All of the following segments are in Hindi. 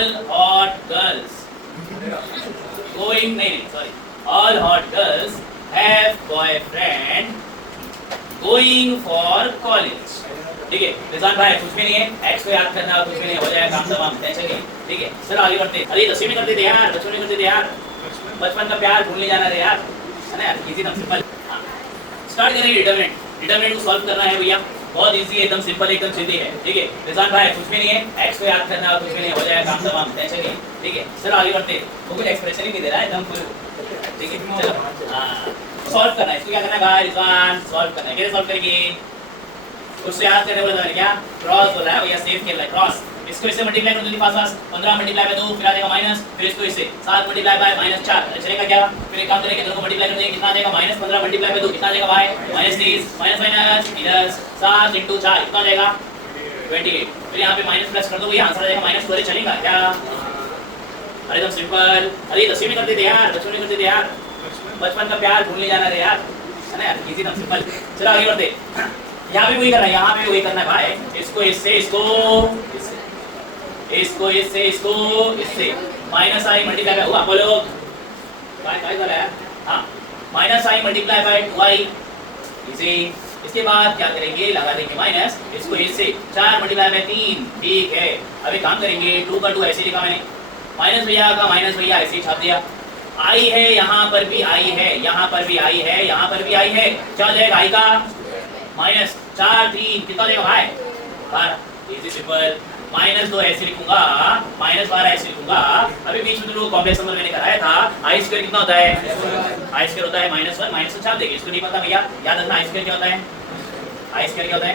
all hot girls going नहीं sorry all hot girls have boyfriend going for college. ठीक है रिजवान भाई कुछ भी नहीं है, एक्स को याद करना कुछ भी नहीं, हो जाएगा काम तमाम, टेंशन नहीं. ठीक है चलो आगे बढ़ते. अरे 10वीं में करते थे यार, बचपन में करते थे यार, बचपन का प्यार भूल नहीं जाना रे यार, है ना यार. इजी एकदम सिंपल. स्टार्ट करेंगे डिटरमिनेंट. डिटरमिनेंट को सॉल्व करना है भैया, बहुत इजी है, एकदम सिंपल, एकदम सीधी है. ठीक है रिजवान भाई कुछ भी नहीं है, एक्स को याद करना कुछ भी नहीं, हो जाएगा काम तमाम, टेंशन नहीं. ठीक है चलो आगे बढ़ते. वो कुछ एक्सप्रेशन ही नहीं दे रहा है एकदम फुल. ठीक है चलो सॉल्व करना है. इसको क्या करना है भाई रिजवान, सॉल्व करना है. कैसे सॉल्व करेंगे, उससे याद करने बोला था क्या, क्रॉस बोला है भैया, सेव खेल रहा है क्रॉस. इसको इससे मल्टीप्लाई कर दो जल्दी फास्ट. 15 मल्टीप्लाई बाय 2 फिर आ जाएगा माइनस, फिर इसको इससे 7 मल्टीप्लाई बाय -4 चलेगा क्या. फिर एक काम करेंगे दोनों को मल्टीप्लाई कर देंगे, कितना आ जाएगा -15 मल्टीप्लाई बाय 2 कितना आ जाएगा भाई -30 माइनस प्लस 7 × 4 कितना आ जाएगा 28. फिर यहाँ पे माइनस प्लस कर दो भैया, आंसर आ जाएगा -12. चलेगा क्या, अरे एकदम सिंपल. अरे 10वीं में करते थे यार, बचपन में करते थे यार, बचपन का प्यार भूल नहीं जाना रे यार, है ना यार. इजी एकदम सिंपल. चलो आगे बढ़ते. यहाँ पे वही करना है, यहाँ पे वही करना है भाई. इसको इससे इसको इससे इससे माइनस आई मल्टीप्लाई बाय हुआ, बोलो काय वाला है. हाँ minus I multiply by 2i easy. इसके बाद क्या करेंगे, लगा देंगे माइनस, इसको इससे 4 मल्टीप्लाई बाय 3. ठीक है अभी काम करेंगे 2 का 2 ऐसे लिखा मैंने, माइनस भैया का माइनस भैया ऐसे छाप दिया. आई है यहाँ पर भी आई है, यहाँ पर भी आई है, यहाँ पर भी आई है. क्या हो जाएगा आई का माइनस 4 3 कितना देगा भाई 12. Easy simple. -2 ऐसे लिखूंगा, -12 ऐसे लिखूंगा. अभी बीच में तो कॉम्प्लेक्स नंबर मैंने कराया था. आई स्क्वायर कितना होता है, आई स्क्वायर होता है -1 -1 छाप देंगे. इसको नहीं पता भैया, याद रखना आई स्क्वायर क्या होता है, आई स्क्वायर क्या होता है.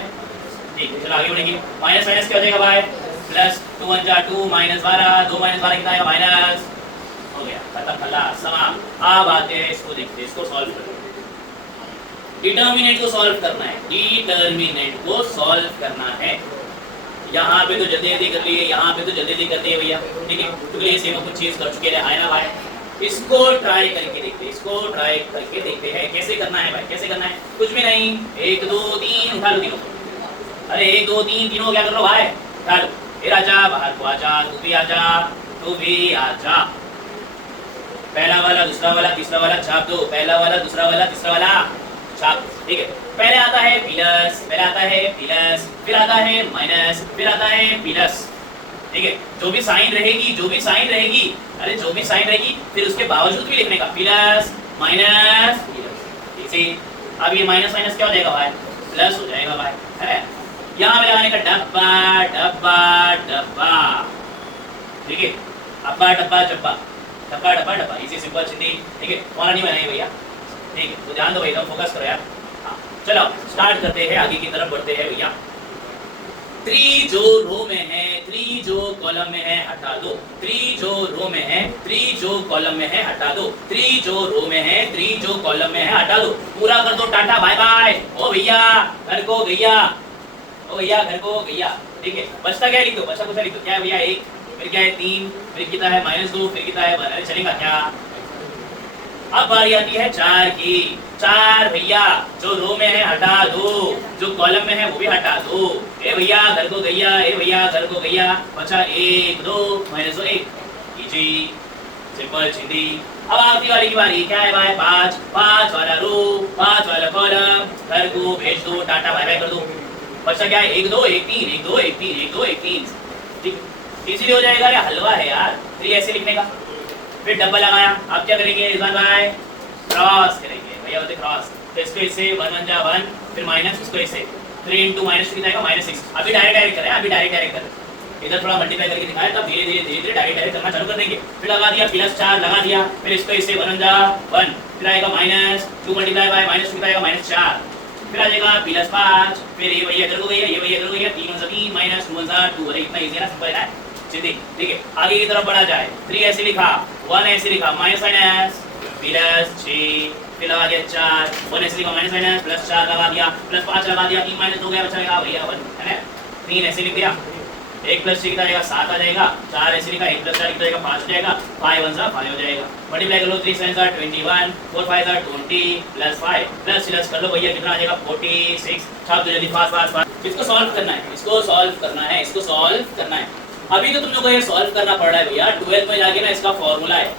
ठीक है चलो आगे बढ़ेंगे. माइनस माइनस क्या हो जाएगा भाई प्लस 2 × 2 -12 2 -12 कितना आएगा माइनस. हो गया खत्म खलास समाप्त. अब आते हैं इसको देखते हैं, इसको सॉल्व करें. डिटरमिनेंट को सॉल्व करना है, डिटरमिनेंट को सॉल्व करना है. यहाँ पे तो जल्दी जल्दी कर लिए, यहाँ पे तो जल्दी जल्दी कर लिए भैया. ठीक है क्योंकि सेम कुछ चीज कर चुके हैं ना भाई. इसको ट्राई करके देखते हैं, इसको ट्राई करके देखते हैं कैसे करना है भाई. कैसे करना है, कुछ भी नहीं, 1 2 3 उठा लो तीनों. अरे 1 2 3 तीनों क्या कर लो भाई, उठा लो. फिर आजा बाहर को आजा, तू भी आजा, तू भी आजा. पहला वाला दूसरा वाला तीसरा वाला छाप दो, पहला वाला दूसरा वाला तीसरा वाला छाप. ठीक है पहले आता है प्लस, पहले आता है प्लस, फिर आता है माइनस, फिर आता है प्लस. ठीक है जो भी साइन रहेगी, जो भी साइन रहेगी, अरे जो भी साइन रहेगी फिर उसके बावजूद भी लिखने का प्लस माइनस प्लस. ठीक है अब ये माइनस माइनस क्या हो जाएगा भाई प्लस हो जाएगा भाई, है ना. यहाँ पे लगाने का डब्बा डब्बा डब्बा. ठीक है अब्बा डब्बा डब्बा डब्बा डब्बा डब्बा. इसी सिंपल सीधी. ठीक है वाला नहीं बनाएंगे भैया. ठीक है तो ध्यान दो भाई, एकदम फोकस करो यार. हाँ चलो स्टार्ट करते हैं, आगे की तरफ बढ़ते हैं भैया. 3 जो रो में है, 3 जो कॉलम में है हटा दो. 3 जो रो में है, 3 जो कॉलम में है हटा दो. 3 जो रो में है, 3 जो कॉलम में है हटा दो. पूरा कर दो टाटा बाय बाय. ओ भैया घर को गैया, ओ भैया घर को गैया. ठीक है बचता क्या लिख दो, बचता कुछ लिख दो. क्या है भैया 1, फिर क्या है 3, फिर कितना है -2, फिर कितना है 1. अरे चलेगा क्या. अब बारी आती है 4 की. 4 भैया जो रो में है हटा दो, जो कॉलम में है वो भी हटा दो. ए भैया घर को गैया, ए भैया घर को गैया. बचा 1 2 -2 1. इजी सिंपल सीधी. अब आखिरी वाली की बारी. क्या है भाई 5 5 वाला रो, 5 वाला कॉलम. घर को भेज दो, टाटा बाय बाय कर दो. बचा क्या है 1 2 1 3 1 2 1 3 1 2 1 3. ठीक इजीली हो जाएगा. या हलवा है यार 3 ऐसे लिखने का. फिर डब्बा लगाया. अब क्या करेंगे रिजवान भाई, क्रॉस करेंगे भैया, बोलते क्रॉस. तो इसको इससे 1 1 जा 1, फिर माइनस इसको इससे 3 × -2 कितना आएगा -6. अभी डायरेक्ट करें, अभी डायरेक्ट करें. इधर थोड़ा मल्टीप्लाई करके दिखाया, तब धीरे धीरे डायरेक्ट करना चालू कर देंगे. फिर लगा दिया +4 लगा दिया, फिर इसको इससे 1 1 जा 1, फिर आएगा -2 मल्टीप्लाई बाय -2 आएगा -4, फिर आ जाएगा +5, फिर ये भैया इधर को गई है, ये भैया इधर को गई है. 3 1 3 -2 2. अरे इतना इजी है ना, सिंपल है. ठीक है आगे की तरफ बढ़ा जाए. 3 ऐसे लिखा, 1 ऐसे लिखा, माइनस +6, फिर लगा दिया 4, 1 ऐसे लिखा माइनस +4 लगा दिया, +5 लगा दिया, 3 - 2 गया, बचा रहेगा भैया 1, है ना. 3 ऐसे लिख दिया, 1 + 6 कितना आएगा 7 आ जाएगा. 4 ऐसे लिखा, 1 + 4 कितना आएगा 5 हो जाएगा. 5 1 5 हो जाएगा. मल्टीप्लाई कर लो, 3 7 21, 4 5 20 +5 प्लस कर लो भैया कितना आ जाएगा 46. छाप दो जल्दी फास्ट फास्ट फास्ट. इसको सॉल्व करना है, इसको सॉल्व करना है, इसको सॉल्व करना है. अभी तो तुम लोग को ये सॉल्व करना पड़ रहा है भैया। 12th में जाके ना इसका फॉर्मूला है,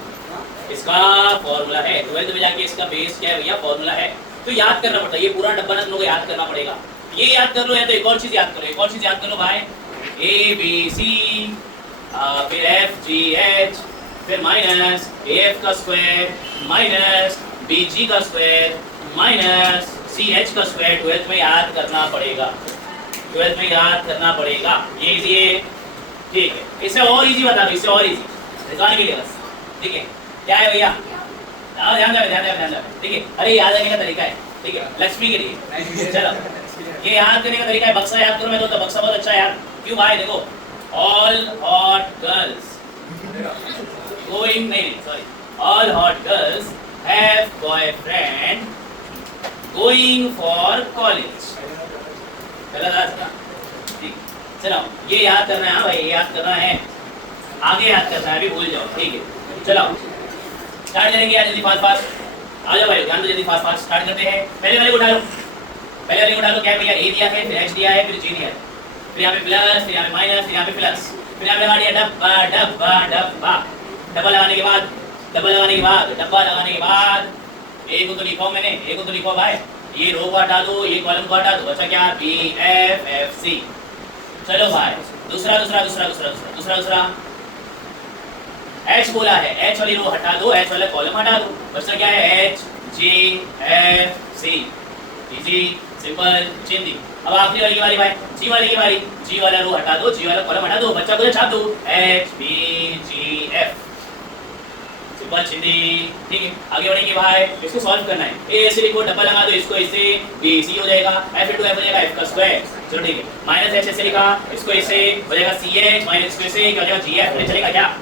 इसका फॉर्मूला है 12th में जाके इसका बेस क्या है भैया, फॉर्मूला है। तो याद करना पड़ता है, ये पूरा डब्बा ना तुम लोग को याद करना पड़ेगा। ये याद कर लो या तो एक और चीज याद करो, एक और चीज याद कर लो भाई। ए बी सी फिर एफ जी एच फिर माइनस ए एफ का स्क्वायर माइनस बी जी का स्क्वायर माइनस सी एच का स्क्वायर 12th में याद करना पड़ेगा, 12th में याद करना पड़ेगा। ये इजी है, ठीक है। इससे और इजी बता दो, इससे और इजी बताने के लिए बस, ठीक है। क्या है भैया, ध्यान दो, ठीक है। अरे याद रखने का तरीका है, ठीक है, लक्ष्मी के लिए। चलो ये याद करने का तरीका है, बक्सा याद करो। मैं तो बक्सा बहुत अच्छा है यार, क्यों भाई? देखो, ऑल हॉट गर्ल्स गोइंग, नहीं sorry, all hot girls have boyfriend going for college. ठीक, चलो ये याद करना है भाई, ये याद करना है, आगे याद करना है, अभी भूल जाओ, ठीक है। चलो स्टार्ट करेंगे यार, जल्दी फास्ट फास्ट आ जाओ भाई, ध्यान दो, जल्दी फास्ट फास्ट स्टार्ट करते हैं। पहले वाले को उठा लो, पहले वाले को उठा लो। क्या है भैया, ए दिया है, फिर एच दिया है, फिर जी दिया है, फिर यहाँ पे प्लस, फिर यहाँ पे माइनस, फिर यहाँ पे प्लस, फिर यहाँ पे लगा दिया डब्बा डब्बा डब्बा। डब्बा लगाने के बाद, डब्बा लगाने के बाद, डब्बा लगाने के बाद ए को तो लिखो मैंने, ए को तो लिखो भाई। ये रो को हटा दो, ये कॉलम को हटा दो, बचा क्या, बी एफ एफ सी। चलो भाई दूसरा दूसरा दूसरा दूसरा दूसरा दूसरा दूसरा एच बोला है, एच वाली रो हटा दो, एच वाला कॉलम हटा दो, बचा क्या है, H G F C. Easy simple चिंदी। अब आखिरी वाली की बारी भाई, जी वाली की बारी। जी वाला रो हटा दो, जी वाला कॉलम हटा दो, बच्चा को छाप दो, एच बी जी एफ। सिंपल चिंदी, ठीक है। आगे बढ़ेंगे भाई, इसको सॉल्व करना है। ए ऐसे लिखो, डब्बा लगा दो इसको, इससे बी सी हो जाएगा, एफ इनटू एफ हो जाएगा, एफ का स्क्वायर। चलो ठीक है, माइनस एच ऐसे लिखा, इसको इससे हो जाएगा सी एच, माइनस इसको इससे क्या हो जाएगा, जी एफ। चलेगा क्या,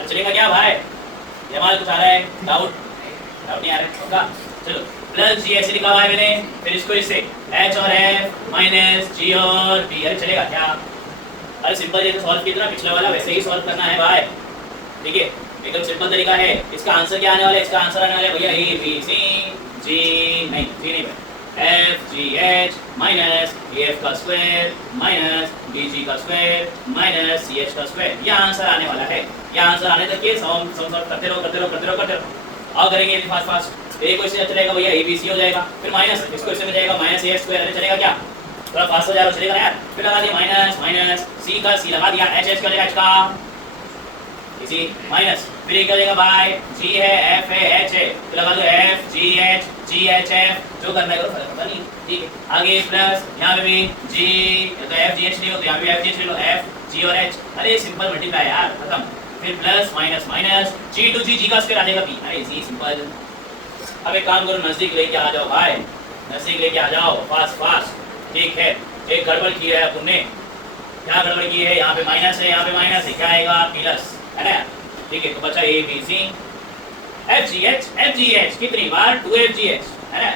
चलेगा क्या भाई? ये हमारा कुछ आ रहा है, डाउट नहीं आ रहा है? चलो प्लस जी ऐसे लिखा हुआ है मैंने, फिर इसको इससे एच और एफ माइनस जी और बी। अरे चलेगा क्या? अरे सिंपल जैसे सॉल्व किया था ना पिछला वाला, वैसे ही सॉल्व करना है भाई, ठीक है। एकदम सिंपल तरीका है। इसका आंसर क्या आने वाला है, इसका आंसर आने वाला है भैया ए बी सी जी, नहीं जी नहीं F G H minus A F का स्क्वायर माइनस बी जी का स्क्वायर माइनस सी एच का स्क्वायर। यह आंसर आने वाला है। यह आंसर आने तक ये सॉल्व करते रहो करते रहो करते रहो करते रहो। और करेंगे फास्ट फास्ट। ए को इससे चलेगा भैया, ए बी सी हो जाएगा, फिर माइनस इसको इससे मिल जाएगा माइनस ए एक्स स्क्वायर। चलेगा क्या? थोड़ा फास्ट हो जा रहा, चलेगा यार। फिर लगा दिया माइनस माइनस सी का सी लगा दिया, एच एच का एच का इसी माइनस, फिर एक करेगा बाय जी है एफ है एच है, तो लगा दो एफ जी एच एफ, जो करना है करो, फर्क पड़ता नहीं, ठीक है। आगे प्लस, यहाँ पे भी जी, तो एफ जी एच ले लो, तो यहाँ पे एफ जी एच ले लो, एफ जी और एच। अरे सिंपल मल्टीप्लाई यार, खत्म। फिर plus minus minus G to G, G का स्क्वायर आ जाएगा बी। अरे इजी सिंपल। अब एक काम करो, नजदीक लेके आ जाओ भाई, नजदीक लेके आ जाओ, फास्ट फास्ट, ठीक है। एक गड़बड़ की है अपन ने, क्या गड़बड़ की है, यहाँ पे माइनस है, यहाँ पे माइनस है, क्या आएगा प्लस, है ना, ठीक है। तो बचा A B C F G H कितनी बार 2FGH, है ना।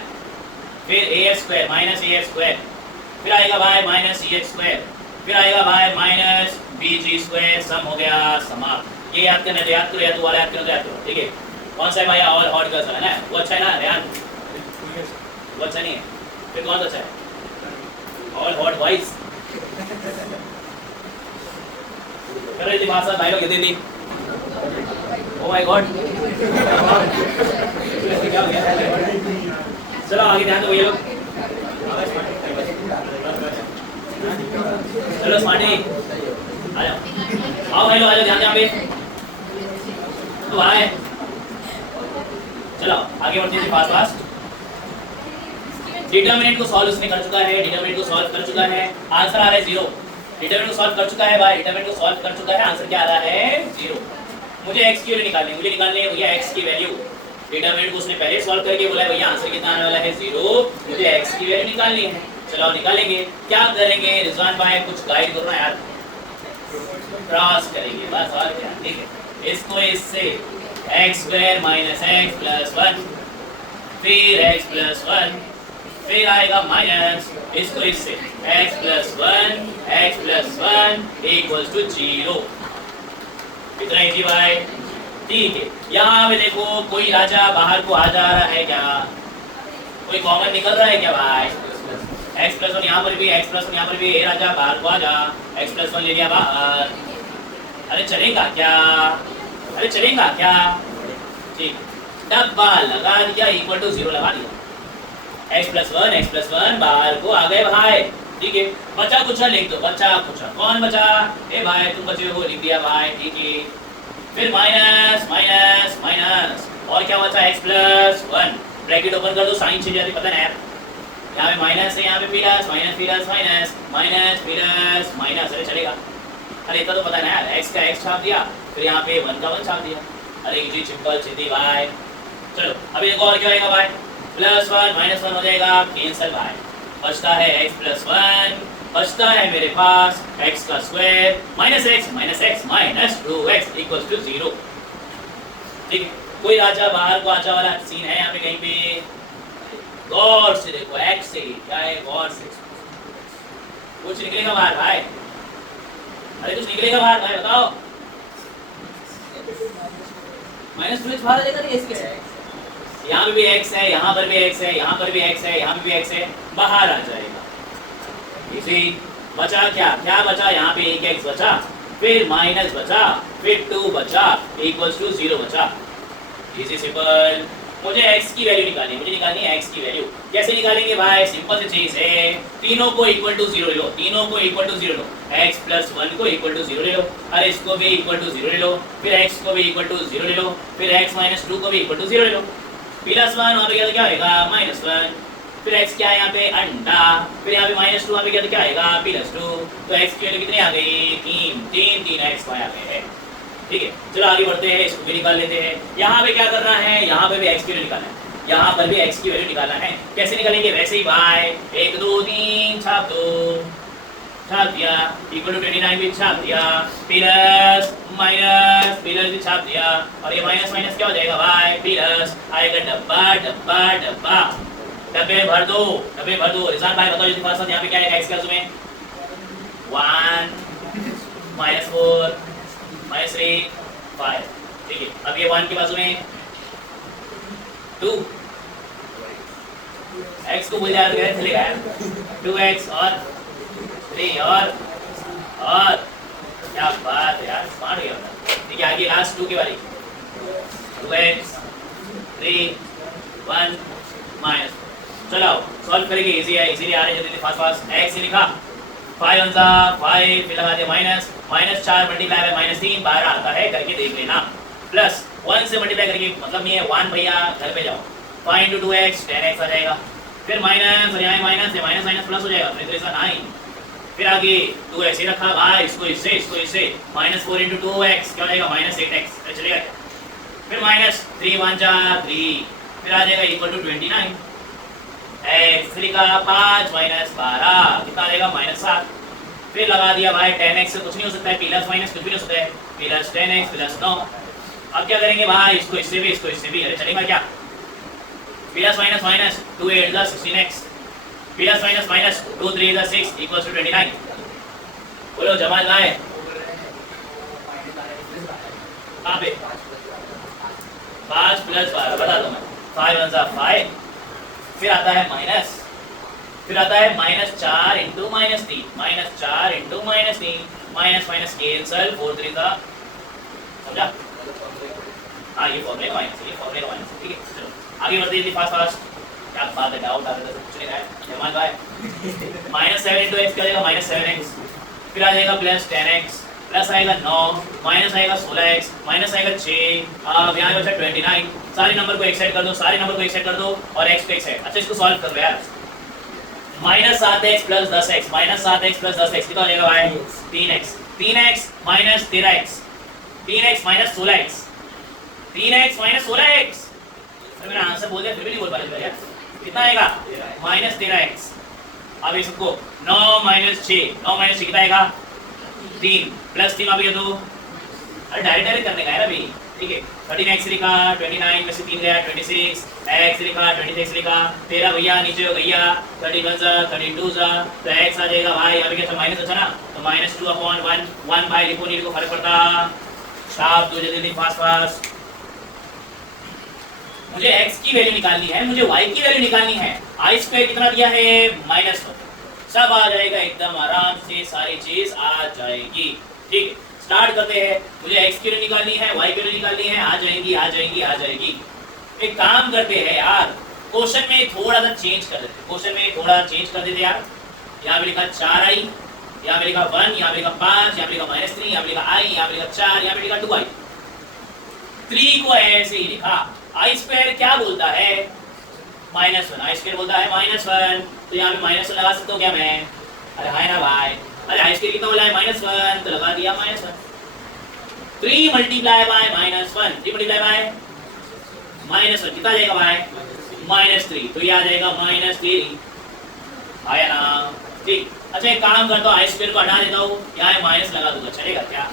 फिर A H square minus A H square, फिर आएगा भाई माइनस सी एच स्क्वायर, फिर आएगा भाई माइनस बी जी स्क्वायर। सम हो गया समाप्त। ये याद करना है तो याद करो, या तो वाला याद करो तो याद करो, ठीक है। कौन सा है भाई, और हॉट गर्ल्स है ना, वो अच्छा है ना रेहान, वो अच्छा नहीं है, फिर कौन सा अच्छा है, और हॉट बॉयज। चलो ये भाषा भाई लोग, ये दे दी। ओह माय गॉड, क्या हो गया? चलो आगे ध्यान दो ये लोग, चलो स्मार्टी आ जाओ, आओ भाई लोग आ जाओ, ध्यान पे तो आए। चलो आगे बढ़ते हैं फास्ट फास्ट। डिटरमिनेंट को सॉल्व उसने कर चुका है, डिटरमिनेंट को सॉल्व कर चुका है, आंसर आ रहा है 0। डिटरमिनेंट को सॉल्व कर चुका है भाई, डिटरमिनेंट को सॉल्व कर चुका है, आंसर क्या आ रहा है 0। मुझे x की वैल्यू निकालनी है, मुझे निकालनी है भैया x की वैल्यू। डिटरमिनेंट को उसने पहले सॉल्व करके बोला है भैया आंसर कितना आने वाला है 0, मुझे x की वैल्यू निकालनी है। चलो निकालेंगे, क्या करेंगे रिजवान भाई, कुछ गाइड करो ना यार। क्रॉस करेंगे बस, और क्या, ठीक है। इसको इससे x square minus x plus 1, फिर x प्लस 1, फिर आएगा माइनस, इसको इससे x प्लस 1 इक्वल्स टू 0। कितना इजी भाई, ठीक है। यहाँ पे देखो कोई राजा बाहर को आ जा रहा है क्या, कोई कॉमन निकल रहा है क्या भाई? x प्लस 1 यहाँ पर भी, x प्लस 1 यहाँ पर भी, ए राजा बाहर को आ जा, x प्लस 1 ले लिया बाहर, अरे चलेगा क्या, अरे चलेगा क्या, ठीक, डब्बा लगा दिया, इक्वल टू 0 लगा दिया, x प्लस वन बाहर को आ गए भाई, ठीक है। बचा कुछ लिख दो, बचा कुछ, कौन बचा, ए भाई तुम बचे हो, लिख दिया भाई, ठीक है। फिर माइनस माइनस माइनस, और क्या बचा, x plus one, bracket open कर दो, साइन चेंज जाती, पता नहीं यहाँ पे माइनस है, यहाँ पे plus, minus plus minus, minus plus minus, अरे चलेगा, अरे इतना तो पता नहीं यार, x का x छाप दिया, फिर यहाँ पे 1 का 1 छाप दिया, अरे इजी सिंपल सीधी भाई। चलो अभी देखो और क्या होगा भाई, प्लस 1 माइनस 1 हो जाएगा, कैंसिल भाई, बचता है x प्लस 1, बचता है मेरे पास x का square minus x minus 2x equals to 0, ठीक है। कोई राजा बाहर को आचा वाला सीन है यहाँ पे कहीं पे, गौर से देखो, x से क्या है, गौर से कुछ निकलेगा बाहर भाई, अरे कुछ निकलेगा बाहर भाई, बताओ, माइनस 2x बाहर आ जाएगा, नहीं इसके यहाँ पे भी x है, यहाँ पर भी x है, यहाँ पर भी x है, यहाँ पे भी x है, बाहर आ जाएगा, इसी बचा क्या, क्या बचा, यहाँ पे एक x बचा, फिर माइनस बचा, फिर 2 बचा, इक्वल्स टू 0 बचा, इसी सिंपल। मुझे x की वैल्यू निकालनी है, मुझे निकालनी है x की वैल्यू, कैसे निकालेंगे भाई, सिंपल सी चीज है, तीनों को इक्वल टू 0 ले लो, तीनों को इक्वल टू 0 लो, x प्लस 1 को इक्वल टू 0 ले लो, और इसको भी इक्वल टू 0 ले लो, फिर x को भी इक्वल टू 0 ले लो, फिर x माइनस 2 को भी इक्वल टू 0 ले लो, प्लस 1 वहाँ पे क्या होगा, माइनस 1, फिर x क्या है यहाँ पे अंडा, फिर यहाँ पे माइनस 2 वहाँ पे क्या आएगा, प्लस 2, तो x की वैल्यू कितनी आ गई, 3 x आ गए हैं, ठीक है। चलो आगे बढ़ते हैं, इसको भी निकाल लेते हैं। यहाँ पे क्या करना है, यहाँ पे भी x की वैल्यू निकालना है, यहाँ पर भी x की वैल्यू निकालना है, कैसे निकालेंगे, वैसे ही भाई 1 2 3 छाप दो, छाप दिया, इक्वल टू 29 भी छाप दिया, प्लस माइनस प्लस भी छाप दिया, और ये माइनस माइनस क्या हो जाएगा भाई, प्लस आएगा, डब्बा डब्बा डब्बा, डब्बे भर दो, डब्बे भर दो। रिजान भाई बताओ जल्दी फास्ट, यहाँ पे क्या है x का में 1 माइनस 4 माइनस 3 5, ठीक है। अब ये 1 के बाजू में 2, x को भूल जाए तो कैसे चलेगा यार, 2x और 3 और क्या बात है यार, स्मार्ट हो गया बंदा, ठीक है। आगे लास्ट 2 की बारी, 2x 3 1 माइनस, चलो सॉल्व करेंगे, इजी है, इजीली आ रहे हैं, जल्दी फास्ट फास्ट, x से लिखा 5 1 5, फिर लगा दिया minus, minus 4 multiply by minus 3 12 आता है, करके देख लेना, प्लस 1 से मल्टीप्लाई करके मतलब नहीं है 1 भैया, घर पे जाओ, 5 into 2x 10x आ जाएगा, फिर माइनस, और यहाँ माइनस है, माइनस माइनस प्लस हो जाएगा, फिर इसका 9, फिर आगे 2x रखा भाई, इसको इससे माइनस 4 into 2x क्या हो जाएगा, माइनस 8x, चलेगा क्या, फिर माइनस 3 1 3, फिर आ जाएगा इक्वल टू 29, x का 5 माइनस 12 कितना आ जाएगा, माइनस 7, फिर लगा दिया भाई 10x से कुछ नहीं हो सकता है, प्लस माइनस कुछ भी हो सकता है, प्लस 10x प्लस 9, अब क्या करेंगे भाई, इसको इससे भी, अरे चलेगा क्या, plus minus minus 2 8 16x, plus minus minus 2 3 6 equals to 29, बोलो जमाल भाई, कहाँ पे 5 प्लस 12 बता दो मैं, 5 1 5, फिर आता है माइनस, फिर आता है minus 4 into minus 3, minus 4 into minus 3, minus minus cancel, 4 3 का, समझा, हाँ ये फॉर्मूले का माइनस, ये फॉर्मूले का माइनस, ठीक है। चलो आगे बढ़ते हैं फास्ट फास्ट, क्या बात है, डाउट आ रहा था, कुछ नहीं है जमान भाई, माइनस 7 इंटू एक्स क्या जाएगा, माइनस 7x, फिर आ जाएगा प्लस 10x, प्लस आएगा 9, माइनस आएगा 16x, माइनस आएगा 6, अब यहाँ बचा 29, सारे नंबर को एक साइड कर दो, सारे नंबर को एक साइड कर दो, और x को एक साइड, अच्छा इसको सॉल्व कर लो यार, minus 7x plus 10x, minus 7x plus 10x कितना हो जाएगा भाई, 3x, 3x minus 13x, 3x minus 16x, 3x minus 16x, मेरा आंसर बोल दिया फिर भी नहीं बोल पा रहे यार, कितना आएगा, माइनस 13x, अब इसको 9 माइनस 6, 9 माइनस 6 कितना आएगा, 3 प्लस 3 आप ये दो, अरे डायरेक्ट करने का है ना अभी, ठीक है। 13x लिखा, 29 में से 3 गया 26, x लिखा, 26 लिखा, 13 भैया नीचे हो गया, 31 32 तो x आ जाएगा भाई, अभी क्या था माइनस, अच्छा ना, तो माइनस 2/1 1 भाई लिखो, नहीं लिखो फर्क पड़ता, छाप दो जल्दी फास्ट फास्ट, मुझे x की वैल्यू निकालनी है, मुझे y की वैल्यू निकालनी है, i स्क्वायर कितना दिया है, -1, सब आ जाएगा एकदम आराम से, सारी चीज आ जाएगी, ठीक है। स्टार्ट करते हैं। मुझे एक्स की वैल्यू निकालनी है, वाई की वैल्यू निकालनी है, आ जाएगी आ जाएगी आ जाएगी। एक काम करते हैं यार, क्वेश्चन में थोड़ा सा चेंज कर देते, क्वेश्चन में थोड़ा चेंज कर देते यार। यहाँ पे लिखा 4i, यहाँ पे लिखा 1, यहाँ पे लिखा 5, यहाँ पे लिखा -3, यहाँ पे लिखा i, यहाँ पे लिखा 4, यहाँ पे लिखा 2i। 3 को ऐसे ही लिखा। आई स्क्वायर क्या बोलता है? -1। आई स्क्वायर बोलता है -1, तो यहाँ पे -1 लगा सकता हूँ क्या मैं? अरे हाय ना भाई, अरे आई स्क्वायर कितना बोला है? -1, तो लगा दिया -1। 3 मल्टीप्लाई बाय -1, 3 मल्टीप्लाई बाय -1 कितना जाएगा भाई? -3, तो ये आ जाएगा -3। आया ना? ठीक। अच्छा एक काम करता हूँ, आई स्क्वायर को हटा देता हूँ, यहाँ माइनस लगा दूंगा, चलेगा क्या?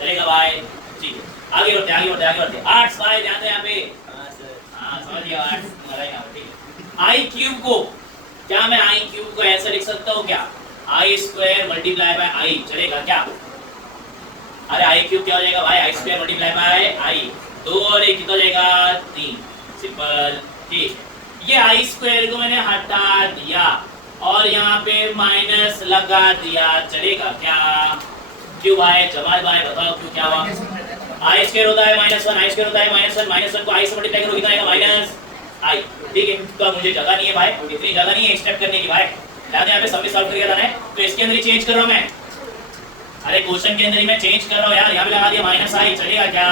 चलेगा भाई, ठीक है। आगे बढ़ते आगे बढ़ते आगे बढ़ते। आर्ट्स भाई ध्यान दो यहाँ पे। हाँ समझ गया, आर्ट्स तुम्हारा यहाँ, ठीक है। आई क्यूब को क्या मैं आई क्यूब को ऐसा लिख सकता हूँ क्या? आई स्क्वायर मल्टीप्लाई बाय आई, चलेगा क्या? अरे आई क्यूब क्या हो जाएगा भाई? आई स्क्वायर मल्टीप्लाई बाय आई, 2 और 1 कितना हो जाएगा? 3। सिंपल, ठीक। ये आई स्क्वायर को मैंने हटा दिया और यहाँ पे माइनस लगा दिया, चलेगा क्या? क्यों भाई? जमाल भाई बताओ क्यों, क्या हुआ? आई स्क्वायर होता है -1, आई स्क्वायर होता है -1, -1 को आई से मल्टीप्लाई करो कितना आएगा? -i, ठीक है। तो मुझे जगह नहीं है भाई, इतनी जगह नहीं है स्टेप करने की भाई, ध्यान यहाँ पे सब सॉल्व करके लाना है, तो इसके अंदर ही चेंज कर रहा हूँ मैं। अरे क्वेश्चन के अंदर ही मैं चेंज कर रहा हूँ यार, यहाँ पे लगा दिया -i, चलेगा क्या?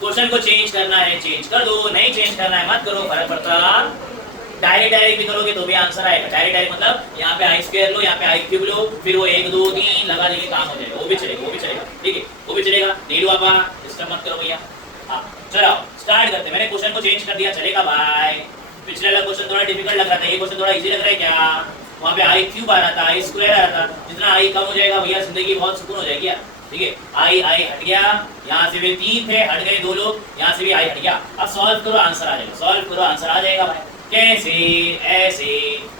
क्वेश्चन को चेंज करना है चेंज कर दो, नहीं चेंज करना है मत करो, फर्क पड़ता। डायरेक्ट भी करोगे तो भी आंसर आएगा। डायरेक्ट मतलब यहाँ पे आई स्क्वायर लो, यहाँ पे आई क्यूब लो, फिर वो 1 2 3 लगा देंगे, काम हो जाएगा, वो भी चलेगा, वो भी चलेगा, ठीक है, वो भी चलेगा। नहीं लो आपा, डिस्टर्ब मत करो भैया। हाँ चलो स्टार्ट करते हैं। मैंने क्वेश्चन को चेंज कर दिया, चलेगा भाई? पिछले वाला क्वेश्चन थोड़ा डिफिकल्ट लग रहा था, ये क्वेश्चन थोड़ा इजी लग रहा है क्या? वहाँ पे आई क्यूब आ रहा था, आई स्क्वायर आ रहा था, जितना आई कम हो जाएगा भैया जिंदगी बहुत सुकून हो जाएगी यार, ठीक है। आई हट गया, यहाँ से भी 3 थे, हट गए 2 लोग, यहाँ से भी आई हट गया। अब सॉल्व करो, आंसर आ जाएगा, सॉल्व करो, आंसर आ जाएगा भाई। कैसे? ऐसे,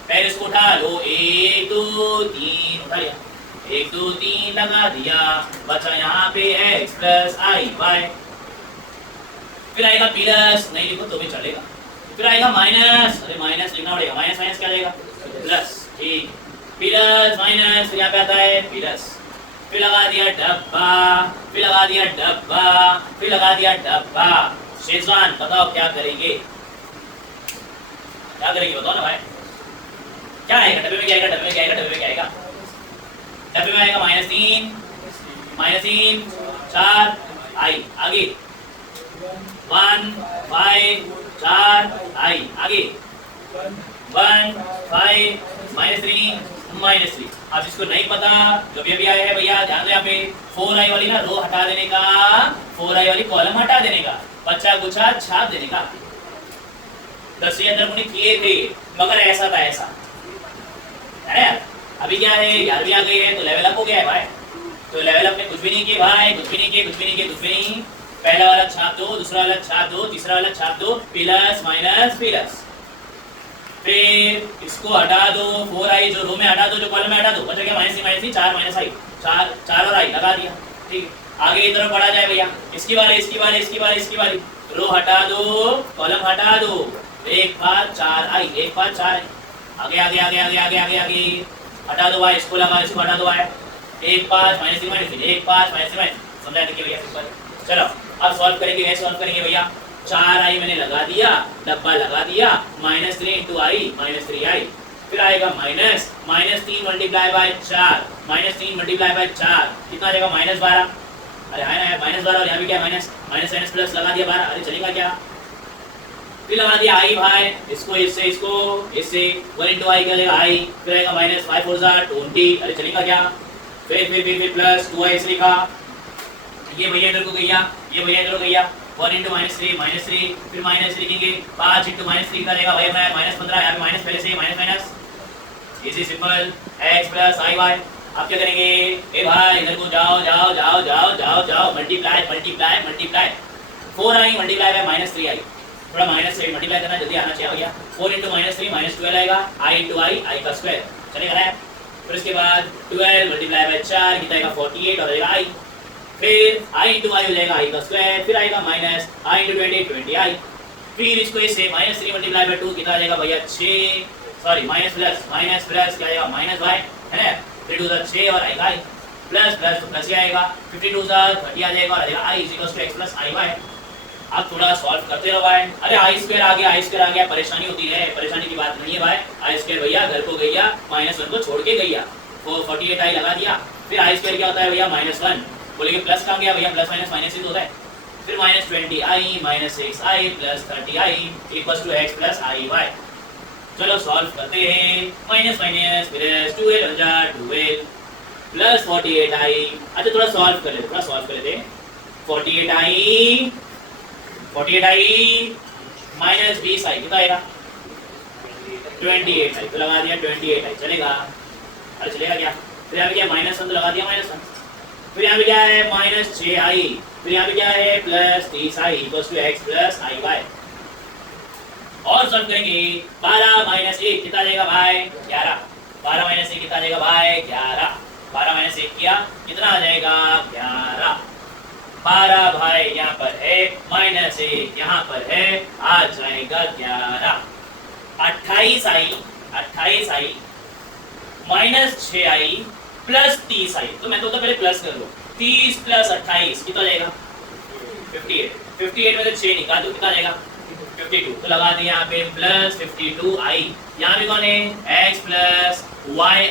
पहले इसको उठा लो, 1 2 3 उठा लिया, 1 2 3 लगा दिया, बचा यहाँ पे x प्लस आई वाई। फिर आएगा प्लस, नहीं लिखो तो भी चलेगा। फिर आएगा माइनस, अरे माइनस लिखना पड़ेगा, माइनस माइनस क्या आएगा? प्लस, ठीक। प्लस माइनस, फिर यहाँ पे आता है प्लस, फिर लगा दिया डब्बा, फिर लगा दिया डब्बा, फिर लगा दिया डब्बा। शेजवान बताओ क्या करेंगे? क्या करेंगे बताओ ना भाई, क्या आएगा डब्बे में? क्या आएगा डब्बे में? क्या आएगा डब्बे में? क्या आएगा डब्बे में? आएगा -3 4 आई, आगे 1 5 4 आई, आगे 1 5 -3 अब इसको नहीं पता, जो भी अभी आया है भैया ध्यान दो, यहाँ पे 4i वाली ना रो हटा देने का, 4i वाली कॉलम हटा देने का, बच्चा गुच्छा छाप देने का। 10वीं अंदर हमने किए थे, मगर ऐसा था ऐसा है यार। अभी क्या है, 11वीं आ गई है तो लेवल अप हो गया है भाई। तो लेवल अप में कुछ भी नहीं किए भाई, कुछ भी नहीं किए, कुछ भी नहीं किए, कुछ भी नहीं। पहला वाला छाप दो, दूसरा वाला छाप दो, तीसरा वाला छाप दो, प्लस माइनस प्लस, फिर इसको हटा दो, 4i जो रो में हटा दो, जो कॉलम में हटा दो, बचा क्या? -3 4 -i, 4 और i लगा दिया, ठीक। आगे की तरफ बढ़ा जाए भैया, इसकी बारी इसकी बारी इसकी बारी इसकी बारी, रो हटा दो, कॉलम हटा दो, 1 5 4 i, 1 5 4 आगे आगे आगे आगे आगे आगे आगे हटा दो भाई, इसको लगा, इसको हटा दो भाई, 1 5 -3 1 5 -3 समझा देखिए भैया सिंपल। चलो अब सॉल्व करेंगे, कैसे सॉल्व करेंगे भैया? 4i मैंने लगा दिया, डब्बा लगा दिया, -3 × i -3i, फिर आएगा minus, -3 multiply by 4, -3 multiply by 4 कितना आ जाएगा? -12। अरे है ना -12, और यहाँ भी क्या माइनस माइनस प्लस लगा दिया 12, अरे चलेगा क्या? फिर लगा दिया i भाई, इसको इससे इसको इससे 1 × i क्या लेगा i, फिर आएगा -5 4 20, अरे चलेगा क्या? फिर प्लस 2i इसे लिखा, ये भैया इधर को गया, ये भैया इधर को गया, 1 × -3 फिर माइनस लिखेंगे, 5 × -3 कितना देगा भाई? -15, यहाँ पे माइनस पहले से minus, easy simple, x plus i y। आप क्या करेंगे? ए भाई इधर को जाओ जाओ जाओ जाओ जाओ जाओ, multiply multiply multiply, 4i multiply by -3i, थोड़ा माइनस से मल्टीप्लाई करना जल्दी आना चाहिए भैया। 4 × -3 -12 आएगा, i × i का स्क्वायर, चलेगा ना? फिर उसके बाद 12 मल्टीप्लाई बाय 4 कितना आएगा? 48 और आएगा i, फिर i × i हो जाएगा i का स्क्वायर, फिर आएगा माइनस i × 20 फिर इसको इससे -3 मल्टीप्लाई बाय 2 कितना आ जाएगा भैया? 6 सॉरी माइनस प्लस क्या आएगा? -y है ना, फिर 2 6 और आएगा i, प्लस प्लस तो प्लस ही आएगा, 52 30 आ जाएगा और आ जाएगा i = x + iy। अब थोड़ा सॉल्व करते रहो भाई। अरे i² आ गया, परेशानी होती है, परेशानी की बात नहीं है भाई। i² भैया घर को गैया, -1 को छोड़ के गैया, 48i लगा दिया। फिर i² क्या होता है भैया -1, बोलेंगे प्लस कहाँ गया भैया, प्लस माइनस माइनस ही तो होता है। फिर -20i - 6i + 30i = x + iy। चलो सॉल्व करते हैं, माइनस माइनस फिर 12 12 प्लस 48i। अच्छा थोड़ा सॉल्व कर लेते, 48i माइनस 20i कितना आएगा, 28i। तो लगा दिया 28i, चलेगा? अरे चलेगा क्या? फिर यहाँ पे क्या -1 तो लगा दिया -1। फिर यहाँ पे क्या है -6i, फिर यहाँ पे क्या है +30i = x + iy। और सॉल्व करेंगे, 12 - 1 कितना आ जाएगा भाई, 11। 12 - 1 कितना आ जाएगा भाई, 11। 12 - 1 किया कितना आ जाएगा, 11। 12 भाई यहाँ पर है, -1 यहाँ पर है, आ जाएगा 11। 28i -6i + 30i। तो मैं तो पहले प्लस कर लो, 30 + 28 कितना आ जाएगा, 58। 58 में से 6 निकाल दो, कितना आ जाएगा, 52। तो लगा दिया यहाँ पे +52i। यहाँ पे कौन है, x +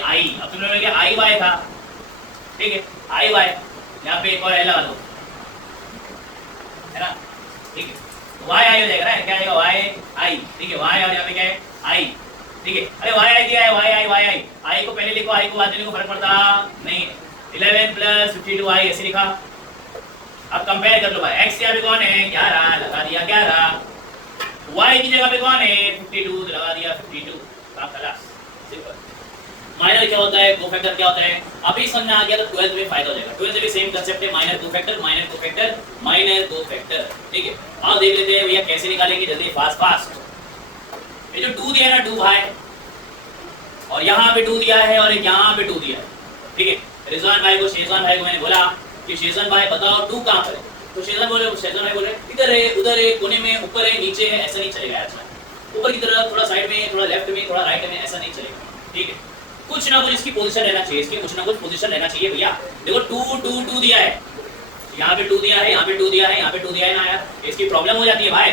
yi। अब तुम लोगों ने क्या i y था, ठीक है, i y। यहाँ पे एक और लगा दो, है ना, ठीक है, y i हो जाएगा ना, क्या आएगा y i, ठीक है, y और यहाँ पे क्या है i, ठीक है। अरे y i क्या है, y i i को पहले लिखो, i को बाद में लिखो, फर्क पड़ता नहीं है। 11 + 52i ऐसे लिखा। अब कंपेयर कर लो भाई, x यहाँ पे कौन है, 11, लगा दिया 11। y की जगह पे कौन है, 52, तो लगा दिया 52। आप खलास, सिंपल। माइनर क्या होता है, कोफैक्टर क्या होता है, अभी समझ में आ गया तो 12th में फायदा हो जाएगा। 12th में भी सेम कांसेप्ट है, माइनर कोफैक्टर, ठीक है। आओ देख लेते हैं भैया कैसे निकालेंगे जल्दी, फास्ट। ये जो 2 दिया है ना, 2 भाई, और यहाँ पे 2 दिया है और एक यहाँ पे 2 दिया है, ठीक है। शेजवान भाई को मैंने बोला कि शेजवान भाई बताओ 2 कहाँ पर है, तो शेजवान भाई बोले इधर है, उधर है, कोने में, ऊपर है, नीचे है, ऐसा नहीं चलेगा यार। ऊपर की तरफ, थोड़ा साइड में, थोड़ा लेफ्ट में, थोड़ा राइट में, ऐसा नहीं चलेगा, ठीक है। कुछ ना कुछ इसकी पोजीशन रहना चाहिए, इसकी कुछ ना कुछ पोजीशन रहना चाहिए भैया। देखो 2 दिया है, यहाँ पे 2 दिया है, यहाँ पे 2 दिया है, यहाँ पे 2 दिया है ना यार, इसकी प्रॉब्लम हो जाती है भाई।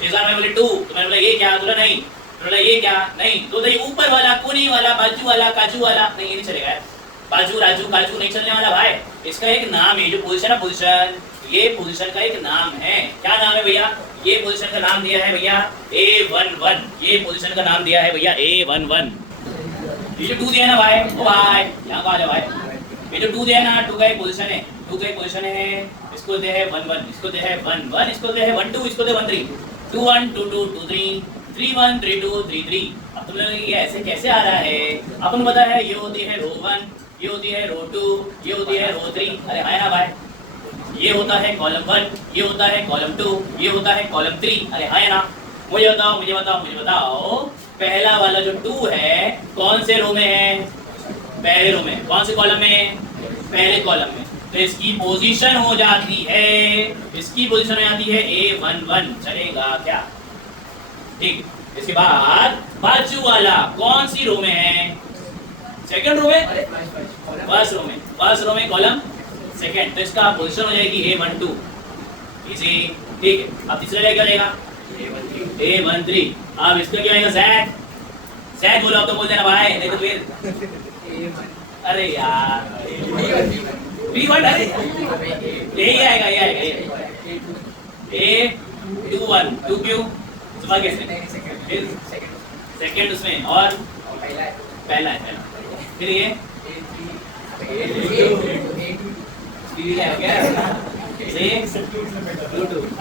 शेजवान भाई बोले 2, तो मैंने बोला ये क्या, बोला नहीं, तो बोला ये क्या, नहीं, तो भाई ऊपर वाला, कोने वाला, बाजू वाला, काजू वाला, नहीं ये नहीं चलेगा यार। बाजू राजू काजू नहीं चलने वाला भाई, इसका एक नाम है, जो पोजीशन है, पोजीशन, ये पोजीशन का एक नाम है। क्या नाम है भैया, ये पोजीशन का नाम दिया है भैया A11। ये पोजीशन का नाम दिया है भैया A11। ये जो 2 दिया है ना भाई, ओ भाई यहाँ आ जाओ भाई, ये जो 2 दिया है ना, 2 का एक पोजीशन है, 2 का एक पोजीशन है, इसको दे है 11, इसको दे है 11, इसको दे है 12, इसको दे 13, 21 22 23 31 32 33। अब तुम लोग ये ऐसे कैसे आ रहा है, अपन पता है ये होती है रो 1, ये होती है रो 2, ये होती है रो 3, अरे है ना भाई, ये होता है कॉलम 1, ये होता है कॉलम 2, ये होता है कॉलम 3, अरे है ना। मुझे बताओ पहला वाला जो 2 है कौन से रो में है, पहले रो में। कौन से कॉलम में, पहले कॉलम में, तो इसकी पोजीशन हो जाती है, इसकी पोजीशन हो जाती है A11, चलेगा क्या, ठीक। इसके बाद बाजू वाला कौन सी रो में है, सेकंड रो में, फर्स्ट रो में कॉलम सेकंड, तो इसका पोजीशन हो जाएगी A12, इजी, ठीक है। अब तीसरा क्या जाएगा A13। अब इसका क्या आएगा, Z बोलो, अब तो बोल देना भाई, नहीं तो फिर अरे यार B1, अरे यही आएगा, ये आएगा A21, 2 क्यों, सुबह कैसे, फिर सेकंड उसमें, और पहला है, फिर ये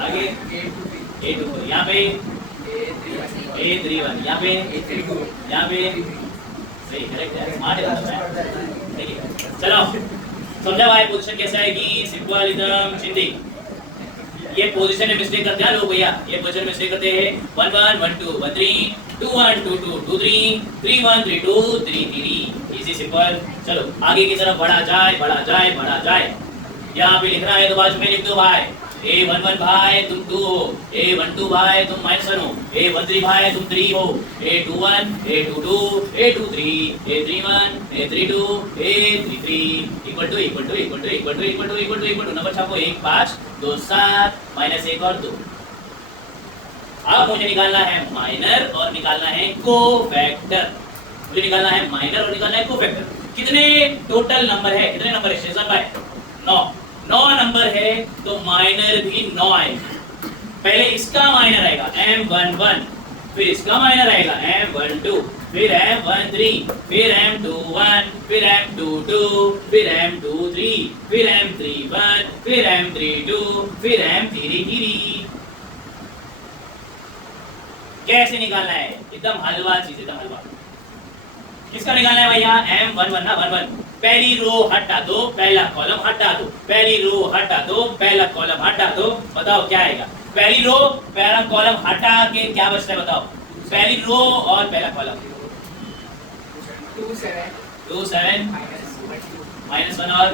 आगे A2, यहाँ पे A31, यहाँ पे सही, करेक्ट है, स्मार्ट है, ठीक है। चलो समझा भाई, पोजीशन कैसे आएगी, सिंपल एकदम चिंदी। ये पोजीशन में मिस्टेक करते हैं लोग भैया, ये पोजीशन में मिस्टेक करते हैं, 1 1 1 2 1 3 2 1 2 2 2 3 3 1 3 2 3 3, इजी सिंपल। चलो आगे की तरफ बढ़ा जाए। यहाँ पे लिखना है तो बाजू में लिख दो भाई, A11 भाई तुम 2 हो, A12 भाई तुम -1 हो, A13 भाई तुम 3 हो, A21, A22, A23, A31, A32, A33 equal to number छापो 1 5 2 7 -1 और 2। अब मुझे निकालना है माइनर और निकालना है कोफैक्टर। मुझे निकालना है माइनर और निकालना है कोफैक्टर। कितने टोटल नंबर है, कितने नंबर है शेजन भाई? 9 9 नंबर है तो माइनर भी 9 आएगा। पहले इसका माइनर आएगा M11, फिर इसका माइनर आएगा M12, फिर M13, फिर M21, फिर M22, फिर M23, फिर M31, फिर M32, फिर M33। कैसे निकालना है? एकदम हलवा चीज, एकदम हलवा। किसका निकालना है भैया? M11 ना 11। पहली रो हटा दो, पहला कॉलम हटा दो, पहली रो हटा दो, पहला कॉलम हटा दो। बताओ क्या आएगा? पहली रो पहला कॉलम हटा के क्या बचता है बताओ? पहली रो और पहला कॉलम 2 7 -1 और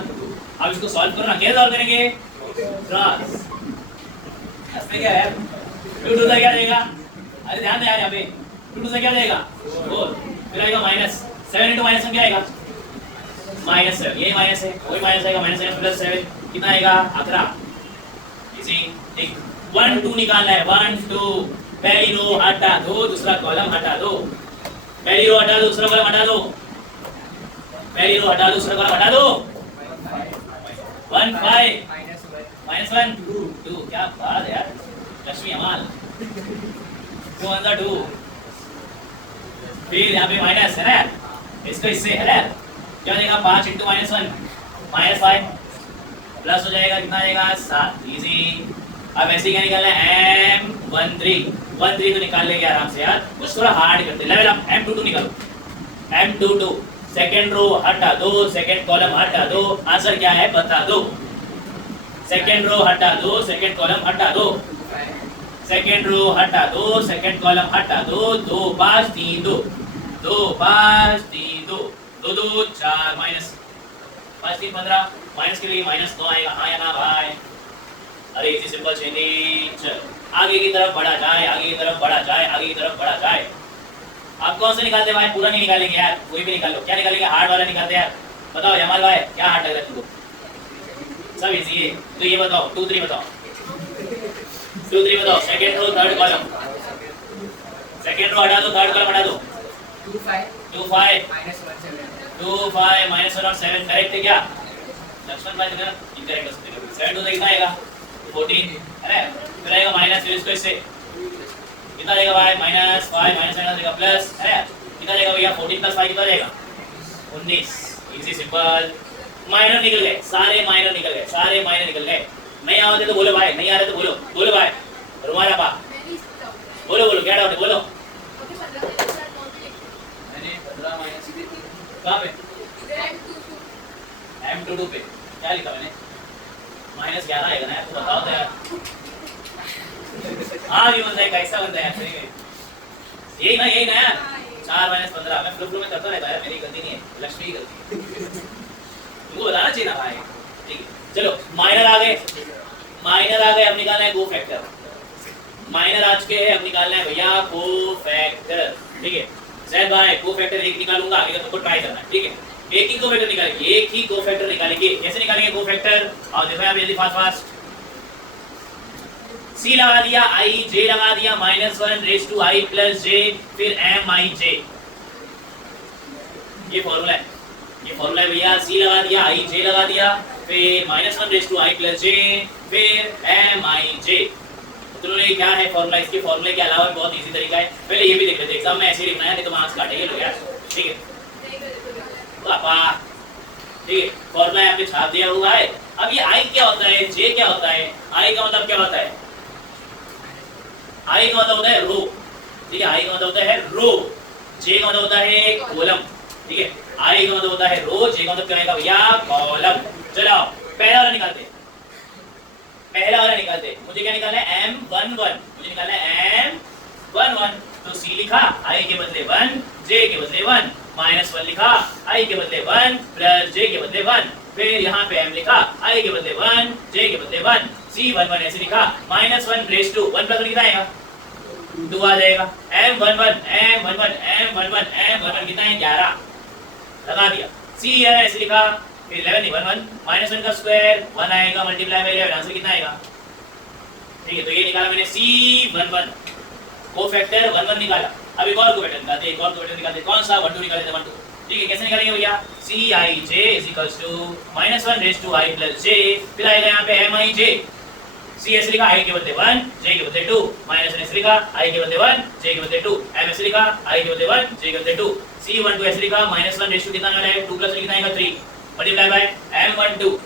अब इसको सॉल्व करो ना। कैसे सॉल्व करेंगे? क्रॉस। इसमें क्या है? 2 से क्या देगा? अरे ध्यान दे यार, यहाँ पे 2 से क्या देगा? 4। फिर आएगा -7 × -1 क्या आएगा? -7। ये माइनस है, वही माइनस आएगा, -7 + 7 कितना आएगा? 11। इसी एक 1 2 निकालना है। 1 2 पहली रो हटा दो, दूसरा कॉलम हटा दो। पहली रो हटा दो, दूसरा कॉलम हटा दो। पहली रो हटा दो, दूसरा कॉलम हटा दो। 1 5 -1 2। क्या बात है यार, लक्ष्मी अमाल। 2 × 2। फिर यहाँ पे माइनस है ना, इसको इससे है ना, क्या देगा? 5 × -1 -5 प्लस हो जाएगा, कितना आएगा? 7। इजी। अब ऐसे क्या निकालना है? M13 तो निकाल लेंगे आराम से यार, कुछ थोड़ा हार्ड करते। Level up. M22 निकालो। M22 सेकंड रो हटा दो, सेकंड कॉलम हटा दो। आंसर क्या है बता दो। सेकंड रो हटा दो, सेकंड कॉलम हटा दो। सेकंड रो हटा दो, सेकंड कॉलम हटा दो। 2 5 3 2 2 5 3 2 2 2 4 -5 3 15 माइनस के लिए -9 आएगा। हाँ या ना भाई? अरे इसी सिंपल चेंजिंग। चल आगे की तरफ बढ़ा जाए, आगे की तरफ बढ़ा जाए, आगे की तरफ बढ़ा जाए। आप कौन से निकालते भाई? पूरा नहीं निकालेंगे यार, कोई भी निकाल लो। क्या निकालेंगे? हार्ड वाला निकालते हैं यार। बताओ यमाल भाई, क्या हार्ड लग रहा है तुमको? सब इजी है। तो ये बताओ 2 3 बताओ। 2 3 बताओ। Second row third column. Second row हटा दो, थर्ड कॉलम हटा दो। 2 5 -1 और 7 करेक्ट है क्या? लक्ष्मण भाई इधर इनकरेक्ट हो सकते हैं। 7 2 कितना आएगा? 14 है ना। फिर आएगा माइनस, फिर इसको इससे कितना देगा भाई? -5 -7 देगा प्लस है ना। कितना देगा भैया? 14 + 5 कितना देगा? 19। Easy simple. माइनर निकल गए, सारे माइनर निकल गए, सारे माइनर निकल गए। नहीं आते तो बोलो भाई, नहीं आ रहे तो बोलो। बोलो भाई, रुमाला पा बोलो, बोलो क्या डाउट है? बोलो। मैंने 15 माइनस कहाँ पे? M22 पे क्या लिखा मैंने? -11 आएगा ना यार, तो बताओ तो यार। हाँ ये बनता है, कैसा बनता है यार? यही ना, यही ना यार। 4 - 15 मैं फ्लो में करता रहता है, मेरी गलती नहीं है, लक्ष्मी की गलती है। तुमको बताना चाहिए ना भाई। ठीक है चलो, माइनर आ गए, माइनर आ गए। अब निकालना है कोफैक्टर। माइनर आज के है, अब निकालना है भैया कोफैक्टर। ठीक है जैद भाई, कोफैक्टर एक निकालूंगा, आगे का तुमको ट्राई करना है। ठीक है एक ही कोफैक्टर निकालेंगे, एक ही कोफैक्टर निकालेंगे। कैसे निकालेंगे कोफैक्टर? और देखो यहाँ पे जल्दी फास्ट फास्ट। C लगा दिया, I J लगा दिया, -1 + j, फिर MIJ। ये फॉर्मूला है, ये फॉर्मूला है भैया। C लगा दिया, I J लगा दिया, फिर -1 + j, फिर MIJ। तो ये क्या है फॉर्मूला? इसके फॉर्मूले के अलावा बहुत इजी तरीका है। पहले ये भी देख लेते हैं, एग्जाम में ऐसे ही लिखना है, नहीं तो मार्क्स काटेंगे लोग यार। ठीक है पापा, ठीक है फॉर्मूला यहाँ पे छाप दिया हुआ है। अब ये I क्या होता है, J क्या होता है? I का मतलब क्या होता है? I का मतलब होता है रो। ठीक है I का मतलब होता है रो, J का मतलब होता है कॉलम। ठीक है I का मतलब होता है रो, J का मतलब क्या आएगा भैया? कॉलम। चलो पहला वाला निकालते हैं, पहला वाला निकालते हैं। मुझे क्या निकालना है? M11। मुझे निकालना है M11। तो C लिखा, I के बदले 1, J के बदले 1, -1 लिखा, I के बदले 1 + J के बदले 1। फिर यहाँ पे M लिखा, I के बदले 1, J के बदले 1, C11 ऐसे लिखा, -1 रेज टू 1 + 1 कितना आएगा 2 आ जाएगा। M11 कितना है 11 लगा दिया। C11 ऐसे लिखा, फिर 11 नहीं 11 -1 का स्क्वायर 1 आएगा, मल्टीप्लाई बाय 11 आंसर कितना आएगा। ठीक है, तो ये निकाला मैंने C11 कोफैक्टर 11 निकाला। अब एक और कोफैक्टर निकालते हैं, एक और कोफैक्टर निकालते हैं। कौन सा 12 निकालते हैं 12। ठीक है, कैसे निकालेंगे भैया Cij -1 raise to I + j, फिर आएगा यहाँ पे Mij। C ऐसे लिखा I के बदले 1 j के बदले 2, -1 ऐसे लिखा I के बदले 1 j के बदले 2, M ऐसे लिखा I के बदले 1 j के बदले 2, C12 ऐसे लिखा -1 रेज टू कितना आने वाला है 2 + 3 कितना आएगा 3, मल्टीप्लाई बाय M12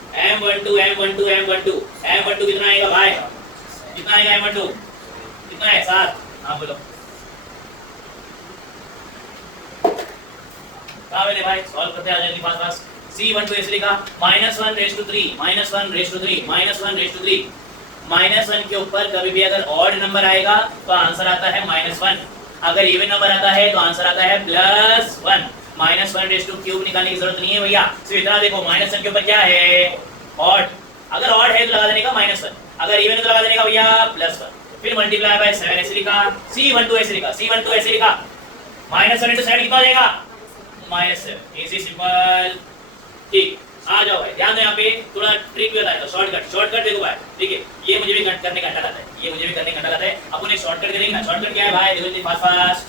कितना आएगा भाई, कितना आएगा M12 कितना है 7। हाँ बोलो कहाँ मैंने भाई सॉल्व करते आ जल्दी फास्ट। C12 ऐसे लिखा -1 raise to 3 -1 raise to 3 -1 raise to 3। -1 के ऊपर कभी भी अगर ऑड नंबर आएगा तो आंसर आता है -1, अगर इवन नंबर आता है तो आंसर आता है +1। -1 रेज टू क्यूब निकालने की जरूरत नहीं है भैया, सिर्फ इतना देखो -1 के ऊपर क्या है ऑड, अगर ऑड है तो लगा देने का -1, अगर इवन है तो लगा देने का भैया +1, फिर मल्टीप्लाई बाय 7 ऐसे लिखा। C12 ऐसे लिखा -1 × 7 कितना हो जाएगा -7। Easy simple. ठीक, आ जाओ भाई, ध्यान दो यहाँ पे थोड़ा ट्रिक भी बताया, शॉर्टकट देखो भाई। ठीक है, ये मुझे भी करने का घंटा आता है, ये मुझे भी करने का घंटा आता है। अपन एक शॉर्टकट करेंगे ना, शॉर्टकट क्या है भाई देखो जल्दी फास्ट।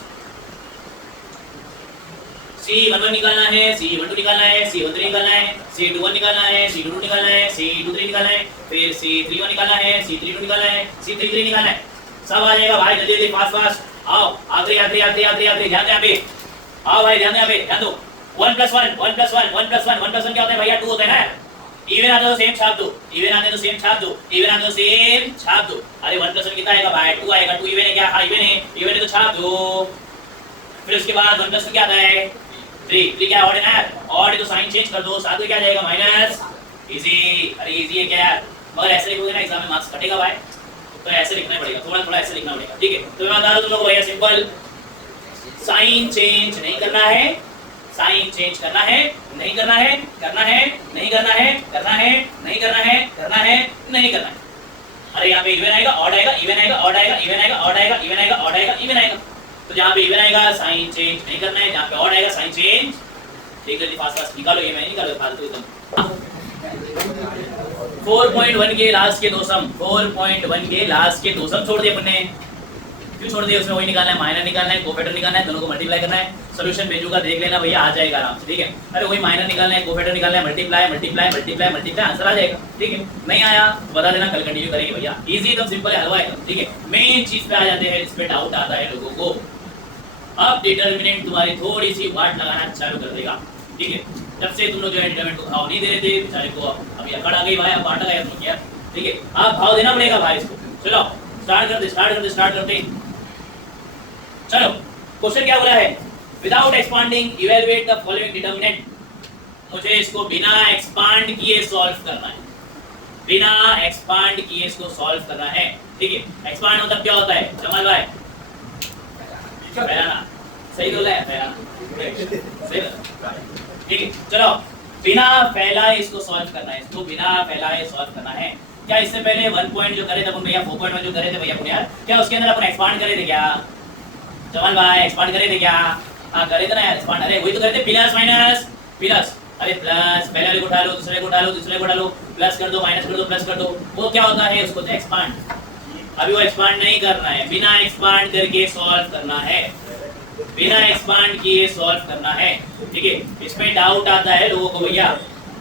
C11 निकालना है, C12 निकालना है, C13 निकालना है, C21 निकालना है, C22 निकालना है, C23 निकालना है, फिर C31 निकालना है, C32 निकालना है, C33 निकालना है, सब आ जाएगा भाई जल्दी फास्ट। आओ आखिरी ध्यान दो यहाँ पे, आओ भाई ध्यान दो 1 + 1 क्या होता है भैया 2 होता है ना। इवन आते तो सेम छाप दो, इवन आते तो सेम छाप दो। अरे 1 + 1 कितना आएगा भाई 2 आएगा, 2 इवन है क्या, हाँ इवन है तो छाप दो। फिर उसके बाद 1 + 2 क्या आता है 3 क्या ऑड है ना, ऑड है तो साइन चेंज कर दो, साथ में क्या जाएगा माइनस। इजी, अरे इजी है क्या यार, मगर ऐसे लिखोगे ना एग्जाम में मार्क्स कटेगा भाई, तो ऐसे लिखना पड़ेगा, थोड़ा ऐसे लिखना पड़ेगा। ठीक है, तो मैं बता रहा हूं तुम लोगों को भैया सिंपल, साइन चेंज नहीं करना है, साइन चेंज करना है नहीं करना है, करना है नहीं करना है, करना है नहीं करना है, करना है नहीं करना है। अरे यहाँ पे इवन आएगा ऑड आएगा, इवन आएगा ऑड आएगा, इवन आएगा ऑड आएगा, इवन आएगा ऑड आएगा, इवन आएगा। तो जहाँ पे इवन आएगा साइन चेंज नहीं करना है, जहाँ पे ऑड आएगा साइन चेंज। ठीक है, फास्ट निकालो, ये मैं निकालो फालतू एकदम। 4.1 के लास्ट के दो सम, 4.1 के लास्ट के दो सम छोड़ दिए अपन ने, क्यों छोड़ दिए, उसमें वही निकालना है, माइनर निकालना है, कोफैक्टर निकालना है, दोनों को मल्टीप्लाई करना है। सॉल्यूशन भेजूंगा देख लेना भैया, आ जाएगा आराम से। ठीक है, अरे वही माइनर निकालना है, कोफैक्टर निकालना है, मल्टीप्लाई आंसर आ जाएगा। ठीक है, नहीं आया तो बता देना, कल कंटिन्यू करेंगे भैया। इजी एकदम सिंपल है, हलवा एकदम। ठीक है, मेन चीज पे आ जाते हैं, इस पे डाउट आता है लोगों को। अब डिटर्मिनेंट तुम्हारी थोड़ी सी वाट लगाना चालू कर देगा। ठीक है, जब से तुम लोग जो है डिटर्मिनेंट को भाव नहीं दे रहे थे बेचारे को, अभी अकड़ आ गई भाई, अब वाट लगाया तुम यार। ठीक है, आप भाव देना पड़ेगा भाई इसको। चलो स्टार्ट करते। चलो, क्वेश्चन क्या बोला है, without expanding evaluate the following determinant. मुझे इसको बिना एक्सपांड किए सॉल्व करना है, बिना एक्सपांड किए इसको सॉल्व करना है। ठीक है, एक्सपांड मतलब क्या होता है जमाल भाई, फैलाना, सही बोला है, फैलाना सही। ठीक है, चलो बिना फैलाए इसको सॉल्व करना है, इसको बिना फैलाए सॉल्व करना है। क्या इससे पहले 1 पॉइंट जो करे थे अपन भैया, 4.1 जो करे थे भैया अपन यार, क्या उसके अंदर अपन एक्सपांड करे थे क्या जमाल भाई, एक्सपांड करे थे क्या? हाँ करे थे ना यार एक्सपांड, अरे वही तो करे थे, प्लस माइनस प्लस, अरे प्लस पहले वाले को उठा लो, दूसरे को उठा लो, तीसरे को उठा लो, प्लस कर दो, माइनस कर दो, प्लस कर दो, वो क्या होता है उसको तो एक्सपांड। अभी वो एक्सपांड नहीं करना है, बिना एक्सपांड करके सॉल्व करना है, बिना एक्सपांड किए सॉल्व करना है। ठीक है, इसमें डाउट आता है लोगों को भैया,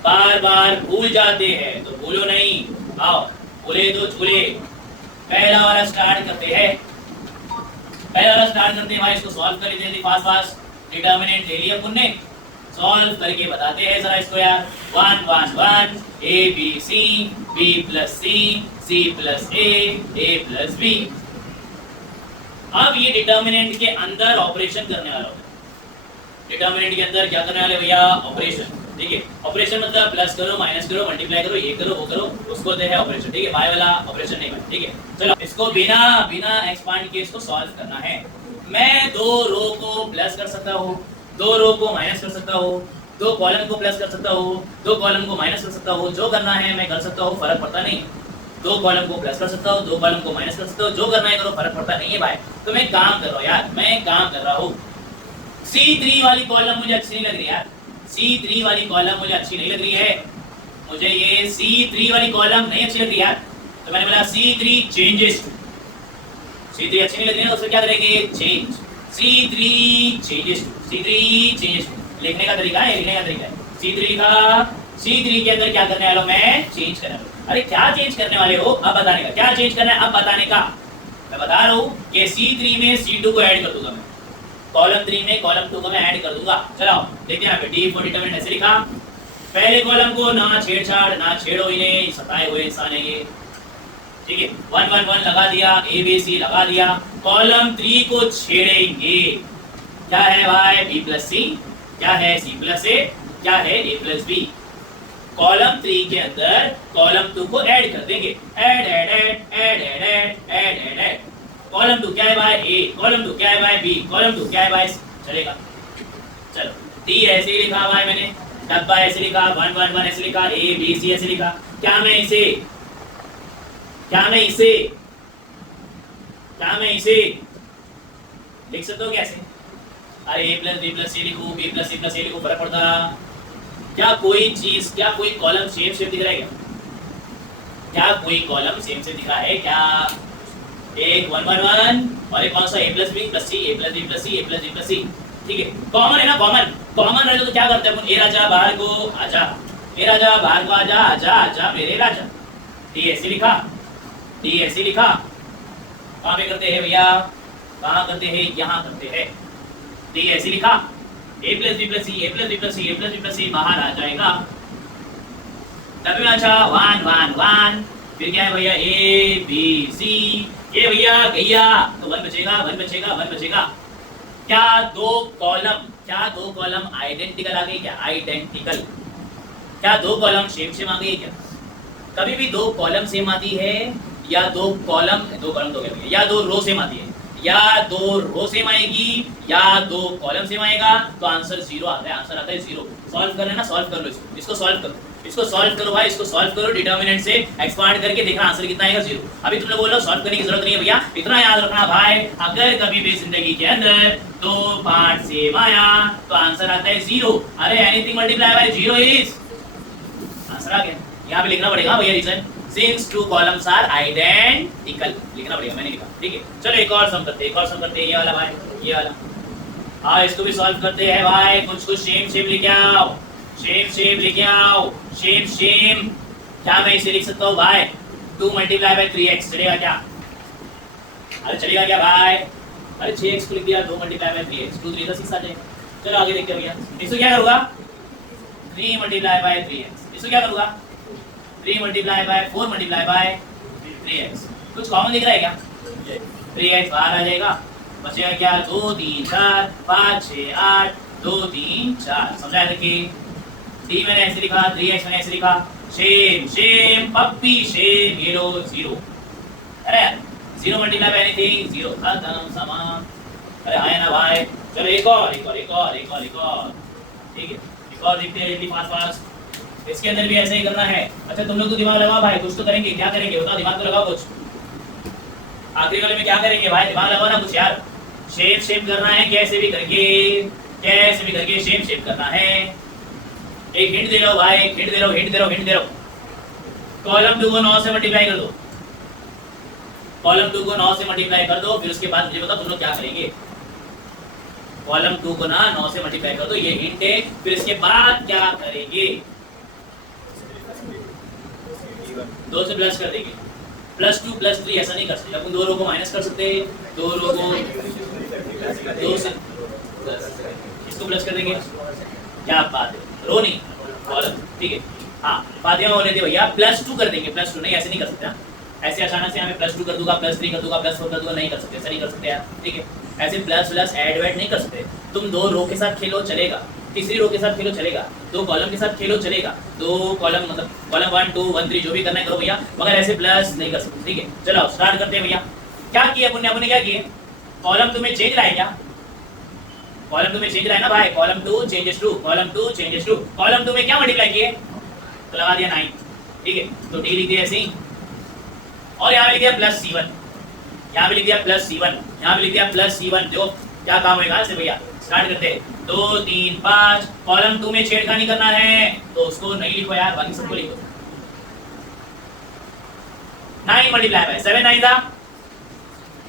बार भूल जाते हैं, तो भूलो नहीं, आओ भूले तो झूले। पहला वाला स्टार्ट करते हैं, भाई, इसको सॉल्व कर लेते हैं फास्ट। डिटर्मिनेंट ले लिया अपन ने, सॉल्व करके बताते हैं जरा इसको यार। 1 1 1 a b c b plus c plus a plus b। अब ये डिटर्मिनेंट के अंदर ऑपरेशन करने वाला होता है। डिटर्मिनेंट के अंदर क्या करने वाले भैया, ऑपरेशन। ठीक है, ऑपरेशन मतलब प्लस करो, माइनस करो, मल्टीप्लाई करो, ये करो, वो करो, उसको दे है ऑपरेशन। ठीक है, बाय वाला ऑपरेशन नहीं भाई। ठीक है, चलो इसको बिना एक्सपांड किए इसको सॉल्व करना है। मैं 2 रो को प्लस कर सकता हूँ, 2 रो को माइनस कर सकता हूँ, 2 कॉलम को प्लस कर सकता हूँ, 2 कॉलम को माइनस कर सकता हूँ, जो करना है मैं कर सकता हूँ, फर्क पड़ता नहीं। दो कॉलम को प्लस कर सकता हूँ, दो कॉलम को माइनस कर सकता हूँ, जो करना है करो, फर्क पड़ता नहीं है भाई। तो मैं काम कर रहा हूँ यार, मैं काम कर रहा हूँ। C3 वाली कॉलम मुझे अच्छी नहीं लग रही यार, C3 वाली कॉलम मुझे अच्छी नहीं लग रही है, मुझे ये C3 वाली कॉलम नहीं अच्छी लग रही यार। तो मैंने बोला C3 चेंजेस टू, C3 अच्छी नहीं लग रही है तो उसमें क्या करेंगे, change, C3 changes to, C3 changes to. लिखने का तरीका है, लिखने का तरीका है। C3 का, C3 के अंदर क्या करने वाला हूं मैं, चेंज करने वाला हूं। अरे क्या चेंज करने वाले हो, अब बताने का, क्या चेंज करना है अब बताने का। मैं बता रहा हूं कि C3 में C2 को ऐड कर दूंगा मैं, कॉलम 3 में कॉलम 2 को मैं ऐड कर दूंगा। चलो देखते हैं यहाँ पे D फॉर डिटरमिनेंट ऐसे लिखा, पहले कॉलम को ना छेड़छाड़, ना छेड़ो इन्हें, सताए हुए इंसान है ये, ठीक है। 1 1 1 लगा दिया, ABC लगा दिया, कॉलम 3 को छेड़ेंगे, क्या है भाई, B प्लस C, क्या है C प्लस A, क्या है A प्लस B। कॉलम 3 के अंदर कॉलम 2 को ऐड कर देंगे, add add add add add add add add add. Column 2 क्या है भाई A, कॉलम 2 क्या है भाई B, कॉलम 2 क्या है भाई, चलेगा। चलो D ऐसे ही लिखा भाई मैंने, डब्बा ऐसे लिखा, 1 1 1 ऐसे लिखा, A B C ऐसे लिखा। क्या मैं इसे लिख सकता हूँ कैसे, अरे A plus B plus C लिखूँ, B plus C plus A लिखूँ, फर्क पड़ता। क्या कोई चीज, क्या कोई कॉलम सेम सेम दिख रहा है क्या कोई कॉलम सेम सेम दिखा है क्या, एक 1 1 1 और एक कौन सा A plus B plus C, A plus B plus C, A plus B plus C, ठीक है। कॉमन है ना, कॉमन रहे तो क्या करते हैं अपन, ए राजा बाहर को आजा, ए राजा बाहर को आजा, आजा आजा मेरे राजा। D ऐसे लिखा, D ऐसे लिखा, कहाँ पे करते हैं भैया, कहाँ करते हैं, यहाँ करते हैं। D ऐसे लिखा, A plus B plus C, A plus B plus C, A plus B plus C बाहर आ जाएगा। डब्बे में अच्छा 1 1 1, फिर क्या है भैया A B C, ये भैया गैया तो 1 बचेगा, 1 बचेगा, 1 बचेगा। क्या दो कॉलम आइडेंटिकल आ गई क्या, आइडेंटिकल, क्या दो कॉलम सेम आ गई क्या। कभी भी दो कॉलम सेम आती है या दो कॉलम तो क्या, या दो रो सेम आती है, या दो रो सेम आएगी या दो कॉलम सेम आएगा, तो आंसर 0 आता है, आंसर आता है 0। सॉल्व करना है ना, सॉल्व कर लो इसको सॉल्व करो, इसको सॉल्व करो भाई, इसको सॉल्व करो, डिटरमिनेंट से एक्सपांड करके देखना आंसर कितना आएगा, 0। अभी तुमने बोलो सॉल्व करने की जरूरत नहीं है भैया, इतना याद रखना भाई, अगर कभी भी जिंदगी के अंदर दो पार्ट सेम आया तो आंसर आता है 0। अरे anything multiply by 0 is answer आ गया। यहाँ पे लिखना पड़ेगा भैया reason, since two columns are identical, लिखना पड़ेगा, मैंने लिखा, ठीक है। चलो एक और सम करते हैं, ये वाला भाई, ये वाला, हाँ इसको भी सॉल्व करते हैं भाई। कुछ सेम लेके आओ, सेम लेके आओ, सेम। क्या मैं इसे लिख सकता हूँ भाई, 2 मल्टीप्लाई बाय 3x, चलेगा क्या, अरे चलेगा क्या भाई, अरे 6x को लिख दिया, 2 मल्टीप्लाई बाय 3x, 2 3 का 6 आ जाएगा। चलो आगे देखते हैं भैया, इसको क्या करूँगा, 3 मल्टीप्लाई बाय 3x, इसको क्या करूँगा 3 multiply by 4 multiply by 3x। कुछ कॉमन दिख रहा है क्या, 3x बाहर आ जाएगा, बचेगा क्या, 2 3 4 5 6 8, 2 3 4, समझा है कि D मैंने ऐसे लिखा, 3x मैंने ऐसे लिखा, सेम पप्पी सेम, ये लो 0। अरे 0 मल्टीप्लाई बाय एनीथिंग 0, खत्म समान। अरे आया ना भाई, चलो एक और, ठीक है, एक और देखते हैं फास्ट। इसके अंदर भी ऐसे ही करना है। अच्छा तुम लोग तो दिमाग लगाओ भाई, कुछ तो करेंगे, क्या करेंगे बताओ, दिमाग तो लगाओ कुछ। आखिरी वाले में क्या करेंगे भाई, दिमाग लगाओ ना कुछ यार। शेप करना है, कैसे भी करके शेप करना है। एक हिंट दे रहा हूं भाई, हिंट दे रहा हूं। कॉलम 2 को 9 से मल्टीप्लाई कर दो, कॉलम 2 को 9 से मल्टीप्लाई कर दो, फिर उसके बाद मुझे बताओ तुम लोग क्या करेंगे। कॉलम 2 को ना 9 से मल्टीप्लाई कर दो, ये हिंट है, फिर इसके बाद क्या करेंगे, 2 से प्लस कर देंगे, +2 +3 ऐसा नहीं कर सकते अपन, 2 रो को माइनस कर सकते हैं, 2 रो को 2 से इसको प्लस कर देंगे, क्या बात है, रो नहीं कॉलम, ठीक है। हाँ बातें होने दे भैया, +2 कर देंगे, +2 नहीं, ऐसे नहीं कर सकते हाँ? ऐसे अचानक से हमें +2 कर दूंगा, +3 कर दूंगा, +4 कर दूंगा, नहीं कर सकते, ऐसा नहीं कर सकते यार, ठीक है। ऐसे प्लस ऐड वैड नहीं कर सकते। तुम 2 रो के साथ खेलो चलेगा, तीसरी रो के साथ खेलो चलेगा, 2 कॉलम के साथ खेलो चलेगा, 2 कॉलम मतलब कॉलम 1 2 1 3 जो भी करना है करो भैया, मगर ऐसे प्लस नहीं कर सकते, ठीक है। चलो स्टार्ट करते हैं भैया। क्या किया अपन ने क्या किए, कॉलम 2 में चेंज रहा है क्या, कॉलम 2 में चेंज रहा है ना भाई, column 2 changes to, column 2 changes to, column 2 में क्या मल्टीप्लाई किए, तो लगा दिया 9, ठीक है। तो डी लिख दिया ऐसे ही, और यहाँ पे लिख दिया प्लस C1, यहाँ पे लिख दिया प्लस C1, यहाँ पे लिख दिया प्लस C1। देखो क्या काम होगा से भैया। स्टार्ट करते हैं। 2 3 5 कॉलम 2 में छेड़खानी करना है तो उसको नहीं लिखो यार, बाकी सबको लिखो। 9 मल्टीप्लाई बाय 7 9 दा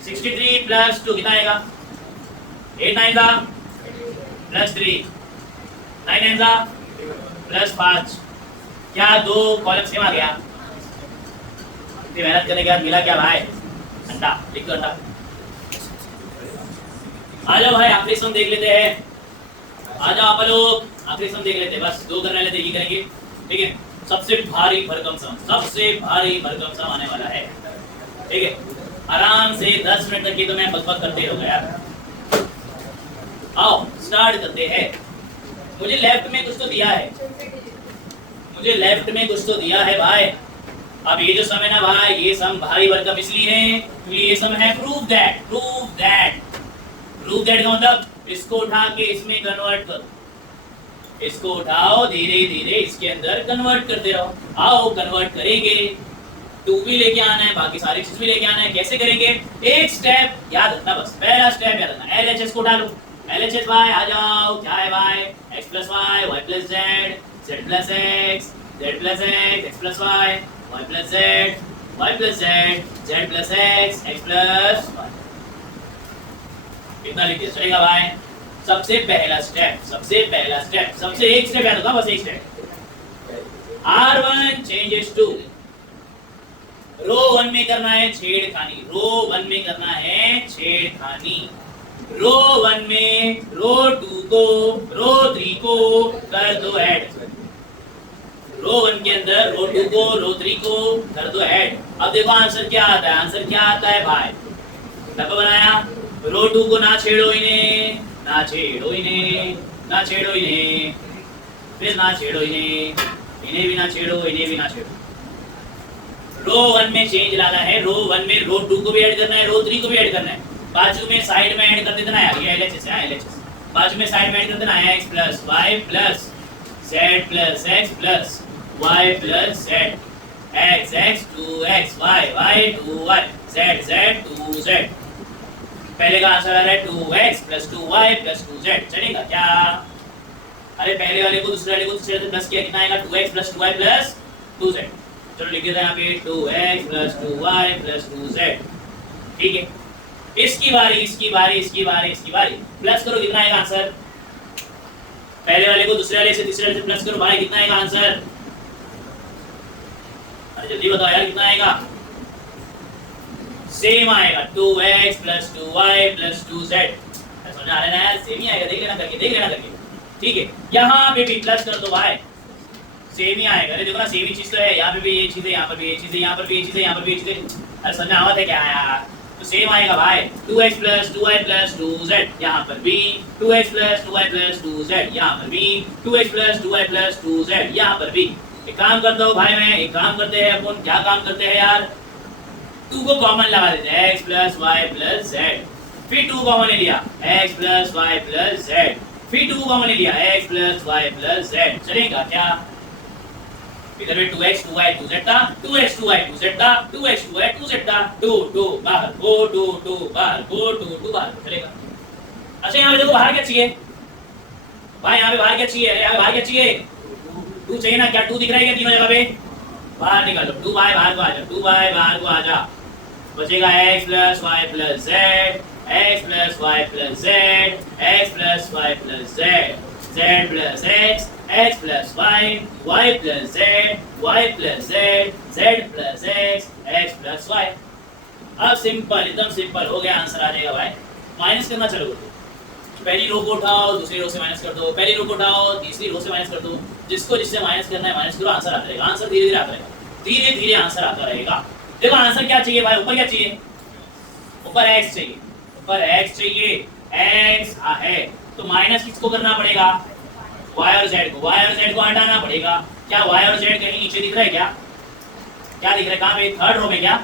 63 प्लस 2 कितना आएगा? 8 9 दा प्लस 3 9 9 दा प्लस 5। क्या दो कॉलम सेम आ गया? इतनी मेहनत करने के बाद मिला क्या भाई? अंडा। लिख दो अंडा। आ जाओ भाई आखिरी सम देख लेते हैं। आ जाओ आप लोग आखिरी सम देख लेते हैं। बस 2 करने वाले देखी करेंगे, ठीक है। सबसे भारी भरकम सम, सबसे भारी भरकम सम आने वाला है, ठीक है। आराम से 10 मिनट तक की तो मैं बकबक करते रहोगा यार। आओ स्टार्ट करते हैं। मुझे लेफ्ट में कुछ तो दिया है, मुझे लेफ्ट में कुछ तो दिया है भाई। अब ये जो सम है ना भाई, ये सम भारी भरकम इसलिए है क्योंकि ये सम है prove that. Prove that, prove that का मतलब इसको उठा के इसमें कन्वर्ट करो, इसको उठाओ धीरे धीरे इसके अंदर कन्वर्ट करते रहो। आओ कन्वर्ट करेंगे। 2 भी लेके आना है, बाकी सारी चीज भी लेके आना है। कैसे करेंगे? एक स्टेप याद रखना, बस पहला स्टेप याद रखना। LHS को उठा लो। LHS भाई आ जाओ। क्या है भाई? x plus y, y plus z, z plus x, z plus x, x plus y, y plus z, y plus z, z plus x, x plus y. कितना लिख दिया? चलेगा भाई? सबसे पहला स्टेप, सबसे पहला स्टेप, सबसे एक स्टेप याद होगा, बस एक स्टेप। R1 चेंजेस टू रो 1 में करना है छेड़खानी, रो 1 में करना है छेड़खानी। रो 1 में रो 2 को रो 3 को कर दो ऐड। रो 1 के अंदर रो 2 को रो 3 को कर दो ऐड। अब देखो आंसर क्या आता है। आंसर क्या आता है भाई? डब्बा बनाया। रो 2 को ना छेड़ो इन्हें, ना छेड़ो इन्हें, ना छेड़ो इन्हें, फिर ना छेड़ो इन्हें, इन्हें भी ना छेड़ो, इन्हें भी ना छेड़ो। रो 1 में चेंज लाना है। रो 1 में रो 2 को भी ऐड करना है, रो 3 को भी ऐड करना है। बाजू में साइड में ऐड कर देना है। ये LHS है, LHS। बाजू में साइड में ऐड कर देना है x plus y plus z plus x plus y plus z, x x 2x y y 2y z z 2z। पहले का आंसर आ रहा है 2x plus 2y plus 2z। चलेगा क्या? अरे पहले वाले को दूसरे वाले को दूसरे से प्लस किया, कितना आएगा? 2x plus 2y plus 2z। चलो लिख देते हैं यहाँ पे 2x plus 2y plus 2z, ठीक है। इसकी बारी, इसकी बारी, इसकी बारी, इसकी बारी। प्लस करो, कितना आएगा आंसर? पहले वाले को दूसरे वाले से तीसरे वाले से प्लस करो भाई, कितना आएगा आंसर? अरे जल्दी बताओ यार, कितना आएगा? सेम आएगा 2x plus 2y plus 2z। समझ आ रहा है ना यार? सेम ही आएगा, देख लेना करके, देख लेना करके, ठीक है। यहाँ पे भी प्लस कर दो भाई, सेम ही आएगा। अरे देखो ना, सेम ही चीज तो है। यहाँ पे भी ये चीज है, यहाँ पर भी ये चीज है, यहाँ पर भी ये चीज है, यहाँ पर भी ये चीज है। अरे समझ आवत है क्या यार? तो सेम आएगा भाई। 2x plus 2y plus 2z, यहाँ पर भी 2x plus 2y plus 2z, यहाँ पर भी 2x plus 2y plus 2z, यहाँ पर भी। एक काम करता हूँ भाई मैं, एक काम करते हैं अपन। क्या काम करते हैं यार? 2 को कॉमन लगा देते हैं, x plus y plus z। फिर 2 कॉमन ले लिया, x plus y plus z। फिर 2 कॉमन ले लिया, x plus y plus z। चलेगा क्या? इधर में 2x 2y 2z था, 2x 2y 2z था, 2x 2y 2z था। 2 2 बाहर गो, 2 2 बाहर गो, 2 2 बाहर। चलेगा? अच्छा यहाँ पे देखो, बाहर क्या चाहिए भाई? यहाँ पे बाहर क्या चाहिए? यहाँ पे बाहर क्या चाहिए? 2 चाहिए ना? क्या 2 दिख रहा है क्या तीनों जगह पे? बाहर निकालो। 2 बाय बाहर को आ जा, 2 बाय बाहर को आ जा। बचेगा x plus y plus z, x plus y plus z, x plus y plus z, z plus x, x plus y, y plus z, y plus z, z plus x, x plus y। अब सिंपल, एकदम सिंपल हो गया। आंसर आ जाएगा भाई। माइनस करना चालू कर दो। पहली रो को उठाओ, दूसरी रो से माइनस कर दो, पहली रो को उठाओ, तीसरी रो से माइनस कर दो। जिसको जिससे माइनस करना है माइनस करो, आंसर आता रहेगा। आंसर धीरे धीरे आता रहेगा, धीरे धीरे आंसर आता रहेगा। देखो आंसर क्या चाहिए भाई? ऊपर क्या चाहिए? ऊपर x चाहिए, ऊपर x चाहिए, x है तो माइनस किसको करना पड़ेगा? y और z को, y और z को हटाना पड़ेगा। क्या y और z कहीं नीचे दिख रहा है क्या? क्या दिख रहा है? कहाँ पे? थर्ड रो में क्या?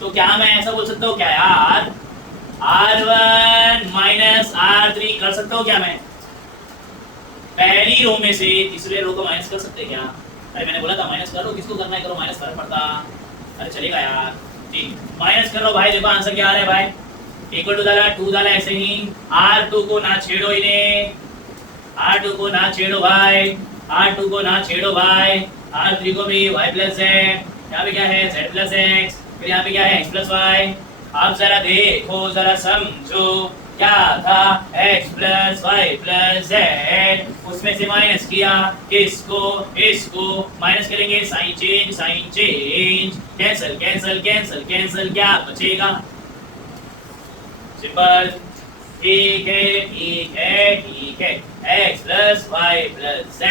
तो क्या मैं ऐसा बोल सकता हूँ क्या यार? R1 माइनस R3 कर सकता हूँ क्या मैं? पहली रो में से तीसरे रो को माइनस कर सकते हैं क्या? अरे मैंने बोला था माइनस करो, किसको करना है करो, माइनस फर्क पड़ता। अरे चलेगा यार, ठीक, माइनस करो भाई, देखो आंसर क्या आ रहा है भाई, इक्वल टू डाला 2 डाला, ऐसे ही R2 को ना छेड़ो, इन्हें R2 को ना छेड़ो भाई, R2 को ना छेड़ो भाई, R3 को भी y प्लस z, यहाँ पे क्या है z प्लस x, फिर यहाँ पे क्या है x प्लस y। आप जरा देखो, जरा समझो, क्या था x plus y plus z, उसमें से माइनस किया, इसको इसको माइनस करेंगे, sign change, cancel cancel cancel cancel, क्या बचेगा, सिंपल। ठीक है, x plus y plus z,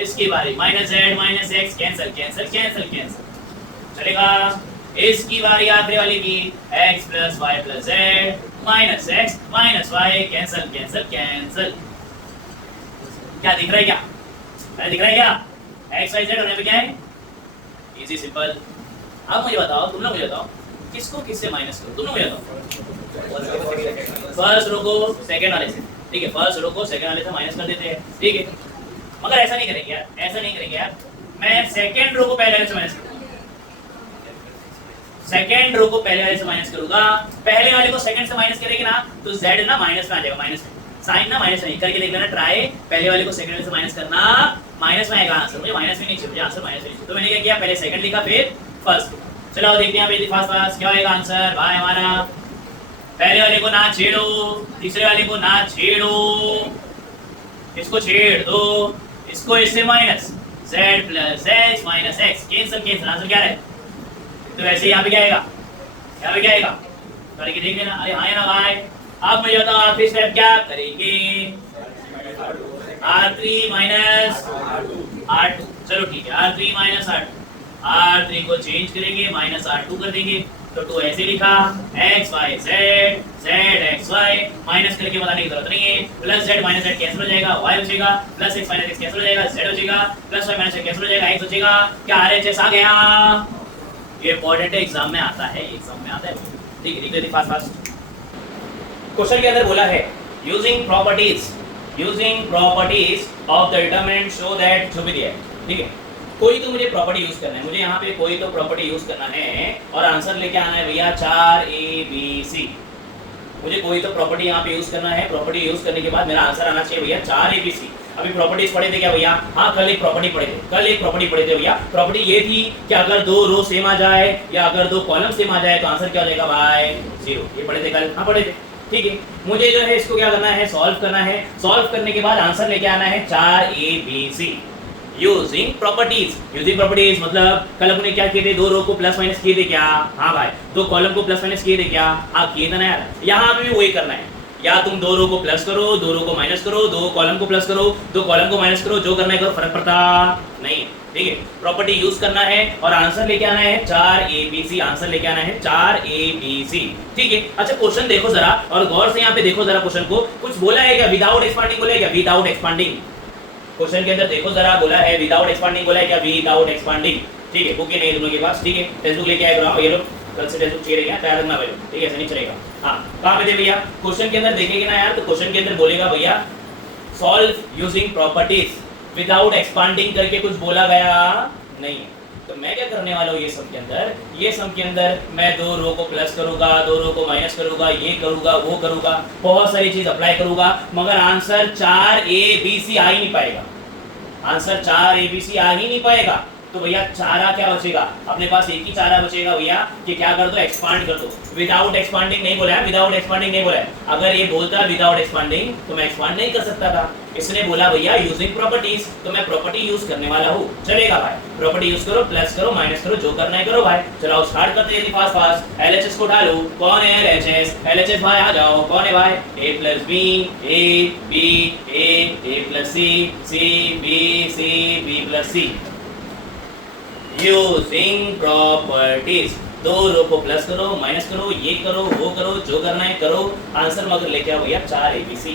इसकी बारी minus z minus x, cancel cancel cancel cancel, चलेगा। इसकी बारी आखिरी वाली की, x plus y plus z minus x minus y, cancel cancel cancel. क्या दिख रहा है, क्या दिख रहा है, क्या x y z होने पे क्या है, इजी सिंपल। अब मुझे बताओ, तुम लोग मुझे बताओ, किसको किससे माइनस करो, तुम लोग मुझे बताओ। फर्स्ट रो को सेकंड वाले से, ठीक है, फर्स्ट रो को सेकंड वाले से माइनस कर देते हैं, ठीक है, मगर ऐसा नहीं करेंगे यार, ऐसा नहीं करेंगे यार, मैं सेकंड रो को पहले वाले से माइनस करूंगा, सेकंड रो को पहले वाले से माइनस करूंगा, पहले वाले को सेकंड से माइनस करेंगे ना तो z ना माइनस में आ जाएगा, माइनस में, साइन ना माइनस में, करके देख लेना ट्राई, पहले वाले को सेकंड वाले से माइनस करना, माइनस में आएगा आंसर, मुझे माइनस में नहीं चाहिए, मुझे आंसर माइनस में चाहिए, तो मैंने क्या किया, पहले सेकंड लिखा फिर फर्स्ट। चलो देखते हैं फास्ट फास्ट क्या होगा आंसर भाई हमारा। पहले वाले को ना छेड़ो, तीसरे वाले को ना छेड़ो, इसको छेड़ दो, इसको इससे minus, z plus x minus x, cancel cancel, answer क्या है, तो वैसे ही यहाँ पे क्या आएगा, यहाँ पे क्या आएगा, करके देख लेना। अरे हाँ ना भाई, अब मुझे बताओ आखिरी स्टेप क्या करेंगे, R3 माइनस R2, चलो ठीक है, R3 माइनस R2, R3 को चेंज करेंगे, माइनस R2 कर देंगे, तो 2 ऐसे लिखा, x y z, z x y, minus करके बताने की जरूरत नहीं है, plus z minus z cancel हो जाएगा, y बचेगा, plus x minus x cancel हो जाएगा, z बचेगा, plus y minus y cancel हो जाएगा, x बचेगा, क्या RHS आ गया, ये इंपॉर्टेंट है, एग्जाम में आता है, एग्जाम में आता है, ठीक है, लिख लेते फास्ट फास्ट। क्वेश्चन के अंदर बोला है using properties of the determinant show that, जो भी दिया है, ठीक है, कोई तो मुझे प्रॉपर्टी यूज करना है, मुझे यहाँ पे कोई तो प्रॉपर्टी यूज करना है और आंसर लेके आना है भैया 4ABC, मुझे कोई तो प्रॉपर्टी यहाँ पे यूज करना है, प्रॉपर्टी यूज करने के बाद मेरा आंसर आना चाहिए भैया 4ABC। अभी प्रॉपर्टीज पढ़े थे क्या भैया, हाँ कल एक प्रॉपर्टी पढ़े थे भैया, प्रॉपर्टी ये थी कि अगर 2 रो सेम आ जाए या अगर 2 कॉलम सेम आ जाए तो आंसर क्या हो जाएगा भाई 0, ये पढ़े थे कल, हाँ पढ़े थे, ठीक है। मुझे जो है इसको क्या करना है, सॉल्व करना है, सॉल्व करने के बाद आंसर लेके आना है 4ABC यूजिंग प्रॉपर्टीज मतलब कल अपने क्या किए थे, 2 रो को प्लस माइनस किए थे क्या, हाँ भाई, 2 कॉलम को प्लस माइनस किए थे क्या, हाँ किए थे ना यार, यहाँ पे भी वही करना है, या तुम 2 रो को प्लस करो, 2 रो को माइनस करो, 2 कॉलम को प्लस करो, 2 कॉलम को माइनस करो, जो करना है करो, फर्क पड़ता नहीं है, ठीक है। प्रॉपर्टी यूज करना है और आंसर लेके आना है 4ABC, आंसर लेके आना है 4ABC, ठीक है। अच्छा क्वेश्चन देखो जरा और गौर से यहाँ पे देखो जरा, क्वेश्चन को कुछ बोला है क्या, विदाउट एक्सपांडिंग बोला है क्या, विदाउट एक्सपांडिंग, क्वेश्चन के अंदर देखो जरा, बोला है विदाउट एक्सपांडिंग, बोला है क्या विदाउट एक्सपांडिंग, ठीक है। बुक नहीं तुम लोगों के पास, ठीक है, टेक्स्ट बुक लेके आए करो, ये लोग कल से टेक्स्ट बुक चाहिए क्या, तैयार रखना भाई, ठीक है, ऐसा नहीं चलेगा। हाँ कहाँ पे दे भैया, क्वेश्चन के अंदर देखेंगे ना यार, तो क्वेश्चन के अंदर बोलेगा भैया solve using properties, without expanding करके कुछ बोला गया नहीं है, तो मैं क्या करने वाला हूँ, ये सब के अंदर मैं 2 रो को प्लस करूंगा, 2 रो को माइनस करूंगा, ये करूंगा वो करूंगा, बहुत सारी चीज अप्लाई करूंगा, मगर आंसर 4ABC आ ही नहीं पाएगा, आंसर 4ABC आ ही नहीं पाएगा। तो भैया चारा क्या बचेगा, अपने पास एक ही चारा बचेगा भैया कि क्या कर दो, एक्सपांड कर दो। विदाउट एक्सपांडिंग नहीं बोला है, विदाउट एक्सपांडिंग नहीं बोला है, अगर ये बोलता विदाउट एक्सपांडिंग तो मैं एक्सपांड नहीं कर सकता था, इसने बोला भैया यूजिंग प्रॉपर्टीज, तो मैं प्रॉपर्टी यूज करने वाला हूँ, चलेगा भाई, प्रॉपर्टी यूज करो, प्लस करो, माइनस करो, जो करना है करो भाई। चलो स्टार्ट करते हैं फास्ट फास्ट, LHS को डालो, कौन है LHS भाई, आ जाओ, कौन है भाई, A plus B, A plus C B plus C, using properties, 2 row को प्लस करो, माइनस करो, ये करो वो करो, जो करना है करो, आंसर मगर लेके आओ भैया 4ABC,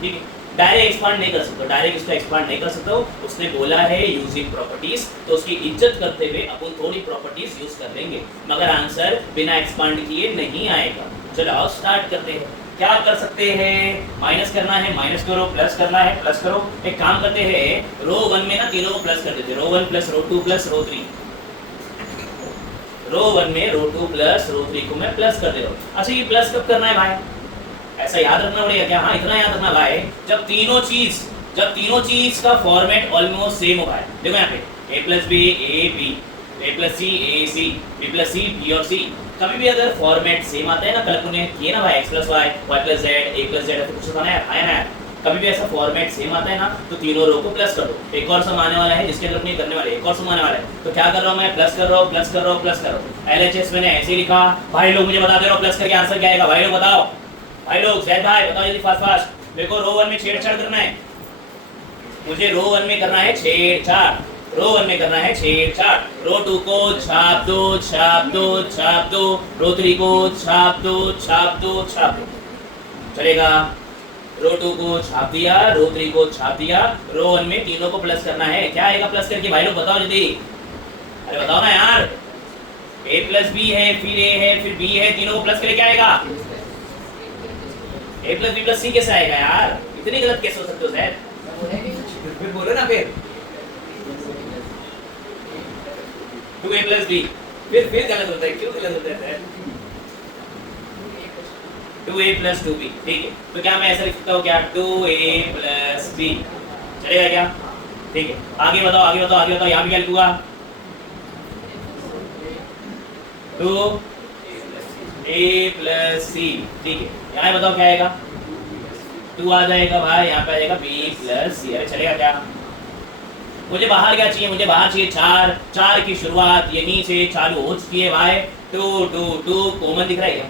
ठीक है। डायरेक्ट एक्सपांड नहीं कर सकते, डायरेक्ट इसको एक्सपांड नहीं कर सकते हो, उसने बोला है यूजिंग प्रॉपर्टीज, तो उसकी इज्जत करते हुए अपन थोड़ी प्रॉपर्टीज यूज कर लेंगे, मगर आंसर बिना एक्सपांड किए नहीं आएगा। चलो आओ स्टार्ट करते हैं, क्या कर सकते हैं, माइनस करना है माइनस करो, प्लस करना है प्लस करो। एक काम करते हैं, रो 1 में ना तीनों को प्लस कर देते, रो 1 प्लस रो 2 प्लस रो 3, रो 1 में रो 2 प्लस रो 3 को मैं प्लस कर दे रहा हूँ। अच्छा ये प्लस कब करना है भाई? ऐसा याद रखना पड़ेगा क्या? हाँ इतना याद रखना भाई, जब तीनों चीज का फॉर्मेट ऑलमोस्ट सेम हो भाई। देखो यहाँ पे a plus B A B, a plus C A C, b plus C B और सी। कभी भी अगर फॉर्मेट सेम आता है ना, कल तूने किए ना भाई x plus y, y plus z, a plus z, कुछ होता है ना, कभी भी ऐसा फॉर्मेट सेम आता है ना तो तीनों रो को प्लस कर दो। एक और सम आने वाला है जिसके अंदर अपने करने वाले, एक और सम आने वाला है, तो क्या कर रहा हूँ मैं? प्लस कर रहा हूँ, प्लस कर रहा हूँ, प्लस कर रहा हूँ। LHS मैंने ऐसे ही लिखा। भाई लोग मुझे बता दे रहा हूँ प्लस करके आंसर क्या आएगा? भाई लोग बताओ, भाई लोग, जैद भाई बताओ जल्दी फास्ट फास्ट। देखो रो 1 में छेड़छाड़ करना है मुझे, रो 1 में करना है छेड़छाड़, रो 1 में करना है छेड़छाड़। रो 2 को छाप दो, छाप दो, छाप दो, रो 3 को छाप दो, छाप दो, छाप दो, चलेगा। रो 2 को छाप दिया, रो 3 को छाप दिया, रो 1 में तीनों को प्लस करना है। क्या आएगा प्लस करके? भाई लोग बताओ जल्दी, अरे बताओ ना यार। a प्लस बी है, फिर a है, फिर b है, तीनों को प्लस करके क्या आएगा? a प्लस बी प्लस सी कैसे आएगा यार? इतनी गलत कैसे हो सकते हो सर? फिर बोलो ना, फिर 2a प्लस बी, फिर गलत होता है। क्यों गलत होता है सर? 2a प्लस 2b, ठीक है। तो क्या मैं ऐसा लिख सकता हूँ क्या? 2a प्लस b, चलेगा क्या? ठीक है, आगे बताओ, आगे बताओ, आगे बताओ। यहाँ भी क्या लिखूंगा? 2a प्लस c, ठीक है। यहाँ बताओ क्या आएगा? 2 आ जाएगा भाई, यहाँ पे आ जाएगा b प्लस c। अरे चलेगा क्या? मुझे बाहर क्या चाहिए? मुझे बाहर चाहिए 4। 4 की शुरुआत यहीं से चालू हो चुकी है भाई। 2 2 2 कॉमन दिख रहा है क्या?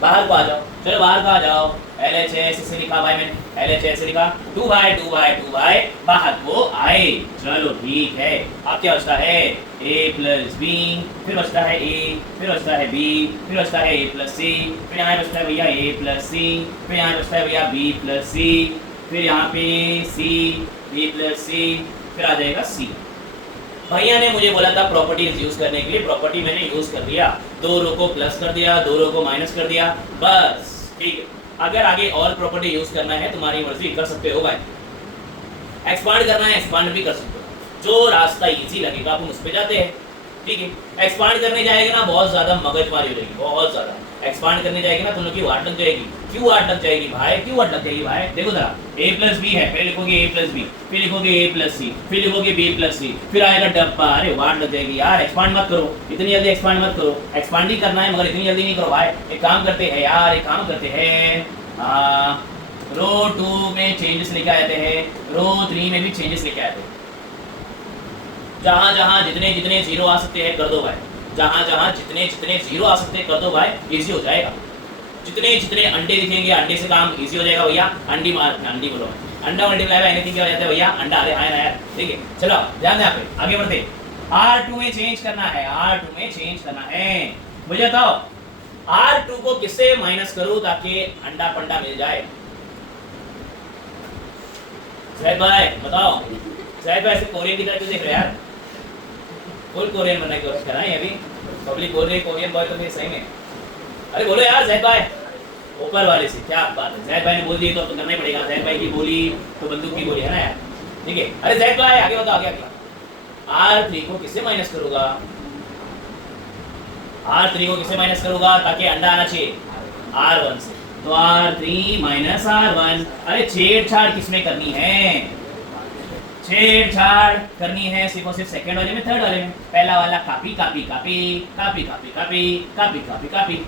बाहर को आ जाओ, चलो बाहर को आ जाओ। LHS से लिखा भाई मैंने, LHS से लिखा 2 बाय 2 बाय 2 बाय, बाहर को आए। चलो ठीक है, अब क्या बचता है? a प्लस बी, फिर बचता है a, फिर बचता है b, फिर बचता है a प्लस c, फिर यहाँ बचता है भैया a प्लस c, फिर यहाँ बचता है भैया b प्लस c, फिर यहाँ पे c, b प्लस c, फिर आ जाएगा c। भैया ने मुझे बोला था प्रॉपर्टीज यूज करने के लिए, प्रॉपर्टी मैंने यूज कर लिया। 2 रो को प्लस कर दिया, 2 रो को माइनस कर दिया, बस ठीक है। अगर आगे और प्रॉपर्टी यूज करना है तुम्हारी मर्जी, कर सकते हो भाई। एक्सपांड करना है एक्सपांड भी कर सकते हो, जो रास्ता इजी लगेगा अपन उस पर जाते हैं, ठीक है। एक्सपांड करने जाएगा ना बहुत ज्यादा मगजमारी हो जाएगी, बहुत ज्यादा एक्सपांड करने जाएगी ना तुम लोग की वाट लग जाएगी। क्यों वाट लग जाएगी भाई? क्यों वाट लग जाएगी भाई? देखो जरा, a प्लस बी है, पहले लिखोगे a प्लस बी, फिर लिखोगे a प्लस सी, फिर लिखोगे b प्लस सी, फिर आएगा डब्बा। अरे वाट लग जाएगी यार, एक्सपांड मत करो, इतनी जल्दी एक्सपांड मत करो। एक्सपांड ही करना है मगर इतनी जल्दी नहीं करो भाई। एक काम करते हैं यार, एक काम करते हैं, रो 2 में चेंजेस लेके आते हैं, रो 3 में भी चेंजेस लेके आते हैं। जहाँ जहाँ जितने जितने जीरो आ सकते हैं कर दो भाई, जहाँ जहाँ जितने जितने जीरो आ सकते हैं कर दो भाई, इजी हो जाएगा। जितने जितने अंडे दिखेंगे अंडे से काम इजी हो जाएगा भैया। अंडी बोलो, अंडा मल्टीप्लाई बाय एनीथिंग क्या हो जाता है भैया? अंडा। अरे हाँ ना यार, ठीक है। चलो ध्यान दें, पे आगे बढ़ते। R2 में चेंज करना है, R2 में चेंज करना है। मुझे बताओ R2 को किससे माइनस करूं ताकि अंडा पंडा मिल जाए? जैद भाई बताओ, जैद भाई ऐसे कोरियन की तरह क्यों देख रहे यार? फुल कोरियन बनने की कोशिश कर रहा है अभी, पब्लिक बोल रही है कोरियन बॉय तो फिर सही में। अरे बोलो यार जैद भाई, ऊपर वाले से क्या बात है? जैद भाई ने बोल दी तो करना ही पड़ेगा। जैद भाई की बोली तो बंदूक की बोली है ना यार, ठीक है। अरे जैद भाई आगे बताओ, आगे अगला। R3 को किससे माइनस करूंगा? R3 को किससे माइनस करूंगा ताकि अंडा आना चाहिए? R1 से। तो R3 माइनस R1। अरे छेड़छाड़ किसमें करनी है? छेड़छाड़ करनी है सिर्फ और सिर्फ सेकंड वाले में, थर्ड वाले में। पहला वाला copy copy copy copy copy copy copy copy copy,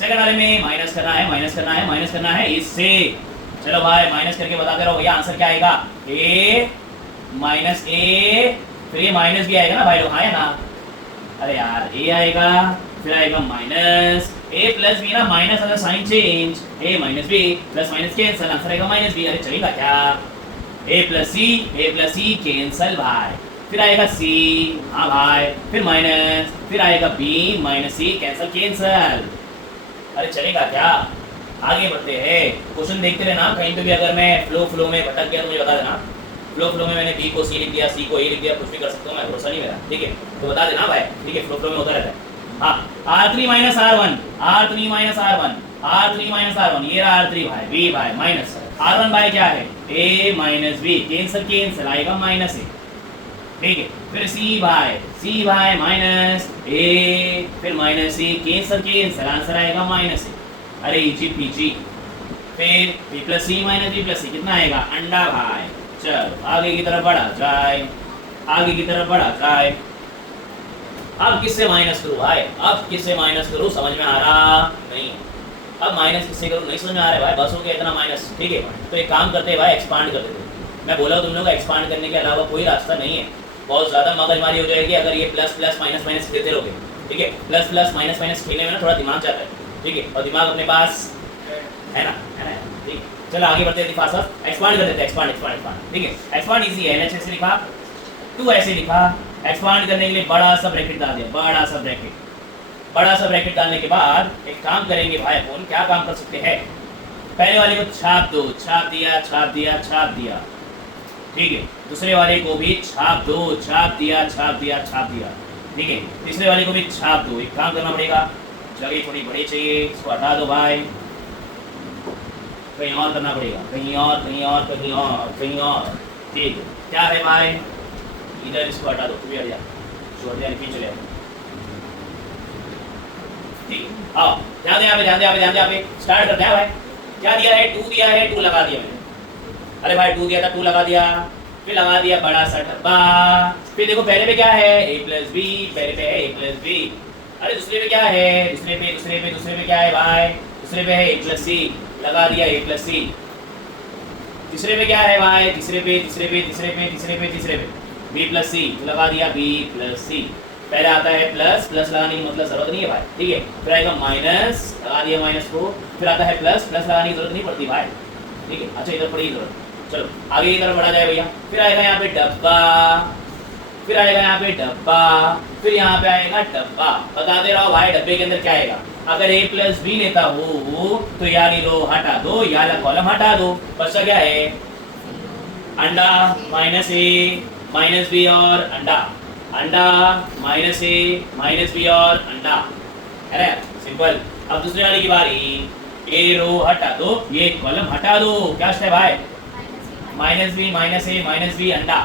second वाले में माइनस करना है, माइनस करना है, माइनस करना है इससे। चलो भाई माइनस करके बता दे रहा हूँ भैया, आंसर क्या आएगा? a माइनस a, फिर ये माइनस भी आएगा ना भाई लोग, हाँ या ना? अरे यार a आएगा, फिर आएगा माइनस a प्लस बी ना, माइनस अगर sign change, a minus b plus minus cancel, answer आएगा माइनस बी। अरे चलेगा क्या? a प्लस सी कैंसल भाई, फिर आएगा c, हाँ भाई, फिर माइनस, फिर आएगा b माइनस सी कैंसल कैंसल। अरे चलेगा क्या? आगे बढ़ते हैं, क्वेश्चन देखते रहना। कहीं पे भी अगर मैं फ्लो में भटक गया तो मुझे बता देना। फ्लो में मैंने b को c लिख दिया, c को a लिख दिया, कुछ भी कर सकता हूँ मैं, भरोसा नहीं मेरा, ठीक है? तो बता देना भाई, ठीक है? फ्लो में होता रहता है। हाँ, R3 minus R1, R3 minus R1, R3 minus R1, ये रहा R3 भाई, b भाई माइनस R1 भाई क्या है? a minus b cancel cancel आएगा माइनस a, ठीक है। फिर सी बाय माइनस ए, फिर माइनस ए, कैंसर आंसर आएगा माइनस ए। अरे इजी पीजी। फिर बी प्लस सी माइनस बी प्लस सी कितना आएगा अंडा भाई। चलो आगे की तरफ बढ़ा जाए, आगे की तरफ बढ़ा जाए। अब किससे माइनस करूँ भाई, अब किससे माइनस करूँ समझ में आ रहा नहीं। अब माइनस किससे करूँ नहीं समझ में आ रहा है भाई, बस हो गया इतना माइनस। ठीक है, तो एक काम करते हैं भाई, एक्सपांड कर देते हैं। मैं बोला तुम लोग एक्सपांड करने के अलावा कोई रास्ता नहीं है, बहुत ज़्यादा मगजमारी हो जाएगी अगर ये प्लस प्लस माइनस माइनस खेलते रहोगे। ठीक है, प्लस प्लस माइनस माइनस खेलने में ना थोड़ा दिमाग जाता है। ठीक है, और दिमाग अपने पास है ना, है ना। ठीक, चलो आगे बढ़ते हैं। फास्ट एक्सपांड कर देते हैं, एक्सपांड एक्सपांड एक्सपांड। ठीक है, एक्सपांड इजी है, एलएच ऐसे लिखा, 2 ऐसे लिखा। एक्सपांड करने के लिए बड़ा सा ब्रैकेट डाल दिया, बड़ा सा ब्रैकेट। बड़ा सा ब्रैकेट डालने के बाद एक काम करेंगे भाई, अपन क्या काम कर सकते हैं, पहले वाले को छाप दो, छाप दिया छाप दिया छाप दिया। ठीक है, दूसरे वाले को भी छाप दो, छाप दिया छाप दिया छाप दिया। ठीक है, तीसरे वाले को भी छाप दो। एक काम करना पड़ेगा, जगह थोड़ी बड़ी चाहिए, इसको हटा दो भाई, कहीं और करना पड़ेगा, कहीं और कहीं और कहीं और कहीं और। ठीक है, क्या है भाई, इधर इसको हटा दो, तू भी हट जा, छोड़ दिया पीछे चले। ठीक है, आओ ध्यान दे, यहाँ पे ध्यान दे, ध्यान दे, स्टार्ट करते हैं भाई। क्या दिया है, 2 दिया है, 2 लगा दिया मैंने। अरे भाई 2 दिया था, 2 लगा दिया, फिर लगा दिया बड़ा सा डब्बा। फिर देखो पहले पे क्या है, a प्लस बी, पहले पे है a प्लस बी। अरे दूसरे पे क्या है, दूसरे पे क्या है भाई, दूसरे पे है a प्लस सी, लगा दिया a प्लस सी। तीसरे पे क्या है भाई, तीसरे पे b प्लस सी, लगा दिया b प्लस सी। पहले आता है प्लस, प्लस लगाने की मतलब जरूरत नहीं है भाई। ठीक है, फिर आएगा माइनस, लगा दिया माइनस को, फिर आता है प्लस, प्लस लगाने की जरूरत नहीं पड़ती भाई। ठीक है, अच्छा इधर पड़ी जरूरत। चलो आगे की तरफ बढ़ा जाए भैया। फिर आएगा यहाँ पे डब्बा, फिर आएगा यहाँ पे डब्बा, फिर यहाँ पे आएगा डब्बा। बताते रहो भाई डब्बे के अंदर क्या आएगा। अगर a प्लस बी लेता हो तो यार ये रो हटा दो, यार कॉलम हटा दो, बच्चा क्या है अंडा माइनस ए माइनस बी और अंडा, अंडा माइनस ए माइनस बी और अंडा, है ना, सिंपल। अब दूसरे वाले की बारी, ए रो हटा दो, ये कॉलम हटा दो, क्या है भाई माइनस बी माइनस ए माइनस बी अंडा,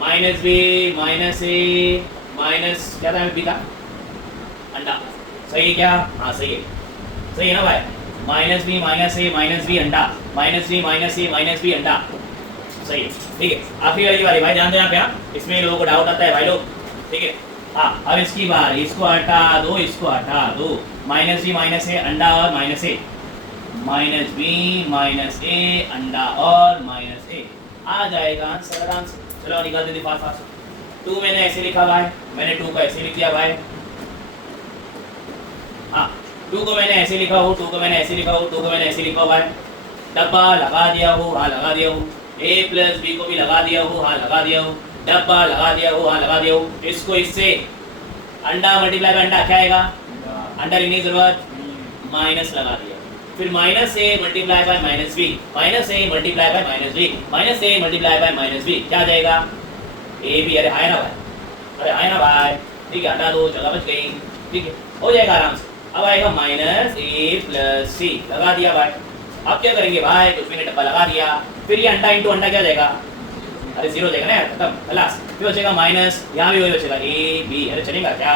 माइनस बी माइनस ए माइनस क्या था बी था अंडा। सही है क्या, हाँ सही है, सही है ना भाई। माइनस बी माइनस ए माइनस बी अंडा, माइनस बी माइनस ए माइनस बी अंडा, सही है। ठीक है, आखिरी वाली बारी भाई, ध्यान देना पे, इसमें लोगों को डाउट आता है भाई लोग। ठीक है, हाँ अब इसकी बार, इसको हटा दो, इसको हटा दो, माइनस बी माइनस ए अंडा और माइनस ए, माइनस बी माइनस ए अंडा और माइनस ए, आ जाएगा आंसर आराम से। चलो निकाल देते फास्ट फास्ट। 2 मैंने ऐसे लिखा भाई, मैंने 2 को ऐसे लिख दिया भाई। हाँ 2 को मैंने ऐसे लिखा हो, 2 को मैंने ऐसे लिखा हो, 2 को मैंने ऐसे लिखा हो भाई। डब्बा लगा दिया हो, हाँ लगा दिया हो। ए प्लस बी को भी लगा दिया हो, हाँ लगा दिया हो। डब्बा लगा दिया हो, हाँ लगा दिया हो। इसको इससे अंडा मल्टीप्लाई बाय अंडा क्या आएगा, अंडा लिखने की जरूरत, माइनस लगा दिया। फिर minus a multiply by minus b, minus a multiply by minus b, minus a multiply by minus b, क्या आ जाएगा ए बी। अरे आए ना भाई, अरे आए ना भाई। ठीक है, हटा दो, जगह बच गई। ठीक है, हो जाएगा आराम से। अब आएगा माइनस ए प्लस सी, लगा दिया भाई। अब क्या करेंगे भाई, कुछ भी नहीं, डब्बा लगा दिया। फिर ये अंडा इंटू अंडा क्या हो जाएगा, अरे 0 हो जाएगा ना यार, खत्म खलास। फिर बचेगा माइनस, यहाँ भी वही बचेगा ए बी। अरे चलेगा क्या,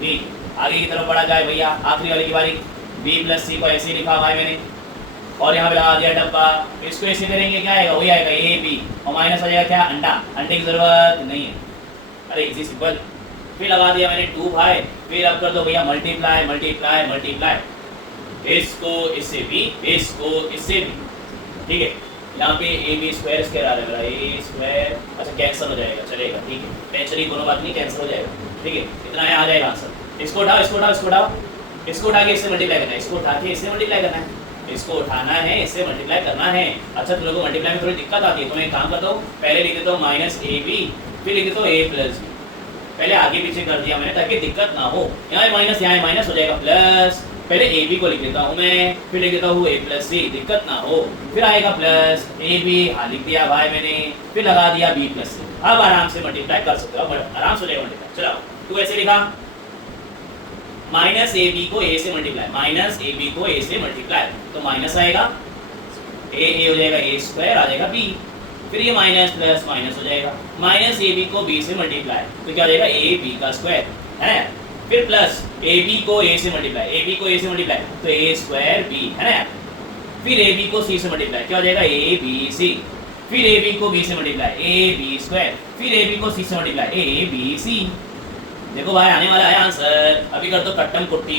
ठीक। आगे की तरफ बढ़ा जाए भैया, आखिरी वाली की बारी। b प्लस सी को ऐसे लिखा भाई मैंने, और यहाँ पे लगा दिया डब्बा। इसको ऐसे करेंगे क्या आएगा, वही आएगा ए बी, और माइनस आ जाएगा क्या अंडा, अंडे की जरूरत नहीं है। अरे इजी सिंपल। फिर लगा दिया मैंने 2 भाई। फिर अब कर दो भैया मल्टीप्लाई मल्टीप्लाई मल्टीप्लाई, इसको इससे भी, इसको इससे भी। ठीक है, यहाँ पे ए बी स्क्वायर आ रहा है, ए स्क्वायर, अच्छा कैंसिल हो जाएगा, चलेगा। ठीक है, टेंशन ही दोनों बात नहीं, कैंसिल हो जाएगा। ठीक है, इतना है, आ जाएगा आंसर। इसको उठाओ, इसको उठाओ, इसको उठाओ, इसको उठा के इससे मल्टीप्लाई करना है, इसको उठा के इससे मल्टीप्लाई करना है, इसको उठाना है, इससे मल्टीप्लाई करना है। अच्छा तुम लोगों को मल्टीप्लाई में थोड़ी दिक्कत आती है, तो मैं काम करता हूँ, पहले लिख देता हूँ माइनस ए बी, फिर लिख देता हूँ ए प्लस बी। पहले आगे पीछे कर दिया मैंने ताकि दिक्कत ना हो। यहाँ माइनस, यहाँ माइनस हो जाएगा प्लस। पहले ए बी को लिख देता हूँ मैं, फिर लिख देता हूँ ए प्लस सी, दिक्कत ना हो। फिर आएगा प्लस ए बी, हाँ लिख दिया भाई मैंने, फिर लगा दिया बी प्लस सी। अब आराम से मल्टीप्लाई कर सकते हो, आराम से हो जाएगा मल्टीप्लाई। चलो तू ऐसे लिखा, माइनस ए बी को ए से मल्टीप्लाई, माइनस ए बी को ए से मल्टीप्लाई, तो माइनस आएगा, ए हो जाएगा ए स्क्वायर, आ जाएगा बी। फिर ये माइनस प्लस माइनस हो जाएगा, माइनस ए बी को बी से मल्टीप्लाई, तो क्या हो जाएगा ए बी का स्क्वायर है ना, फिर प्लस ए बी को ए से मल्टीप्लाई, ए बी को ए से मल्टीप्लाई तो ए स्क्वायर बी है ना, फिर ए बी को सी से मल्टीप्लाई, क्या हो जाएगा ए बी सी, फिर ए बी को बी से मल्टीप्लाई ए बी स्क्वायर, फिर ए बी को सी से मल्टीप्लाई ए बी सी। देखो भाई आने वाला है आंसर, अभी कर दो कट्टम कुट्टी,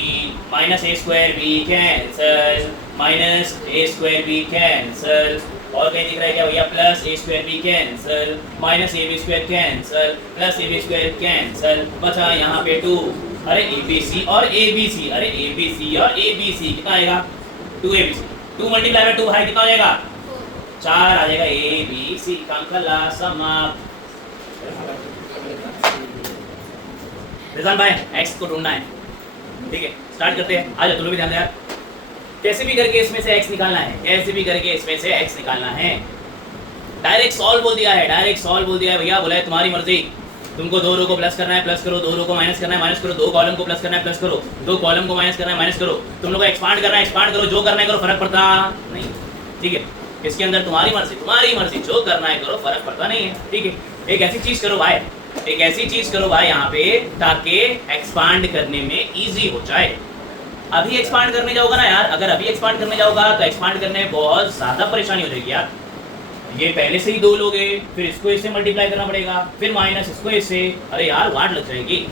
minus a square b cancel, minus a square b cancel, और कहीं दिख रहा है क्या भैया, plus a square b cancel, minus a b square cancel, plus a b square cancel, बचा यहाँ पे 2, अरे ए बी सी और ए बी सी, अरे ए बी सी और ए बी सी कितना आएगा 2 a B c, 2 multiply by 2 भाई कितना हो जाएगा 4 आ जाएगा, ए बी सी काम खला समाप्त। रिजवान भाई एक्स को ढूंढना है, ठीक है स्टार्ट करते हैं, आ जाओ तुम लोग भी ध्यान दे यार, कैसे भी करके इसमें से x निकालना है, कैसे भी करके इसमें से x निकालना है। डायरेक्ट सॉल्व बोल दिया है, डायरेक्ट सॉल्व बोल दिया है भैया, बोला है तुम्हारी मर्जी, तुमको 2 रो को प्लस करना है प्लस करो, 2 रो को माइनस करना है माइनस करो, 2 कॉलम को प्लस करना है प्लस करो, 2 कॉलम को माइनस करना है माइनस करो, तुम लोग को एक्सपांड करना है एक्सपांड करो, जो करना है करो, फर्क पड़ता नहीं, ठीक है इसके अंदर तुम्हारी मर्जी जो करना है करो, फर्क पड़ता नहीं है, ठीक है। एक ऐसी चीज करो भाई, एक ऐसी चीज करो भाई यहाँ पे ताकि एक्सपांड करने में इजी हो जाए। अभी एक्सपांड करने जाओगा ना यार, अगर अभी एक्सपांड करने जाओगा तो एक्सपांड करने में बहुत ज्यादा परेशानी हो जाएगी यार, ये पहले से ही 2 लोगे, फिर इसको इससे मल्टीप्लाई करना पड़ेगा, फिर माइनस इसको इससे, अरे यार वाट लग जाएगी।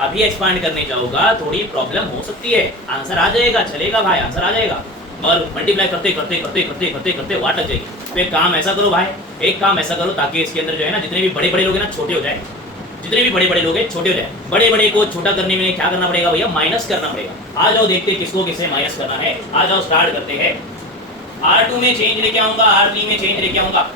अभी एक्सपांड करने जाओगा थोड़ी प्रॉब्लम हो सकती है, आंसर आ जाएगा चलेगा भाई, आंसर आ जाएगा, और मल्टीप्लाई करते करते करते करते करते करते वाट लग जाएगी। तो एक काम ऐसा करो भाई, एक काम ऐसा करो ताकि इसके अंदर जो है ना जितने भी बड़े बड़े लोग हैं ना छोटे हो जाए, जितने भी बड़े बड़े लोग हैं छोटे हो जाए। बड़े बड़े को छोटा करने में क्या करना पड़ेगा भैया, माइनस करना पड़ेगा। आ जाओ देखते किसको किससे माइनस करना है, आ जाओ स्टार्ट करते हैं। R2 में चेंज लेके आऊंगा, R3 में चेंज लेके आऊंगा,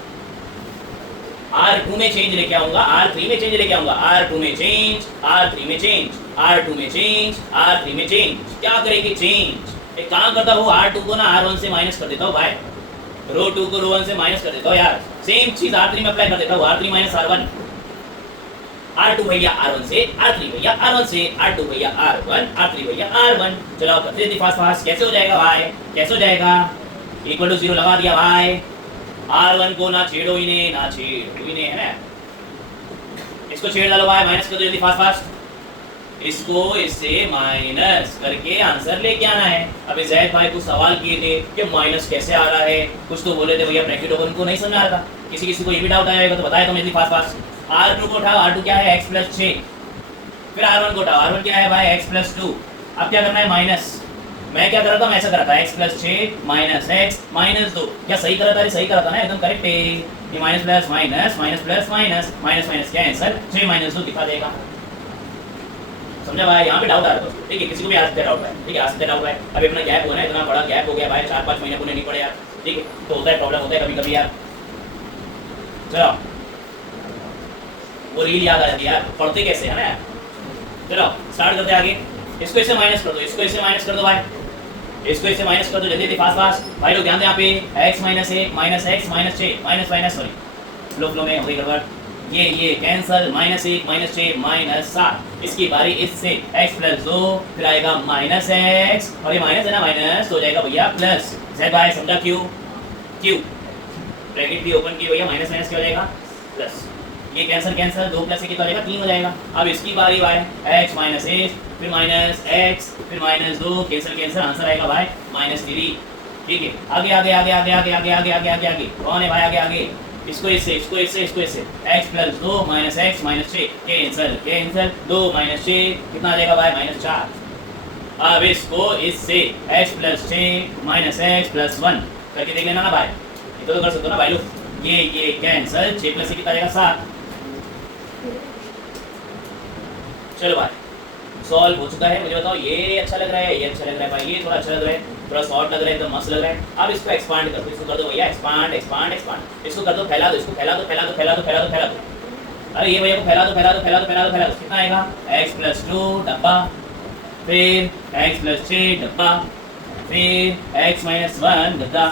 R2 में चेंज लेके आऊंगा, R3 में चेंज लेके आऊंगा, R2 में चेंज, R3 में चेंज, R2 में चेंज, R3 में चेंज, क्या करेगी चेंज। एक काम करता हूँ R2 को ना R1 से माइनस कर देता हूँ भाई, रो 2 को रो 1 से माइनस कर देता हूँ यार, सेम चीज R3 में अप्लाई कर देता हूँ, R3 माइनस R1, R2 भैया R1 से, R3 भैया R1 से, R2 भैया R1, R3 भैया R1। चलो करते थे फास्ट फास्ट, कैसे हो जाएगा भाई, कैसे हो जाएगा, इक्वल टू 0 लगा दिया भाई, R1 को ना छेड़ो इन्हें, ना छेड़ो इन्हें, है ना, इसको छेड़ डालो भाई, माइनस कर दो जल्दी फास्ट फास्ट, इसको इससे माइनस करके आंसर लेके आना है। अभी जैद भाई कुछ सवाल किए थे कि माइनस कैसे आ रहा है, कुछ तो बोले थे भैया ब्रैकेट ओपन को नहीं समझ आ रहा था, किसी किसी को ये भी डाउट आएगा तो बताया तो जल्दी फास्ट फास्ट। R2 को उठाओ, R2 क्या है x + 6, फिर R1 को उठाओ, R1 क्या है भाई x + 2, अब क्या करना है माइनस, मैं क्या कर रहा था, मैं ऐसा कर रहा था x + 6 माइनस x माइनस 2, क्या सही कर रहा था, सही कर रहा था ना एकदम करेक्ट है, ये minus plus minus minus plus minus minus minus cancel, 6 minus 2 दिखा देगा, समझा भाई, यहाँ पे डाउट आ रहा है, ठीक है किसी को भी आ सकता है डाउट है, ठीक है आ सकता है डाउट है, अभी अपना गैप हुआ ना, इतना बड़ा गैप हो गया भाई, 4-5 महीने पूरे नहीं पड़े यार, ठीक है तो होता है प्रॉब्लम होता है कभी कभी यार। चलो वो रील याद आ जाती है यार, पढ़ते कैसे है ना यार। चलो स्टार्ट करते हैं आगे, इसको इससे माइनस कर दो, इसको इससे माइनस कर दो भाई, इसको इससे माइनस कर दो जल्दी जल्दी फास्ट फास्ट भाई लोग ध्यान दें यहाँ पे, x minus 1 minus x minus 6 minus minus sorry flow में हो गई गड़बड़, ये कैंसल, माइनस 1 माइनस 6 माइनस 7, इसकी बारी इससे x + 2, फिर आएगा माइनस x, और ये माइनस है ना माइनस हो जाएगा भैया प्लस, जय भाई समझा, क्यू क्यू ब्रैकेट भी ओपन की भैया, माइनस माइनस क्या हो जाएगा प्लस, ये कैंसल कैंसल, 2 + 1 कितना हो जाएगा 3 हो जाएगा। अब इसकी बारी भाई x माइनस 1 फिर माइनस x फिर माइनस 2, कैंसल कैंसल, आंसर आएगा भाई -3, ठीक है आगे आगे आगे आगे आगे आगे आगे आगे आगे आगे कौन है भाई आगे आगे, इसको इससे इसको इससे इसको इससे, x + 2 minus x minus 6 cancel cancel, 2 minus 6 कितना आ जाएगा भाई -4। अब इसको इससे x + 6 माइनस x + 1 करके देख लेना ना भाई, ये तो कर सकते हो ना भाई लोग, ये कैंसल, 6 + 6 कितना आ जाएगा 7। चलो भाई सॉल्व हो चुका है, मुझे बताओ ये अच्छा लग रहा है, ये अच्छा लग रहा है भाई, ये थोड़ा अच्छा लग रहा है, थोड़ा शॉर्ट लग रहा है, एकदम मस्त लग रहा है। अब इसको एक्सपांड कर दो, इसको कर दो भैया एक्सपांड एक्सपांड एक्सपांड, इसको कर दो फैला दो, इसको फैला दो फैला दो फैला दो फैला दो फैला दो, अरे ये भैया को फैला दो फैला दो फैला दो फैला दो फैला दो, कितना आएगा x + 2 डब्बा, फिर x + 6 डब्बा, फिर x - 1 गद्दा,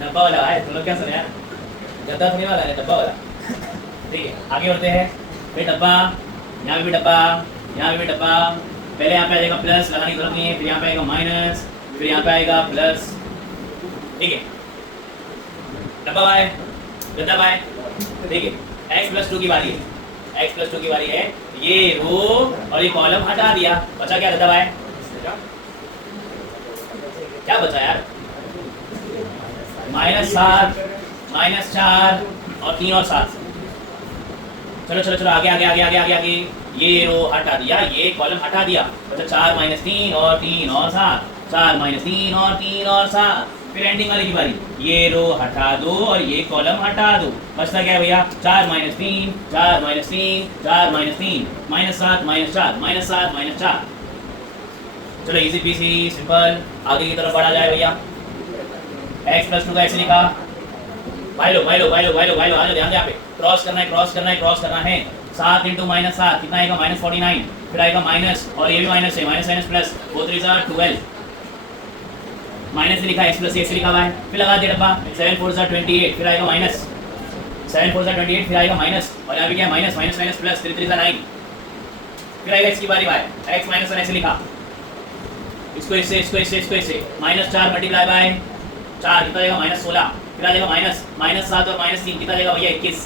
डब्बा वाला है, तुम लोग क्या सुने यार, गद्दा थोड़ी वाला है डब्बा वाला, ठीक है आगे बढ़ते हैं, फिर डब्बा, यहाँ भी डब्बा, यहाँ भी डब्बा, पहले यहाँ पे आ जाएगा प्लस, लगाने की जरूरत नहीं है, फिर यहाँ पे आएगा माइनस, फिर यहाँ पे आएगा प्लस, ठीक है डब्बा बाय गद्दा बाय। ठीक है, x प्लस 2 की बारी है, x प्लस 2 की बारी है। ये रो और ये कॉलम हटा दिया, बचा क्या गद्दा बाय? क्या बचा यार? -7 -4 और 3 और 7। चलो चलो चलो आगे आगे आगे आगे आगे आगे। ये रो हटा दिया, ये कॉलम हटा दिया, बचा 4 - 3 और 3 और 7, 4 - 3 और 3 और 7। फिर एंडिंग वाले की बारी, ये रो हटा दो और ये कॉलम हटा दो, बचता क्या है भैया? 4 - 3 4 - 3 4 - 3 -7 -4 -7 -4। चलो इजी पीसी सिंपल, आगे की तरफ बढ़ा जाए भैया। x प्लस 2 का ऐसे लिखा, भाई लो भाई लो भाई लो भाई लो भाई लो, आ जाओ ध्यान दे, यहाँ पे क्रॉस करना है क्रॉस करना है क्रॉस करना है। 7 × -7 कितना आएगा? -49। फिर आएगा माइनस, और ये भी माइनस है, माइनस माइनस प्लस, 4 3 12। माइनस से लिखा, x प्लस से लिखा हुआ है, फिर लगा दिया डब्बा। 7 4 28, फिर आएगा माइनस, 7 4 28, फिर आएगा माइनस, और यहाँ पे क्या है? Minus minus minus plus, 3 3 9। फिर आएगा x की बारी बाय, x - 1 ऐसे लिखा, इसको इससे इसको इससे इसको इससे, -4 मल्टीप्लाई बाय 4 कितना आएगा? -16। फिर आ जाएगा -7 और -3 कितना जाएगा भैया? 21।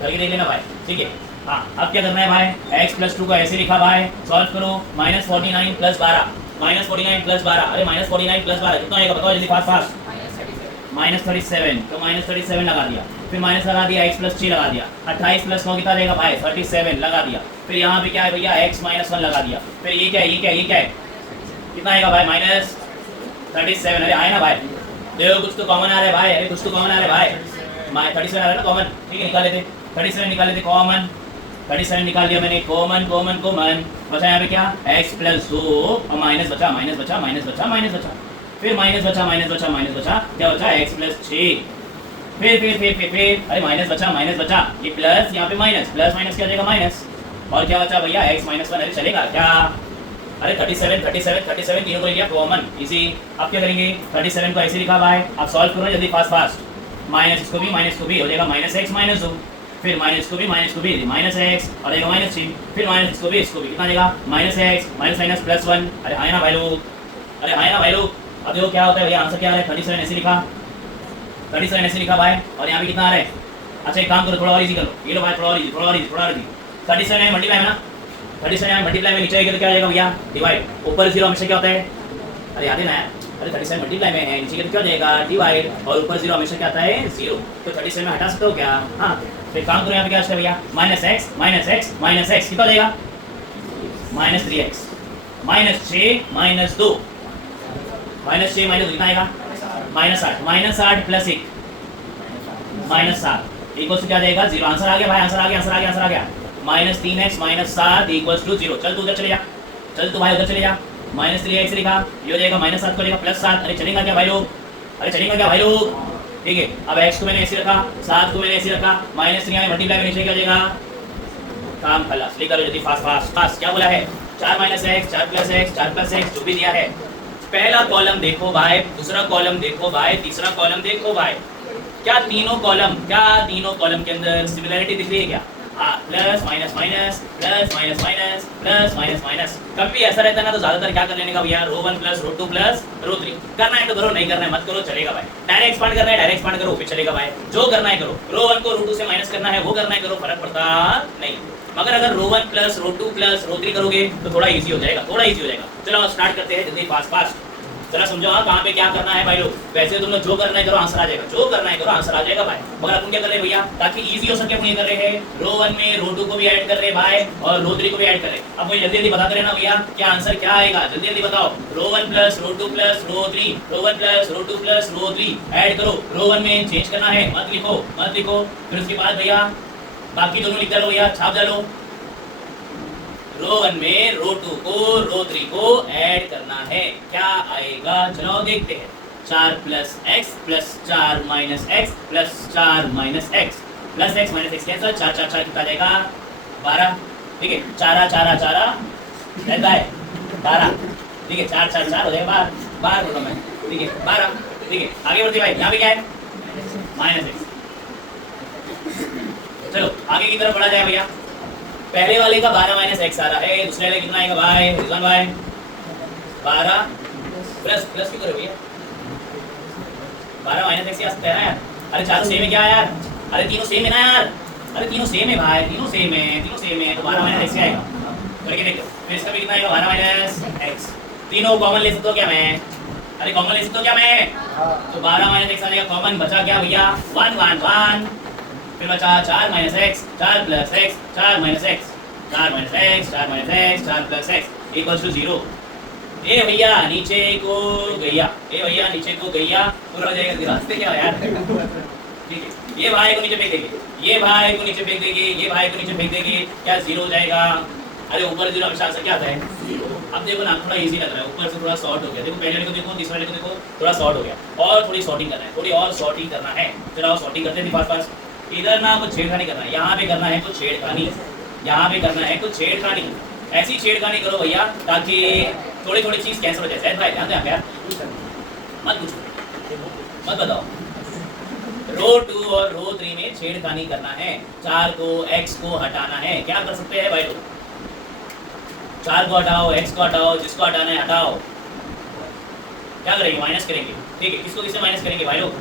करके देख लेना भाई, ठीक है। हाँ, अब क्या करना है भाई? x प्लस 2 को ऐसे लिखा भाई, सॉल्व करो। -49 + 12, -49 + 12, अरे -49 + 12 कितना आएगा बताओ जल्दी, फास्ट फास्ट। -37, तो -37 लगा दिया, फिर माइनस लगा दिया, x प्लस 6 लगा दिया, 28 + 9 कितना देगा भाई? 37 लगा दिया। फिर यहाँ पे क्या है भैया? x - 1 लगा दिया। फिर ये क्या है? ये क्या है? ये क्या है? कितना आएगा भाई? -37। अरे आए ना भाई, देखो कुछ तो कॉमन आ रहा है भाई, अरे कुछ तो कॉमन आ रहा है भाई। 37 आ रहा है ना कॉमन, ठीक है, निकाल लेते। 37 निकाल लेते कॉमन, 37 निकाल दिया मैंने, कॉमन कॉमन कॉमन। बचा यहाँ पे क्या? x प्लस 2 और माइनस बचा माइनस बचा माइनस बचा माइनस बचा, फिर माइनस बचा माइनस बचा माइनस बचा, क्या बचा? x plus 6। फिर अरे माइनस बचा, ये प्लस, यहाँ पे माइनस, प्लस माइनस क्या जाएगा? माइनस। और क्या बचा भैया? x - 1। अरे चलेगा क्या? अरे 37 तीनों को लिया कॉमन, इजी। अब क्या करेंगे? 37 को ऐसे लिखा हुआ है, आप सॉल्व करो जल्दी फास्ट फास्ट। माइनस इसको भी हो जाएगा -x - 2, फिर माइनस को भी -x और आएगा -3, फिर माइनस इसको भी कितना जाएगा? -x minus +1। अरे आए ना भाई लोग, अरे आए ना भाई लोग। अब देखो क्या होता है भैया, आंसर क्या आ रहा है? 37 ऐसे लिखा, 37 ऐसे लिखा भाई, और यहाँ पे कितना आ रहा है? अच्छा एक काम करो, थोड़ा और इजी करो, ये लो भाई, थोड़ा और इजी 37 है मल्टीप्लाई में ना, 37 है मल्टीप्लाई में, नीचे आएगा तो क्या आ जाएगा भैया? डिवाइड। ऊपर 0 हमेशा क्या होता है? अरे याद है ना, अरे 37 मल्टीप्लाई में है, नीचे क्या हो जाएगा? डिवाइड, और ऊपर 0 हमेशा क्या आता है? 0। तो 37 में हटा सकते हो क्या? हाँ, तो एक काम करो, यहाँ पे क्या है भैया? -x कितना हो जाएगा? -3x, -6 -2, -6 -2 कितना आएगा? -8 + 1 -7 इक्वल्स टू क्या जाएगा? 0। आंसर आ गया भाई, आंसर आ गया -3x - 7 = 0। चल तू उधर चले जा, चल तू भाई उधर चले जा। -3x लिखा, ये हो जाएगा -7 को लेगा +7। अरे चलेगा क्या भाई लोग? अरे चलेगा क्या भाई लोग? ठीक है, अब x को मैंने ऐसे रखा, 7 को मैंने ऐसे रखा, -3 आए मल्टीप्लाई में नीचे क्या हो जाएगा? काम खलास। लेकर जल्दी फास्ट फास्ट फास्ट। क्या बोला है? 4 - x 4 + x जो भी दिया है। पहला कॉलम देखो भाई, दूसरा कॉलम देखो भाई, तीसरा कॉलम देखो भाई। क्या तीनों कॉलम के अंदर सिमिलरिटी दिख रही है क्या? हाँ, plus minus minus plus minus minus plus minus minus. कभी ऐसा रहता है ना, तो ज्यादातर क्या कर लेने का भैया? रो 1 + रो 2 + रो 3। करना है तो करो, नहीं करना है मत करो, चलेगा भाई। डायरेक्ट एक्सपांड करना है, डायरेक्ट एक्सपांड करो, फिर चलेगा भाई। जो करना है करो, रो 1 को रो 2 से माइनस करना है वो करना है करो, फर्क पड़ता नहीं। मगर अगर रो 1 + रो 2 + रो 3 करोगे तो थोड़ा इजी हो जाएगा, चलो स्टार्ट करते हैं जल्दी फास्ट फास्ट। जरा समझो हाँ, कहाँ पे क्या करना है भाई लोग। वैसे तुम लोग जो करना है करो, आंसर आ जाएगा, जो करना है करो, आंसर आ जाएगा भाई। मगर अपन क्या कर रहे हैं भैया, ताकि इजी हो सके, अपन ये कर रहे हैं रो 1 में रो 2 को भी ऐड कर रहे हैं भाई, और रो 3 को भी ऐड कर रहे हैं। अब मुझे जल्दी जल्दी बताते रहना भैया, क्या आंसर क्या आएगा, जल्दी जल्दी बताओ। रो 1 + रो 2 + रो 3, रो 1 + रो 2 + रो 3 ऐड करो। रो 1 में चेंज करना है, मत लिखो। फिर उसके बाद भैया बाकी दोनों लिख डालो भैया, छाप डालो। रो 1 में रो 2 को रो 3 को ऐड करना है, क्या आएगा चलो देखते हैं। 4 + x + 4 - x + 4 - x plus x - x cancel, 4 4 4 कितना जाएगा? 12। ठीक है, 4 4 4 रहता है 12। ठीक है, 4 4 4 हो जाएगा 12 बोल रहा मैं, ठीक है 12। ठीक है, आगे बढ़ते भाई, यहाँ पे क्या है? -x। चलो आगे की तरफ बढ़ा जाए भैया। पहले वाले का 12 - x आ रहा है, दूसरे वाले कितना आएगा भाई? रिजवान भाई 12 प्लस क्यों करो भैया? 12 - x आ सकता है ना यार, अरे चारों सेम है क्या यार? अरे तीनों सेम है ना यार? अरे तीनों सेम है भाई, तीनों सेम है, तीनों सेम है। तो 12 माइनस एक्स आएगा, करके देख लो। फिर इसका भी कितना आएगा? 12 माइनस एक्स। तीनों कॉमन ले सकते हो क्या मैं? अरे कॉमन ले सकते हो क्या मैं? तो 12 माइनस एक्स आएगा कॉमन, बचा क्या भैया? 1 1 1। फिर बचा 4 minus x, 4 plus x, 4 minus x, 4 minus x, 4 minus x, 4 plus x equals to 0। ए भैया नीचे को गैया, ए भैया नीचे को गैया, पूरा हो जाएगा। रास्ते क्या है यार? ठीक है, ये भाई को नीचे फेंक देंगे, ये भाई को नीचे फेंक देंगे, ये भाई को नीचे फेंक देंगे, क्या 0 हो जाएगा? अरे ऊपर 0 हमेशा आंसर क्या आता है? 0। अब देखो ना थोड़ा इजी लग रहा है, ऊपर से थोड़ा शॉर्ट हो गया। देखो पहले को देखो, तीसरे को देखो, थोड़ा शॉर्ट हो गया। और थोड़ी शॉर्टिंग करना है, थोड़ी और शॉर्टिंग करना है। चलो शॉर्टिंग करते हैं फास्ट फास्ट। इधर ना कुछ छेड़खानी करना है, यहाँ पे करना है कुछ छेड़खानी, यहाँ पे करना है कुछ छेड़खानी। ऐसी छेड़खानी करो भैया ताकि थोड़ी थोड़ी चीज कैंसिल हो जाए। शायद भाई ध्यान दें यार, मत पूछो, मत बताओ। रो 2 और रो 3 में छेड़खानी करना है। 4 को x को हटाना है। क्या कर सकते हैं भाई लोग? 4 को हटाओ, x को हटाओ, जिसको हटाना है हटाओ। क्या करेंगे? माइनस करेंगे। ठीक है, किसको किससे माइनस करेंगे भाई लोग?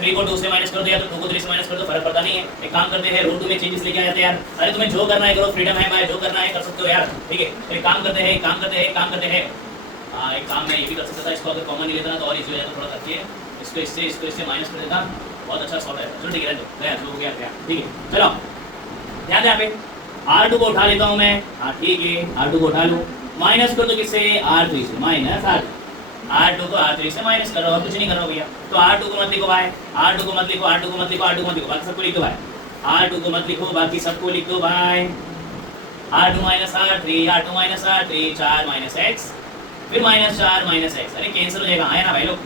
3 को 2 से माइनस कर दो या तो 2 को 3 से माइनस कर दो, फर्क पड़ता नहीं है। एक काम करते हैं, रो 2 में चेंजेस लेके आ जाते हैं यार। अरे तुम्हें जो करना है करो, फ्रीडम है भाई, जो करना है कर सकते हो यार। ठीक है, तो एक काम करते हैं, एक काम करते हैं, एक काम करते हैं। एक काम मैं ये भी कर सकता था, इसको अगर कॉमन नहीं लेता ना तो और इजी हो जाता। थोड़ा रखिए इसको, इससे माइनस कर देता, बहुत अच्छा सॉल्व है। चलो ठीक है, गया जो हो गया गया। ठीक है, चलो ध्यान दें यहाँ पे। R2 को उठा लेता हूँ मैं। हाँ ठीक है, R2 को उठा लूँ, माइनस कर दो किससे? R3 से। माइनस R2 को R3 से माइनस कर रहा हो, कुछ नहीं कर रहा हो भैया। तो R2 को मत लिखो भाई, R2 को मत लिखो, R2 को मत लिखो, R2 को मत लिखो, बाकी सबको लिख दो भाई। R2 को मत लिखो, बाकी सबको लिख दो भाई। R2 minus R3, R2 minus R3, 4 minus x, फिर माइनस 4 माइनस एक्स। अरे कैंसिल हो जाएगा, आया ना भाई लोग,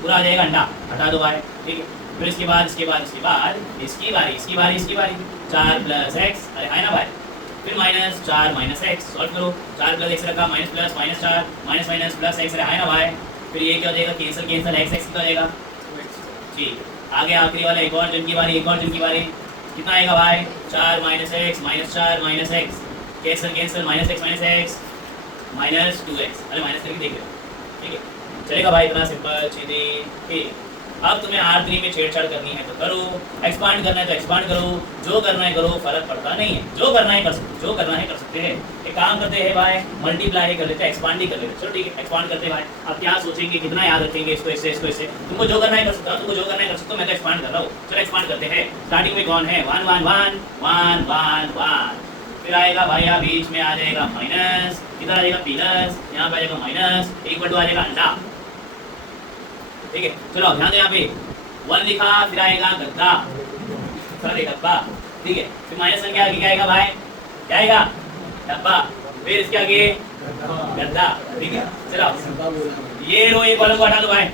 पूरा आ जाएगा अंडा, हटा दो भाई। ठीक है, फिर इसके बाद इसकी बारी 4 प्लस एक्स। अरे है ना भाई, फिर माइनस 4 माइनस एक्स। सॉल्व करो, 4 प्लस एक्स रखा, minus plus minus 4 minus minus plus x. अरे है ना भाई, फिर ये क्या हो जाएगा? कैंसिल कैंसिल, एक्स एक्स कितना हो जाएगा? ठीक, आगे आखिरी वाला एक और जन की बारी, एक और जन की बारी। कितना आएगा भाई? 4 minus x minus 4 minus x, cancel cancel, minus x minus 2x। अरे माइनस करके देख लो। ठीक है, चलेगा भाई, इतना सिंपल सीधी। ठीक, अब तुम्हें R3 में छेड़छाड़ करनी है तो करो, एक्सपांड करना है तो एक्सपांड करो, जो करना है करो, फर्क पड़ता नहीं है। जो करना है कर सकते, जो करना है कर सकते हैं। एक काम करते हैं भाई, मल्टीप्लाई कर लेते हैं, एक्सपांड ही कर लेते हैं। चलो ठीक है, एक्सपांड करते हैं भाई। आप क्या सोचेंगे, कितना याद रखेंगे? इसको इससे, इसको इससे। तुमको जो करना है कर सकते हो, तुमको जो करना है कर सकते हो, मैं तो एक्सपांड कर रहा हूँ। चलो एक्सपांड करते हैं। स्टार्टिंग में कौन है? 1 1 1 1 1 1। फिर आएगा भैया बीच में आ जाएगा माइनस, इधर आ जाएगा प्लस, यहाँ पे आ जाएगा माइनस, एक बटू आ जाएगा अंडा। ठीक है, चलो ध्यान दें यहाँ पे 1 लिखा, फिर आएगा गद्दा, सॉरी डब्बा। ठीक है, फिर माइनस के आगे क्या आएगा भाई? क्या आएगा? डब्बा। फिर इसके आगे गद्दा। ठीक है, चलो ये रो ये कॉलम को हटा दो भाई,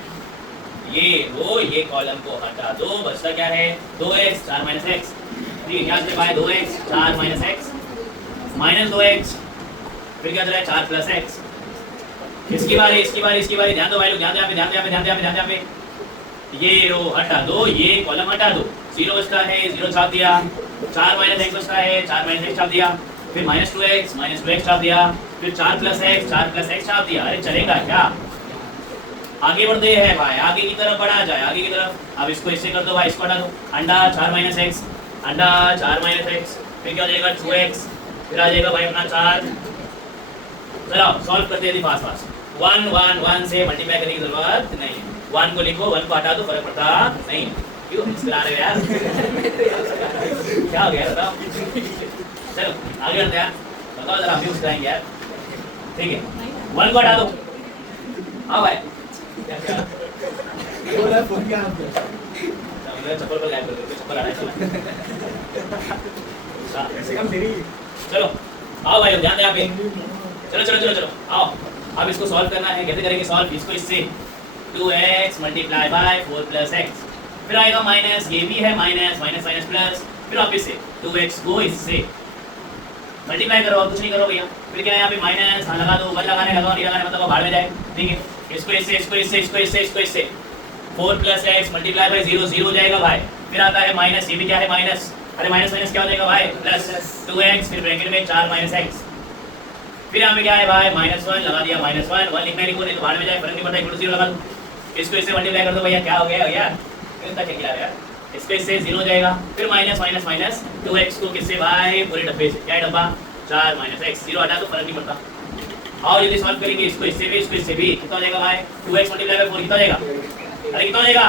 ये रो ये कॉलम को हटा दो। बचता क्या है? 2x 4 minus x. ठीक है, क्या से भाई? 2x 4 minus x minus 2x, फिर क्या चला है? 4 प्लस एक्स। इसकी बारी ध्यान दो भाई लोग, ध्यान दो यहाँ पे। ये रो हटा दो, ये कॉलम हटा दो। 0 बचता है, 0 छाप दिया। 4 माइनस एक्स बचता है, 4 माइनस एक्स छाप दिया। फिर माइनस 2x छाप दिया। फिर 4 प्लस एक्स छाप दिया। अरे चलेगा क्या? आगे बढ़ते हैं भाई, आगे की तरफ बढ़ा जाए, आगे की तरफ। अब इसको इससे कर दो भाई, इसको हटा दो। अंडा 4 माइनस एक्स, अंडा 4 माइनस एक्स, फिर क्या हो जाएगा? 2x, फिर आ जाएगा भाई अपना 4। चलो सॉल्व करते हैं फास्ट फास्ट। 1 1 1 से मल्टीप्लाई करने की जरूरत नहीं है। 1 को लिखो, 1 को हटा दो, फर्क पड़ता नहीं। क्यों मुस्कुरा रहे हो यार? क्या हो गया बताओ? चलो आगे बढ़ते हैं, बताओ जरा, हम भी मुस्कुराएंगे यार। ठीक है, 1 को हटा दो। हाँ भाई, चप्पल पर गायब कर दो, चप्पल हटाए। चलो आओ भाई ध्यान दें यहाँ पे। चलो आओ, अब इसको सॉल्व करना है। कैसे करेंगे सॉल्व? इसको इससे 2x multiply by 4 plus x, फिर आएगा माइनस, ये भी है माइनस, माइनस माइनस प्लस, फिर वापस से 2x को इससे मल्टीप्लाई करो और कुछ नहीं करो भैया। फिर क्या है यहाँ पे माइनस, हाँ लगा दो, बल लगाने लगाओ, नहीं लगाने मतलब बाहर में जाए। ठीक है, इसको इससे 4 प्लस एक्स मल्टीप्लाई बाय 0 0 हो जाएगा भाई। फिर आता है माइनस, ये भी क्या है? माइनस। अरे माइनस माइनस क्या हो जाएगा भाई? प्लस 2x, फिर ब्रैकेट में 4 माइनस एक्स, फिर यहाँ पे क्या है भाई? -1 लगा दिया। -1 लिखना लिखो, नहीं तो बाहर में जाए, फर्क नहीं पड़ता, 0 लगा दो। इसको इससे मल्टीप्लाई कर दो भैया। क्या हो गया भैया? कितना क्या किया यार, इसके से 0 हो जाएगा, फिर माइनस माइनस माइनस 2x को किससे भाई, पूरे डब्बे से, क्या है डब्बा 4 माइनस x, 0 हटा तो फर्क नहीं पड़ता। और यदि सॉल्व करेंगे इसको इससे भी इसको इससे भी, कितना हो जाएगा भाई 2x मल्टीप्लाई बाय 4 कितना हो जाएगा, अरे कितना हो जाएगा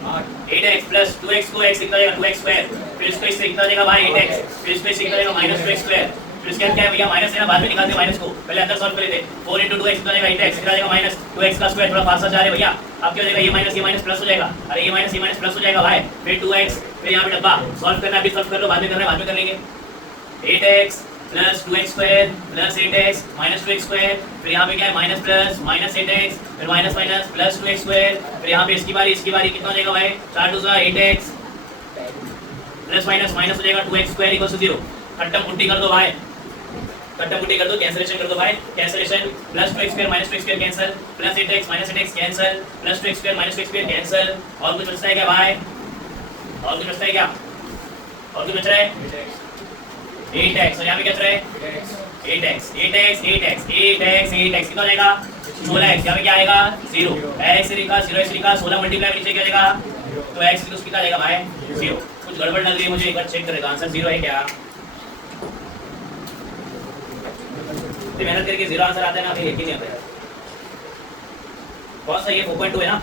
8x प्लस 2x को x कितना हो जाएगा 2x स्क्वायर, फिर इसको इससे कितना हो जाएगा भाई 8x, फिर इसको इससे कितना हो जाएगा माइनस 2x स्क्वायर, फिर इसके बाद क्या है भैया माइनस है ना, बाद में निकालते माइनस को, पहले अंदर सॉल्व कर लेते, 4 × 2x कितना हो जाएगा 8x, कितना हो जाएगा माइनस 2x का स्क्वायर, थोड़ा फास्ट जा रहे भैया, अब क्या हो जाएगा ये माइनस प्लस हो जाएगा, अरे ये माइनस प्लस हो जाएगा भाई, फिर 2x, फिर यहाँ पे डब्बा सॉल्व करना है, अभी सॉल्व कर लो, बाद में करना है, बाद में कर लेंगे, 8x plus 2x square plus 8x minus 2x square, फिर यहाँ पे क्या है माइनस प्लस माइनस 8x, फिर minus minus plus 2x square, फिर यहाँ पे इसकी बारी कितना हो जाएगा भाई 4 2 8x प्लस माइनस माइनस हो जाएगा 2x स्क्वायर इक्वल टू 0, खट्टम पुट्टी कर दो भाई, खट्टम पुट्टी कर दो, कैंसलेशन कर दो भाई, cancellation, plus 2x square minus 2x square cancel, plus 8x minus 8x cancel, plus 2x square minus 2x square cancel, और कुछ बचता है क्या भाई, और कुछ बचता है क्या, और कुछ बच रहा है 8x, और यहाँ पे क्या बच रहा है 8x कितना हो जाएगा 16x, यहाँ पे क्या आएगा 0, x से लिखा 0x लिखा 16 मल्टीप्लाई नीचे क्या जाएगा, तो x की कितना आएगा भाई 0, कुछ गड़बड़ लग रही है मुझे, एक बार चेक करेगा आंसर 0 है क्या, तो मेहनत करके 0 आंसर आता है ना, फिर यकीन नहीं आता है, कौन सा ये 4.2 है ना,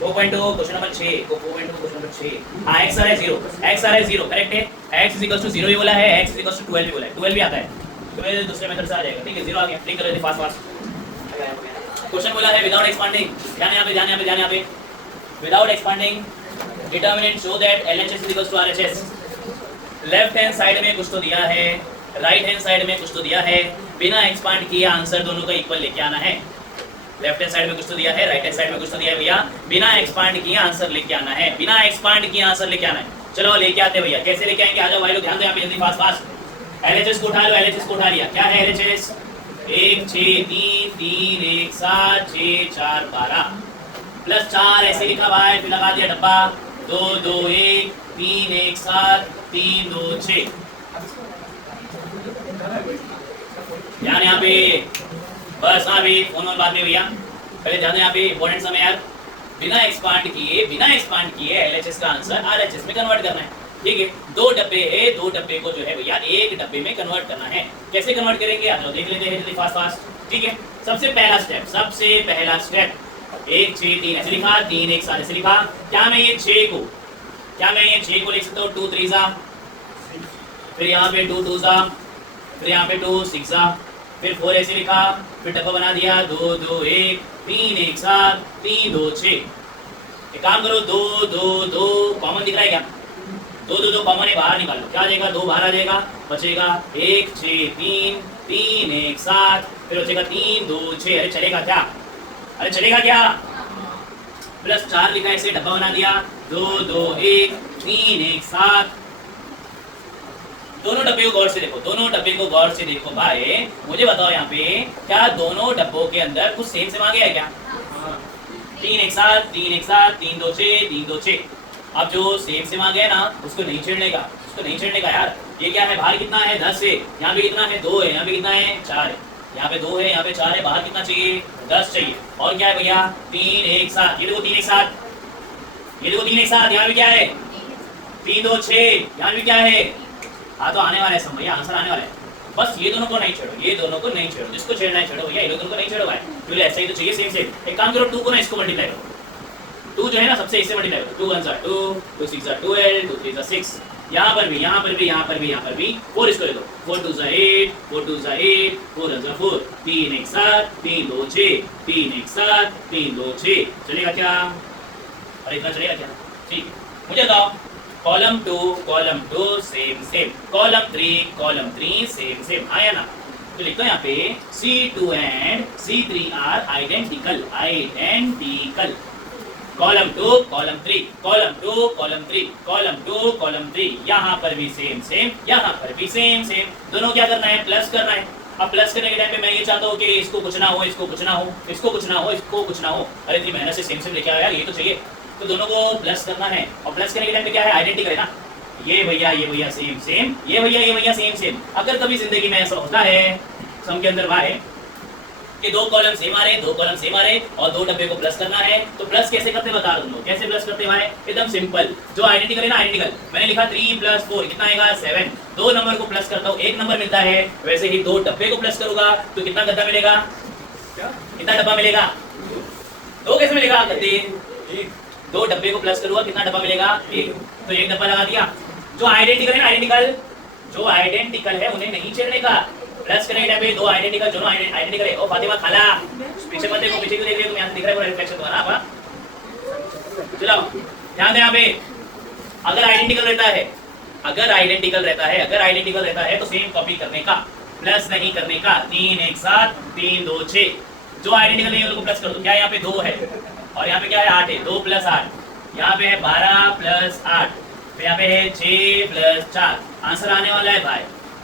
4.2 क्वेश्चन नंबर 6 को 4.2 क्वेश्चन नंबर 6, हां x आ रहा है 0, x आ रहा है 0 करेक्ट है, x 0 ये बोला है, x 12 भी बोला है, 12 भी आता है, तो मेरे दूसरे मेथड से आ जाएगा, ठीक है 0 आ गया, क्लिक कर लेते फास्ट फास्ट, क्वेश्चन बोला है विदाउट एक्सपांडिंग, ध्यान यहाँ पे without expanding determinant show that LHS RHS, left hand side में कुछ तो दिया है, राइट हैंड साइड में कुछ तो दिया है, बिना एक्सपांड किए आंसर दोनों का इक्वल लेके आना है, लेफ्ट हैंड साइड में कुछ तो दिया है, राइट हैंड साइड में कुछ तो दिया है भैया, बिना एक्सपांड किए आंसर लेके आना है, बिना एक्सपांड किए आंसर लेके आना है, चलो लेके आते हैं भैया, कैसे लेके आएंगे, आ जाओ भाई लोग, ध्यान दो यहाँ पे जल्दी फास्ट, LHS को उठा लो, LHS को उठा लिया, क्या है LHS 1 6 3 3 1 7 6 4 12 प्लस 4 ऐसे लिखा भाई, फिर लगा दिया डब्बा 2 2 1 3 1 7 3 2 6, यहाँ पे बस, हाँ भी फोन और बाद में भैया, पहले ध्यान दो यहाँ पे इंपॉर्टेंट समय यार, बिना एक्सपांड किए LHS का आंसर RHS में कन्वर्ट करना है, ठीक है, 2 डब्बे है, 2 डब्बे को जो है भैया एक डब्बे में कन्वर्ट करना है, कैसे कन्वर्ट करेंगे आ जाओ देख लेते हैं जल्दी फास्ट, ठीक है, सबसे पहला स्टेप 1 6 3 ऐसे लिखा, 3 1 7 ऐसे लिखा, क्या मैं ये 6 को लिख सकता हूँ 2 3 सा, फिर यहाँ पे 2 2 सा, फिर यहाँ पे 2 6 सा, फिर 4 ऐसे लिखा, फिर डब्बा बना दिया 2 2 1 3 1 7 3 2 6, एक काम करो 2 2 2 कॉमन दिख रहा है क्या, 2 2 2 कॉमन है, बाहर निकालो, क्या आ जाएगा 2 बाहर आ जाएगा, बचेगा 1 6 3 3 1 7, फिर बचेगा 3 2 6, अरे चलेगा क्या, प्लस 4 लिखा ऐसे डब्बा बना दिया 2 2 1 3 1 7, दोनों डब्बे को गौर से देखो भाई, मुझे बताओ यहाँ पे क्या दोनों डब्बों के अंदर कुछ सेम आ गया है क्या, 3 1 7 3 1 7 3 2 6 3 2 6, अब जो सेम आ गया ना उसको नहीं छेड़ने का यार, ये क्या है बाहर कितना है 10 है, यहाँ पे कितना है 2 है, यहाँ पे कितना है 4 है, यहाँ पे 2 है, यहाँ पे 4 है, बाहर कितना चाहिए 10 चाहिए, और क्या है भैया 3 1 7, ये देखो 3 1 7, ये देखो 3 1 7, यहाँ पे क्या है 3 2 6, यहाँ पे क्या है, हाँ तो आने वाला है सब भैया, आंसर आने वाला है, बस ये दोनों को नहीं छेड़ो, जिसको छेड़ना है छेड़ो भैया, ये दोनों को नहीं छेड़ो भाई, क्योंकि ऐसा ही तो चाहिए सेम, एक काम करो 2 को ना इसको मल्टीप्लाई करो, 2 जो है ना सबसे इससे मल्टीप्लाई करो, 2 1 2 2 6 12 2 3 6, यहाँ पर भी 4 इसको ले दो, 4 2 8 4 2 8 4 4 3 1 7 3 2 6 3 1 7 3 2 6, चलेगा क्या, और इतना चलेगा क्या, ठीक है, मुझे बताओ कॉलम 2 सेम, कॉलम 3 सेम, आया ना, तो लिखता हूँ यहाँ पे C2 and C3 are identical, column 2 column 3, यहाँ पर भी सेम, यहाँ पर भी सेम, दोनों क्या करना है प्लस करना है, अब प्लस करने के टाइम पे मैं ये चाहता हूँ कि इसको कुछ ना हो, अरे इतनी मेहनत से सेम लेके आया, ये तो चाहिए, तो दोनों को प्लस करना है, और प्लस करने के टाइम पे क्या है आइडेंटिकल है ना, ये भैया सेम, ये भैया सेम, अगर कभी जिंदगी में ऐसा होता है सम के अंदर भाई कि दो कॉलम सेम आ रहे हैं, दो कॉलम सेम आ रहे हैं और दो डब्बे को प्लस करना है। तो प्लस कैसे करते बता दूं तुमको, कैसे प्लस करते भाई, एकदम सिंपल। जो आइडेंटिकल है ना, आइडेंटिकल मैंने लिखा 3 + 4 कितना आएगा 7। दो नंबर को प्लस करता हूं, एक नंबर मिलता है। वैसे ही दो डब्बे को प्लस करूंगा तो कितना गद्दा मिलेगा, कितना डब्बा मिलेगा, दो कैसे मिलेगा गद्दे, दो डब्बे को प्लस करूंगा कितना डब्बा मिलेगा, एक। तो एक डब्बा लगा दिया। जो आइडेंटिकल है ना, आइडेंटिकल जो आइडेंटिकल है उन्हें नहीं छेड़ने का। प्लस करें डब्बे, दो आइडेंटिकल, दोनों आइडेंटिकल है। ओ फातिमा खाला पीछे मत देखो, पीछे क्यों देख रहे हो तुम, यहां दिख रहा है पूरा रिफ्लेक्शन तुम्हारा। आप चलो ध्यान दें, यहाँ पे अगर आइडेंटिकल रहता है, अगर आइडेंटिकल रहता है, अगर आइडेंटिकल रहता है तो सेम कॉपी करने का, प्लस नहीं करने का। 3 1 7 3 2 6। जो आइडेंटिकल नहीं है उनको प्लस कर दो। क्या यहाँ पे 2 है और यहाँ पे क्या है 8 है, 2 + 8। यहाँ पे है 12 + 8, फिर यहाँ पे है 6 + 4। आंसर आने वाला है भाई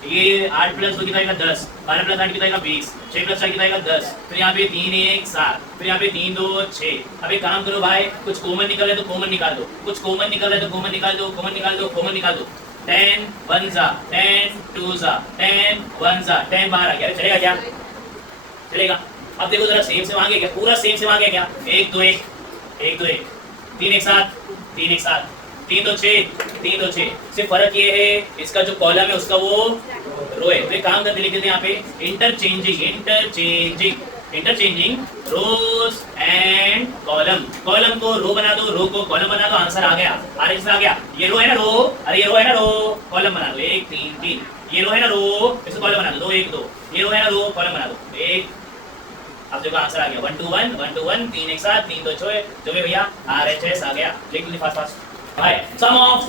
ये 8 + 2 कितना आएगा 10, 12 + 8 कितना आएगा 20, 6 + 4 कितना आएगा 10, फिर यहाँ पे 3 1 7, फिर यहाँ पे 3 2 6। अब एक काम करो भाई, कुछ कॉमन निकल रहा है तो कॉमन निकाल दो, कुछ कॉमन निकल रहा है तो कॉमन निकाल दो, कॉमन निकाल दो, कॉमन निकाल दो। 10 1 सा 10 2 सा 10 1 सा 10 बाहर आ गया, चलेगा क्या, चलेगा। अब देखो जरा सेम सेम आ गया क्या, पूरा सेम सेम आ गया क्या, 1 2 1 1 2 1, 3 1 7 3 1 7, 3 2 6 3 2 6। सिर्फ फर्क ये है इसका जो कॉलम है उसका वो रो है। तो एक काम करते लिख देते हैं यहाँ पे interchanging, interchanging, interchanging rows and column. Column को रो बना दो, रो को कॉलम बना दो, आंसर आ गया। आर आ गया। ये रो है ना रो, अरे ये रो है ना रो, कॉलम बना दो 1 3 3। ये रो है ना रो, इसको कॉलम बना दो 2 1 2। ये रो है ना रो, कॉलम बना दो 1। अब देखो आंसर आ गया 1 2 1 1 2 1 3 1 7 3 2 6। जो भी भैया RHS आ गया। लिख लो फास्ट फास्ट भाई। सम ऑफ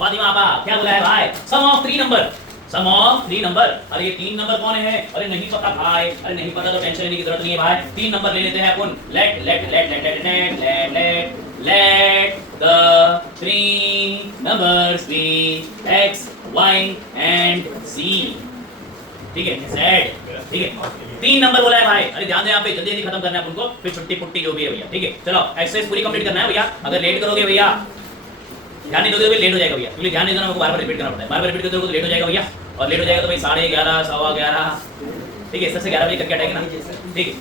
फातिमा आपा क्या बोला है भाई, sum of 3 number, sum of 3 number. अरे ये 3 नंबर कौन है, अरे नहीं पता भाई, अरे नहीं पता तो टेंशन लेने की जरूरत नहीं है भाई। 3 नंबर ले लेते हैं अपन। Let let let let let let let let let the 3 numbers be x y and z। ठीक है z, ठीक है 3 नंबर बोला है भाई। अरे ध्यान दे यहाँ पे, जल्दी जल्दी खत्म करना है उनको, फिर छुट्टी पुट्टी जो भी है भैया। ठीक है चलो एक्सरसाइज पूरी कंप्लीट करना है भैया। अगर लेट करोगे भैया, ध्यान नहीं दोगे तो लेट हो जाएगा भैया, क्योंकि ध्यान नहीं देना हमको बार-बार रिपीट करना पड़ता है। बार-बार रिपीट करते हो तो लेट हो जाएगा भैया, और लेट हो जाएगा तो भाई 11:30 11:15। ठीक है इससे 11 बजे करके हटाएंगे ना। ठीक है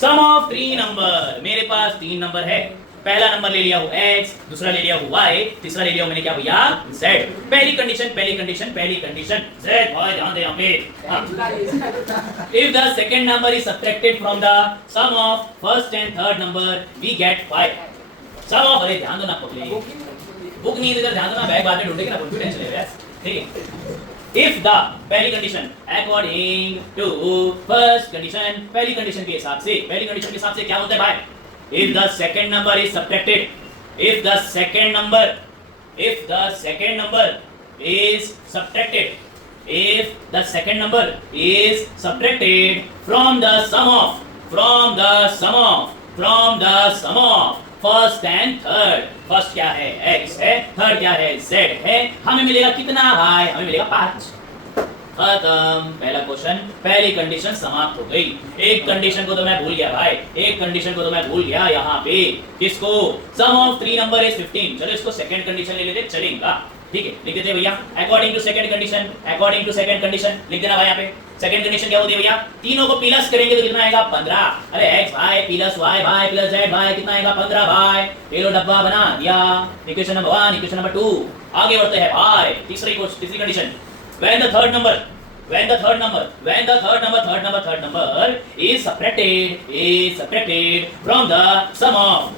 सम ऑफ 3 नंबर, मेरे पास 3 नंबर है। पहला नंबर ले लिया हूं x, दूसरा ले लिया हूं y, तीसरा ले लिया हूं मैंने क्या भैया z। पहली कंडीशन z भाई ध्यान दे यहाँ पे। If the second number is subtracted from the sum of first and third number, we get 5. sum of, अरे ध्यान दो ना पकड़े, बुक नहीं इधर ध्यान दो ना, बैग बाद में ढूंढेंगे ना, कोई टेंशन नहीं है। ठीक है if the पहली condition according to first condition, पहली कंडीशन के हिसाब से, पहली कंडीशन के हिसाब से क्या होता है भाई, if the second number is subtracted, if the second number is subtracted, if the second number is subtracted from the sum of first and third. First क्या है x है, थर्ड क्या है z है, हमें मिलेगा कितना भाई, हमें मिलेगा 5। खत्म पहला क्वेश्चन, पहली कंडीशन समाप्त हो गई। एक कंडीशन को तो मैं भूल गया भाई, एक कंडीशन को तो मैं भूल गया यहाँ पे, किसको, सम ऑफ 3 नंबर इज 15। चलो इसको सेकंड कंडीशन ले लेते, चलेगा। ठीक है लिख देते भैया according to second condition, according to second condition लिख देना भाई। यहाँ पे सेकंड कंडीशन क्या होती है भैया, तीनों को प्लस करेंगे तो कितना आएगा 15। अरे x भाई प्लस y भाई प्लस z भाई कितना आएगा 15 भाई। ये लो डब्बा बना दिया, इक्वेशन नंबर 1, इक्वेशन नंबर 2। आगे बढ़ते हैं भाई तीसरी condition, when the third number is subtracted from the sum of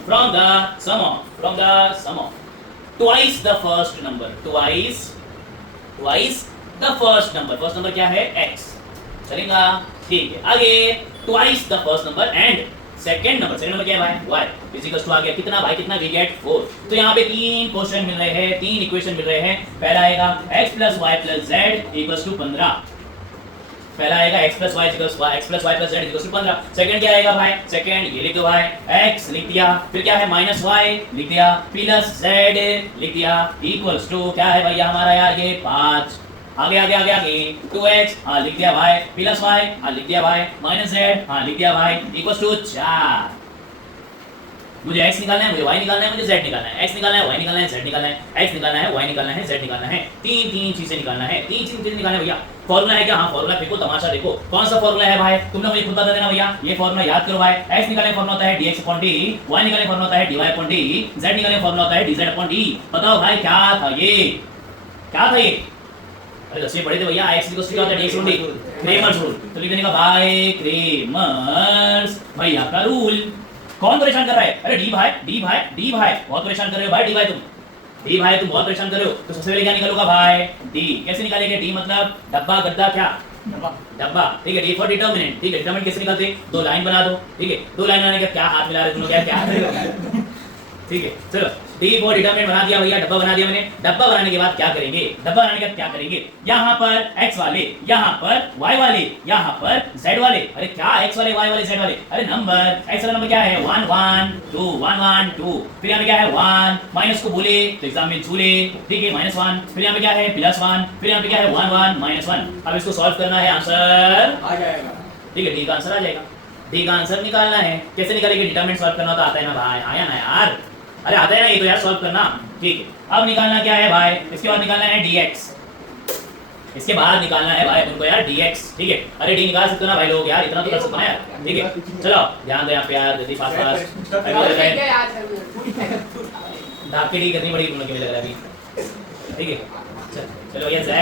twice the first number, twice the first number क्या है x, चलेगा। ठीक है आगे twice the first number and second number क्या है भाई y इज इक्वल टू आ गया कितना भाई, कितना we get 4। तो यहाँ पे 3 क्वेश्चन मिल रहे हैं, 3 इक्वेशन मिल रहे हैं। पहला आएगा x plus y plus z equals to 15, पहला आएगा x plus y plus z equals to 15। Second क्या आएगा भाई, सेकंड ये लिख दो भाई, x लिख दिया, फिर क्या है माइनस y लिख दिया, प्लस z लिख दिया, इक्वल्स टू क्या है भैया हमारा यार ये 5। आगे आगे आगे आगे 2x हाँ लिख दिया भाई, प्लस y हाँ लिख दिया भाई, माइनस z हाँ लिख दिया भाई, इक्वल्स टू 4। मुझे x निकालना है, मुझे y निकालना है, मुझे z निकालना है। x निकालना है, y निकालना है, z निकालना है, x निकालना है, y निकालना है, z निकालना है। तीन चीजें निकालना है, तीन चीजें निकालना है भैया। फॉर्मूला है क्या? हाँ फॉर्मूला फेंको, तमाशा देखो। कौन सा फॉर्मूला है भाई? तुम लोग मुझे खुद बता देना भैया। ये फॉर्मूला याद करो भाई। x निकालने फॉर्मूला होता है dx/dt, y निकालने फॉर्मूला होता है dy/dt, z निकालने फॉर्मूला होता है dz/d। बताओ भाई क्या था ये? क्या था ये? अरे 10वीं पढ़े थे भैया। x इक्वल्स टू क्या होता है? dx/dt, Cramer's rule. तो लिख देने का भाई क्रेमर्स भैया का रूल। कौन परेशान कर रहा है? अरे डी भाई बहुत परेशान कर रहे हो भाई। डी भाई तुम बहुत परेशान कर रहे हो। तो सबसे पहले क्या निकालूंगा भाई? डी। कैसे निकालेंगे? डी मतलब डब्बा, गद्दा, क्या? डब्बा। ठीक है, डी फॉर डिटरमिनेंट। ठीक है, डिटरमिनेंट कैसे निकालते? दो लाइन बना दो। ठीक है, दो लाइन बनाने का क्या हाथ मिला रहे तुम लोग? क्या ठीक है, चलो डी फॉर डिटरमिनेंट बना दिया भैया, डब्बा बना दिया मैंने। डब्बा बनाने के बाद क्या करेंगे? डब्बा बनाने के बाद क्या करेंगे? यहाँ पर x वाले, यहाँ पर y वाले, यहाँ पर z वाले। अरे क्या x वाले, y वाले, z वाले? अरे नंबर, x वाला नंबर क्या है? 1 1 2 1 1 2। फिर यहाँ पे क्या है? 1 माइनस को भूले तो एग्जाम में झूले। ठीक है, -1। फिर यहाँ पे क्या है? +1। फिर यहाँ पे क्या है? 1 1 -1। अब इसको सॉल्व करना है, आंसर आ जाएगा। ठीक है, डी का आंसर आ जाएगा। डी का आंसर निकालना है। कैसे निकालेंगे? डिटरमिनेंट सॉल्व करना तो आता है ना भाई। आया ना यार? अरे आता है ना ये तो यार सॉल्व करना। ठीक है, अब निकालना क्या है भाई? इसके बाद निकालना है dx। इसके बाद निकालना है भाई तुमको यार dx। ठीक है, अरे डी निकाल सकते हो ना भाई लोग यार, इतना तो कर सकते हो ना यार। ठीक है, चलो ध्यान दो यहाँ पे यार, जल्दी फास्ट ढाक के डी करनी पड़ेगी तुम लोग के लिए लग रहा है अभी। ठीक है, चलो ये z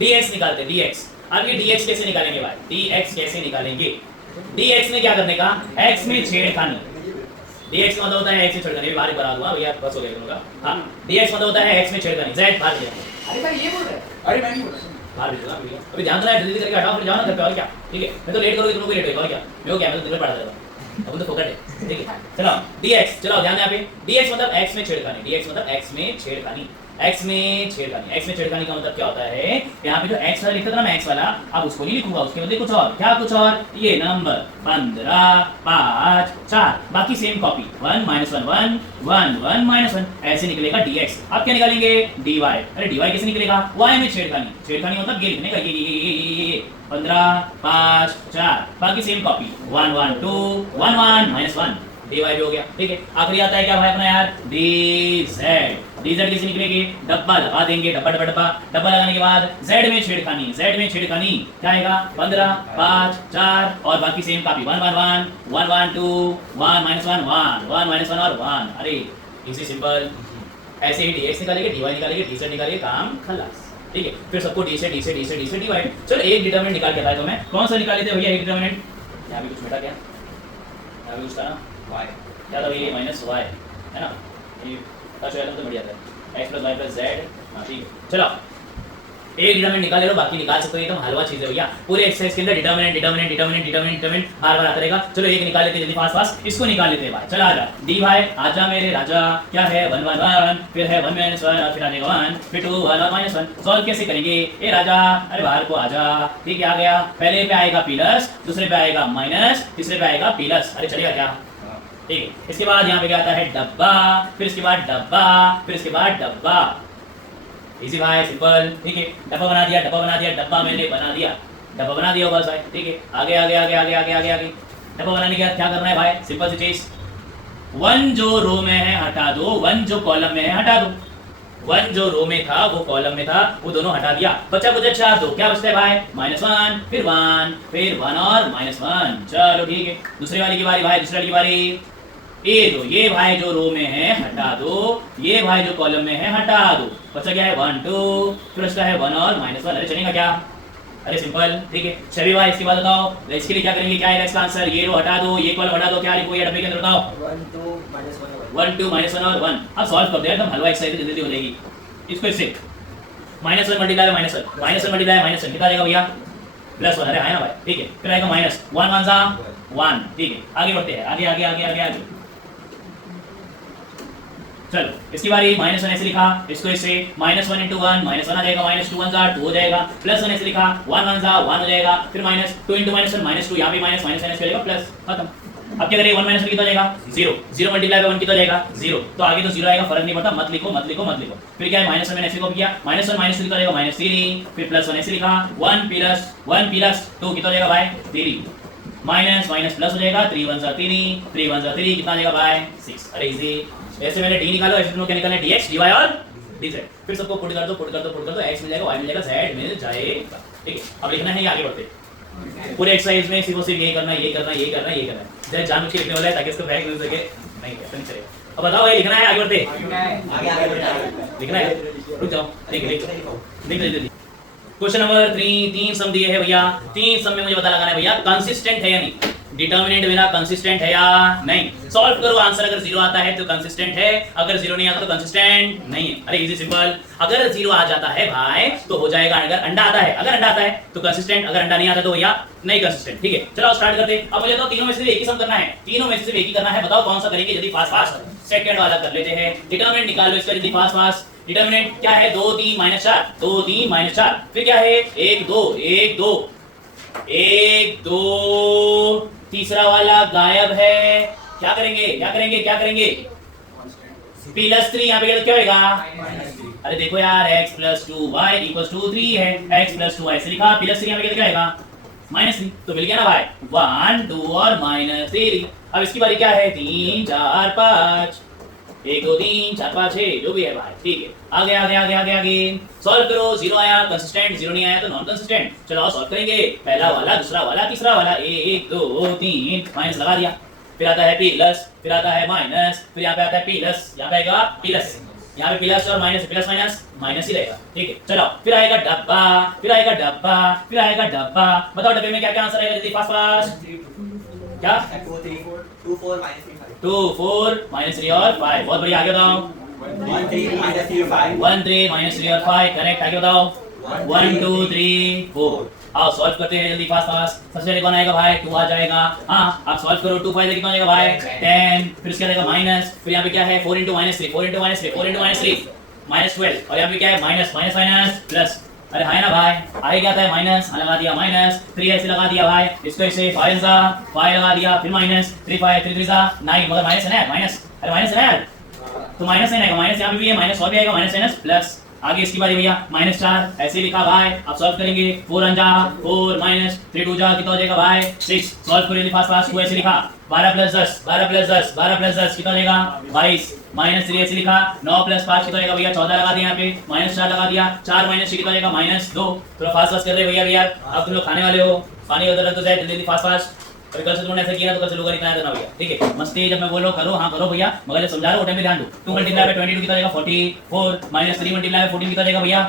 dx निकालते हैं, dx। अब ये dx कैसे निकालेंगे भाई? dx कैसे निकालेंगे? dx में क्या करने का? x में छेड़खानी। dx मतलब होता है x में छेड़खानी। बाहर बना दूंगा भैया, बस हो गया तुम लोग का। हां, dx मतलब होता है x में छेड़खानी। z बाहर ले। अरे भाई ये बोल रहा है। अरे मैं नहीं बोल रहा। बाहर भेजना भैया, अभी ध्यान देना है, जल्दी करके हटाओ, फिर जाओ ना घर पे। और क्या? ठीक है, मैं तो लेट करोगे तुम लोग भी लेट होगा। और क्या? मैं हो क्या, मैं तो दिन में पढ़ा देता हूं। अब तो फोकट है। ठीक है, चलो dx, चलो ध्यान दें यहाँ पे। dx मतलब x में छेड़खानी। dx मतलब x में छेड़खानी। x में छेड़खानी। x में छेड़खानी का मतलब क्या होता है? यहाँ पे जो x वाला लिखा था ना मैं x वाला, अब उसको नहीं लिखूंगा, उसके बदले कुछ और। क्या कुछ और? ये नंबर 15 5 4, बाकी सेम कॉपी। 1 -1 1 1 1 -1, ऐसे निकलेगा dx। अब क्या निकालेंगे? dy। अरे dy कैसे निकलेगा? y में छेड़खानी। छेड़खानी मतलब ये लिखने का, ये 15 5 4, बाकी सेम कॉपी। 1 1 2 1 1 -1, dy भी हो गया। ठीक है, आखिरी आता है क्या भाई अपना यार? dz। dz कैसे निकलेगी? डब्बा लगा देंगे, डब्बा डब्बा डब्बा। डब्बा लगाने के बाद z में छेड़खानी। z में छेड़खानी क्या आएगा? 15 5 4 और बाकी सेम कॉपी। 1 1 1 1 1 2 1 -1 1 1 -1 और 1। अरे इजी सिंपल। ऐसे ही dx निकालेंगे, dy निकालेंगे, dz निकालेंगे, काम खलास। ठीक है, फिर सबको d से डिवाइड। चलो एक डिटरमिनेंट निकाल के बताया तो मैं। कौन सा निकाले थे भैया एक डिटरमिनेंट? यहाँ भी कुछ बेटा क्या? यहाँ भी कुछ था ना? y क्या था भैया? -y है ना? ये टच हो जाता तो बढ़िया था। x + y + z। हाँ ठीक है, चलो एक डिटरमिनेंट निकाल ले लो, बाकी निकाल सकते हो। एकदम हलवा चीज है भैया। पूरे एक्सरसाइज के अंदर डिटरमिनेंट बार बार आता रहेगा। चलो एक निकाल लेते हैं जल्दी, फास्ट इसको निकाल लेते हैं भाई। चला आजा डी भाई, आजा मेरे राजा। क्या है? 1 1 1, फिर है 1 -1 और फिर आ जाएगा 1, फिर 2 1 और -1। सॉल्व कैसे करेंगे? ए राजा, अरे बाहर को आजा। ठीक है, आ गया। पहले पे आएगा प्लस, दूसरे पे आएगा माइनस, तीसरे पे आएगा प्लस। अरे चलेगा क्या? ठीक है, इसके बाद यहाँ पे क्या आता है? डब्बा, फिर इसके बाद डब्बा, फिर इसके बाद डब्बा। इजी भाई, सिंपल। ठीक है, डब्बा बना दिया, डब्बा मैंने बना दिया, डब्बा बना दिया बस भाई। ठीक है, आगे आगे आगे आगे आगे आगे आगे। डब्बा बनाने के बाद क्या करना है भाई? सिंपल सी चीज, 1 जो रो में है हटा दो, 1 जो कॉलम में है हटा दो। 1 जो रो में था वो कॉलम में था, वो दोनों हटा दिया। बचा कुछ अच्छा तो क्या बचता है भाई? -1, फिर 1, फिर 1 और -1। चलो ठीक है, दूसरी वाली की बारी भाई, दूसरी वाली की बारी। ये भाई जो रो में है हटा दो, ये भाई जो कॉलम में है हटा दो। बचा क्या है? 1 2, फिर बचता है 1 और -1। अरे चलेगा क्या? अरे सिंपल। ठीक है, चलिए भाई इसके बाद बताओ इसके लिए क्या करेंगे? क्या है इसका आंसर? ये रो हटा दो, ये कॉलम हटा दो, क्या लिखो ये डब्बे के अंदर? बताओ 1 2 1 2 -1 और 1। अब सॉल्व कर दो एकदम हलवा एक्सरसाइज जल्दी हो जाएगी। इसको इससे -1 × -1 -1 × -1 कितना आएगा भैया? +1। अरे है ना भाई? ठीक है, फिर आएगा -1 1 × 1। ठीक है, आगे बढ़ते हैं, आगे आगे आगे आगे आगे। चलो इसकी बारी। -1 ऐसे लिखा, इसको इससे -1 × 1 -1 आ जाएगा, -2 1 2 हो जाएगा, +1 ऐसे लिखा, 1 1 1 हो जाएगा, फिर -2 × -1 -2, यहाँ भी माइनस ऐसे हो जाएगा प्लस, खत्म। अब क्या करेंगे? 1 - 1 कितना हो जाएगा? 0 0 × 1 कितना हो जाएगा? 0। तो आगे तो 0 आएगा, फर्क नहीं पड़ता, मत लिखो मत लिखो मत लिखो। फिर क्या है? -1 मैंने ऐसे कॉपी किया, -1 -2 कितना हो जाएगा? -3, फिर +1 ऐसे लिखा, 1 + 2 कितना हो जाएगा भाई? 3, माइनस माइनस प्लस हो जाएगा, 3 1 3, 3 1 3 कितना आ जाएगा भाई 6। अरे इजी। ऐसे मैंने डी निकालो, ऐसे तुमको क्या निकालना है dx dy और dz। फिर सबको पुट कर दो x मिल जाएगा, y मिल जाएगा, z मिल जाएगा। ठीक है, अब लिखना है, ये आगे बढ़ते पूरे एक्सरसाइज में सिर्फ ये करना है, ये करना है, ये करना है, ये करना है। जरा जानबूझ के लिखने वाला है ताकि इसको बैक मिल सके। नहीं ऐसा नहीं चलेगा। अब बताओ ये लिखना है, आगे बढ़ते लिखना है, रुक जाओ। ठीक है लिख लीजिए। क्वेश्चन नंबर 3, 3 सम दिए हैं भैया। 3 सम में मुझे पता लगाना है भैया कंसिस्टेंट है या नहीं, डिटर्मिनेंट बिना कंसिस्टेंट है या नहीं। सॉल्व करो, आंसर अगर 0 आता है तो कंसिस्टेंट है, अगर 0 नहीं आता तो कंसिस्टेंट नहीं है। अरे इजी सिंपल। अगर 0 आ जाता है भाई तो हो जाएगा, अगर अंडा आता है, अगर अंडा आता है तो कंसिस्टेंट, अगर अंडा नहीं आता तो भैया नहीं कंसिस्टेंट। ठीक है, चलो स्टार्ट करते हैं। अब मुझे तो तीनों में से एक ही सम करना है, तीनों में से एक ही करना है। बताओ कौन सा करेंगे जल्दी फास्ट फास्ट। सेकंड वाला कर लेते हैं, डिटर्मिनेंट निकालो इसका जल्दी फास्ट फास्ट। डिटर्मिनेंट क्या है, 2 3 -4, 2 3 -4। फिर क्या है, 1 2 1 2 1 2। तीसरा वाला गायब है। क्या करेंगे, क्या करेंगे, क्या करेंगे? +3 यहाँ पे क्या होगा? अरे देखो यार, x + 2y = 3 है, x + 2y ऐसे लिखा, +3 यहाँ पे क्या आएगा? -3। तो मिल गया ना भाई, 1 2 और -3। अब इसकी बारी क्या है, 3 4 5, 1 2 3 4 5 6 जो भी है भाई। ठीक है, आगे आगे आगे आगे आगे सॉल्व करो। 0 आया कंसिस्टेंट, 0 नहीं आया तो नॉन कंसिस्टेंट। चलो आओ सॉल्व करेंगे। पहला वाला, दूसरा वाला, तीसरा वाला, 1 2 3 माइनस लगा दिया। फिर आता है प्लस, फिर आता है माइनस, फिर यहाँ पे आता है प्लस, यहाँ पे आएगा प्लस, यहाँ पे प्लस और माइनस, प्लस माइनस माइनस ही रहेगा। ठीक है, चलो फिर आएगा डब्बा, फिर आएगा डब्बा, फिर आएगा डब्बा। बताओ डब्बे में क्या क्या आंसर आएगा जल्दी फास्ट फास्ट। क्या 2 3 4 2 4 -3 5 2 4 -3 और 5। बहुत बढ़िया, आगे बताओ। 1 3 -3 5 1 3 -3 और 5 करेक्ट। आगे बताओ। 1 2 3 4। आओ सॉल्व करते हैं जल्दी फास्ट फास्ट। सबसे पहले कौन आएगा भाई, 2 आ जाएगा। हाँ आप सॉल्व करो। 2 5 कितना आ जाएगा भाई 10। फिर उसके आएगा माइनस, फिर यहाँ पे क्या है 4 × -3 4 × -3 4 × -3 -12। और यहाँ पे क्या है माइनस माइनस माइनस प्लस। अरे है ना भाई, आगे क्या आता है माइनस, लगा दिया माइनस, 3 ऐसे लगा दिया भाई, इसको ऐसे 5 लगा दिया, फिर माइनस 3 5 3 3 9। मगर माइनस है ना माइनस, अरे माइनस है ना तो माइनस नहीं आएगा, माइनस यहाँ पे भी है, माइनस और भी आएगा, माइनस माइनस प्लस। आगे इसकी बारी भैया -4 ऐसे लिखा भाई। आप सॉल्व करेंगे 4 1 4 -3 2 कितना हो जाएगा भाई 6। सॉल्व करेंगे फास्ट फास्ट। 2 ऐसे लिखा, 12 + 10 12 + 10 12 + 10 कितना हो जाएगा 22। -3 ऐसे लिखा, 9 + 5 कितना हो जाएगा भैया 14 लगा दिया, यहाँ पे -4 लगा दिया, 4 - 6 कितना हो जाएगा -2। थोड़ा फास्ट फास्ट कर रहे भैया भैया। अब तुम लोग खाने वाले हो, पानी उधर तो जाए जल्दी फास्ट फास्ट। अभी कल से तुमने ऐसा किया तो कल से लोग इतना देना भैया। ठीक है, मस्ती जब मैं बोलो करो, हाँ करो भैया, मगर जब समझा रहा हूं टाइम में ध्यान दो। 2 × 22 कितना जाएगा 44 -3 × 14 कितना जाएगा भैया,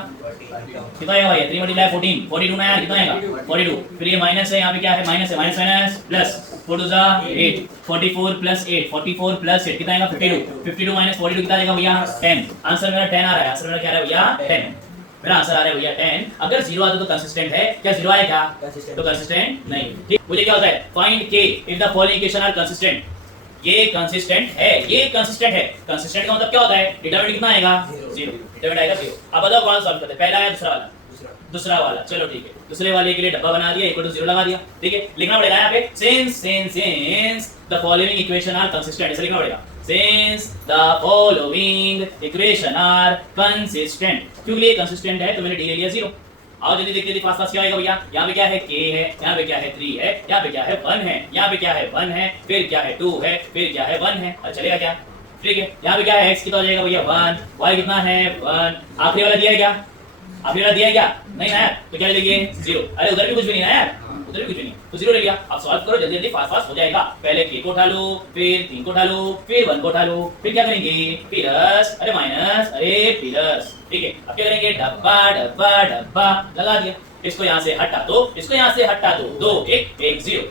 कितना आएगा भैया 3 × 14 42 ना यार, कितना आएगा 42। फिर ये माइनस है, यहाँ पे क्या है माइनस है, माइनस माइनस प्लस, 4 2 8 44 + 8 44 + 8 कितना आएगा 52 52 - 42 कितना आएगा भैया 10। आंसर मेरा 10 आ रहा है, आंसर मेरा क्या आ रहा है भैया 10। मेरा आंसर आ रहा है भैया 10। अगर 0 आता तो कंसिस्टेंट है, क्या 0 आया क्या तो कंसिस्टेंट नहीं। ठीक, मुझे क्या होता है find k if the following equation are consistent. ये कंसिस्टेंट है, ये कंसिस्टेंट है। कंसिस्टेंट का मतलब क्या होता है, डिटरमिनेंट कितना आएगा 0, डिटरमिनेंट आएगा 0। अब बताओ कौन सॉल्व करते हैं, पहला या दूसरा वाला, दूसरा वाला। चलो ठीक है, दूसरे वाले के लिए डब्बा बना दिया, इक्वल टू 0 लगा दिया। ठीक है, लिखना पड़ेगा यहाँ पे since the following equation are consistent, ऐसा लिखना पड़ेगा since the following equation are consistent. क्योंकि ये कंसिस्टेंट है तो मैंने डी ले लिया 0। आओ जल्दी देखते हैं फास्ट फास्ट क्या आएगा भैया। यहाँ पे क्या है k है, यहाँ पे क्या है 3 है, यहाँ पे क्या है 1 है, यहाँ पे क्या है 1 है, फिर क्या है 2 है, फिर क्या है 1 है। अच्छा चलेगा क्या, ठीक है। यहाँ पे क्या है x कितना हो जाएगा भैया 1, y कितना है 1। आखिरी वाला दिया है क्या, आखिरी वाला दिया है क्या नहीं ना यार, तो क्या ले लेंगे 0। अरे उधर भी कुछ भी नहीं है यार, उधर भी कुछ नहीं, तो 0 ले लिया। अब सॉल्व करो जल्दी जल्दी फास्ट फास्ट हो जाएगा। पहले k को उठा लो, फिर 3 को उठा लो, फिर 1 को उठा लो, फिर क्या करेंगे प्लस, अरे माइनस, अरे प्लस। ठीक है, अब क्या करेंगे डब्बा डब्बा डब्बा लगा दिया। इसको यहाँ से हटा दो, इसको यहाँ से हटा दो, 2 1 1 0।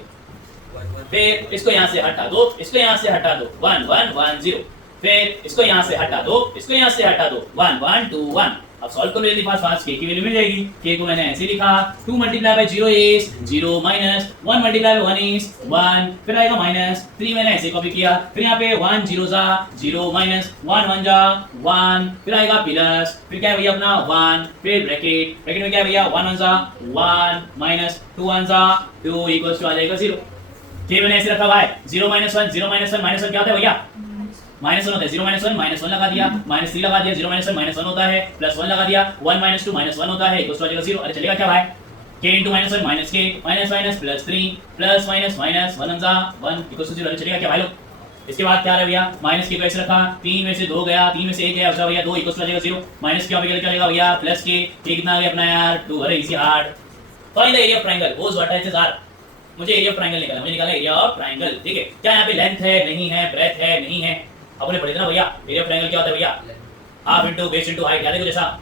फिर इसको यहाँ से हटा दो, इसको यहाँ से हटा दो, 1 1 1 0। फिर इसको यहाँ से हटा दो, इसको यहाँ से हटा दो, 1 1 2 1। अब सॉल्व करो जल्दी फास्ट फास्ट। k की वैल्यू मिल जाएगी, k को मैंने ऐसे लिखा 2 × 0 is 0 minus 1 × 1 is 1। फिर आएगा माइनस, 3 मैंने ऐसे कॉपी किया, फिर यहाँ पे 1 0 0 minus 1 1 1। फिर आएगा प्लस, फिर क्या है भैया अपना 1, फिर ब्रैकेट, ब्रैकेट में क्या है भैया 1 1 1 minus 2 1 2 इक्वल्स टू आ जाएगा 0। k मैंने ऐसे रखा भाई 0 - 1 0 - 1 -1 क्या होता है भैया -1 होता है। 0 - 1 लगा दिया, -3 लगा दिया, 0 - 1 -1 होता है, +1 लगा दिया, 1 - 2 -1 होता है, इक्वल्स टू आ जाएगा 0। अरे चलेगा क्या भाई, k into -1 minus k minus minus plus 3 plus minus minus 1 1 equal to 0 चलेगा क्या भाई लोग? इसके बाद क्या है भैया, माइनस के को ऐसे रखा, 3 में से 2 गया, 3 में से 1 गया, बचा भैया 2 इक्वल टू आ जाएगा 0, माइनस क्या क्या जाएगा भैया प्लस के कितना आ गया अपना यार 2, अरे easy hard. Find the area of triangle what vertices are, मुझे एरिया ऑफ ट्रायंगल निकालना, मुझे निकालना एरिया ऑफ ट्रायंगल, ठीक है। क्या यहाँ पे लेंथ है नहीं है, ब्रेथ है नहीं है, अपने पढ़े थे ना भैया एरिया ऑफ ट्रायंगल क्या होता है भैया, half into base into height, याद है कुछ ऐसा?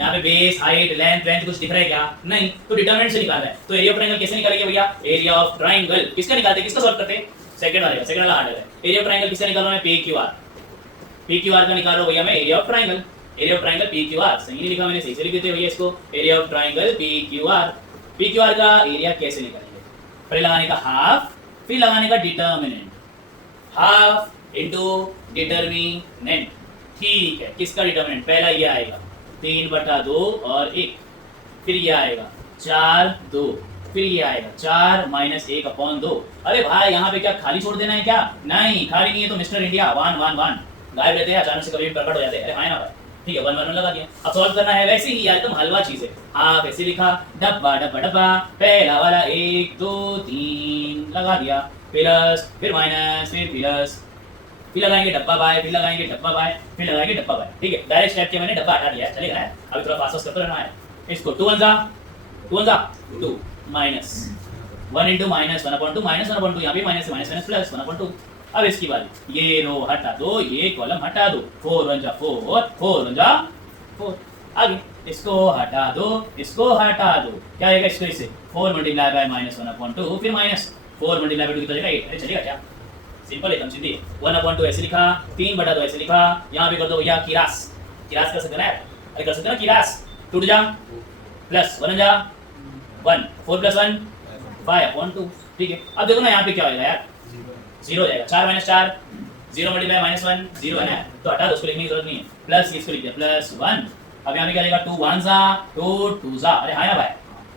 यहाँ पे बेस हाइट लेंथ लेंथ कुछ दिख रहा है क्या? नहीं, तो डिटरमिनेंट से निकालना है। तो एरिया ऑफ ट्रायंगल कैसे निकालेंगे भैया? एरिया ऑफ ट्रायंगल किसका निकालते हैं, किसका सॉल्व करते हैं? सेकंड वाला हार्ड है। एरिया ऑफ ट्रायंगल किसका निकाल रहा हूं मैं? P Q R, P Q R का निकाल रहा हूं भैया मैं area of triangle, area of triangle P Q R, सही नहीं लिखा मैंने, सही से लिख देते भैया इसको, area of triangle P Q R. P Q R का एरिया कैसे निकालेंगे? पहले लगाने का हाफ, फिर लगाने का डिटरमिनेंट, हाफ इनटू डिटरमिनेंट, ठीक है। किसका डिटरमिनेंट? पहला ये आएगा 3/2 और 1, फिर ये आएगा 4 2, फिर ये आएगा 4 माइनस 1/2। अरे भाई यहाँ पे क्या खाली छोड़ देना है क्या? नहीं, खाली नहीं है तो मिस्टर इंडिया 1 1 1 गायब रहते हैं, अचानक से कभी प्रकट हो जाते हैं। अरे हाँ ना भाई, ठीक है 1 1 1 लगा दिया। अब सॉल्व करना है वैसे ही यार, एकदम हलवा चीज है। आप ऐसे लिखा डब्बा डब्बा डब्बा, पहला वाला 1 2 3 लगा दिया, प्लस फिर माइनस फिर प्लस, फिर लगाएंगे डब्बा बाय, फिर लगाएंगे डब्बा बाय, फिर लगाएंगे डब्बा बाय, ठीक है। डायरेक्ट स्टेप के मैंने डब्बा हटा दिया है, चलेगा ना? अभी थोड़ा फास्ट करते रहना है इसको। 2 1 जा 2 माइनस 1 इंटू माइनस 1/2 माइनस 1/2, यहाँ पे माइनस माइनस माइनस प्लस 1/2। अब इसकी बारी, ये रो हटा दो, ये कॉलम हटा दो, 4 1 जा 4 4 1 जा 4, आगे इसको हटा दो, इसको हटा दो, क्या आएगा इसको इससे 4 मल्टीप्लाई बाय माइनस 1/2, फिर माइनस 4 मल्टीप्लाई बाय 2 कितना जाएगा 8, अरे चलेगा क्या? सिंपल एकदम सीधी। 1/2 ऐसे लिखा, 3/2 ऐसे लिखा, यहाँ पे कर दो भैया किरास, किरास कर सकते ना यार, अरे कर सकते ना किरास, टूट जा प्लस 1 जा 1, 4 + 1 5/2, ठीक है। अब देखो ना यहाँ पे क्या होगा यार, 0 हो जाएगा, 4 - 4 0 मल्टीप्लाई -1 0 है ना, तो हटा दो, उसको लिखने की जरूरत नहीं है, प्लस इसको लिख दिया +1। अब यहाँ पे क्या जाएगा 2 1 जा 2 2 जा, अरे हाँ ना भाई,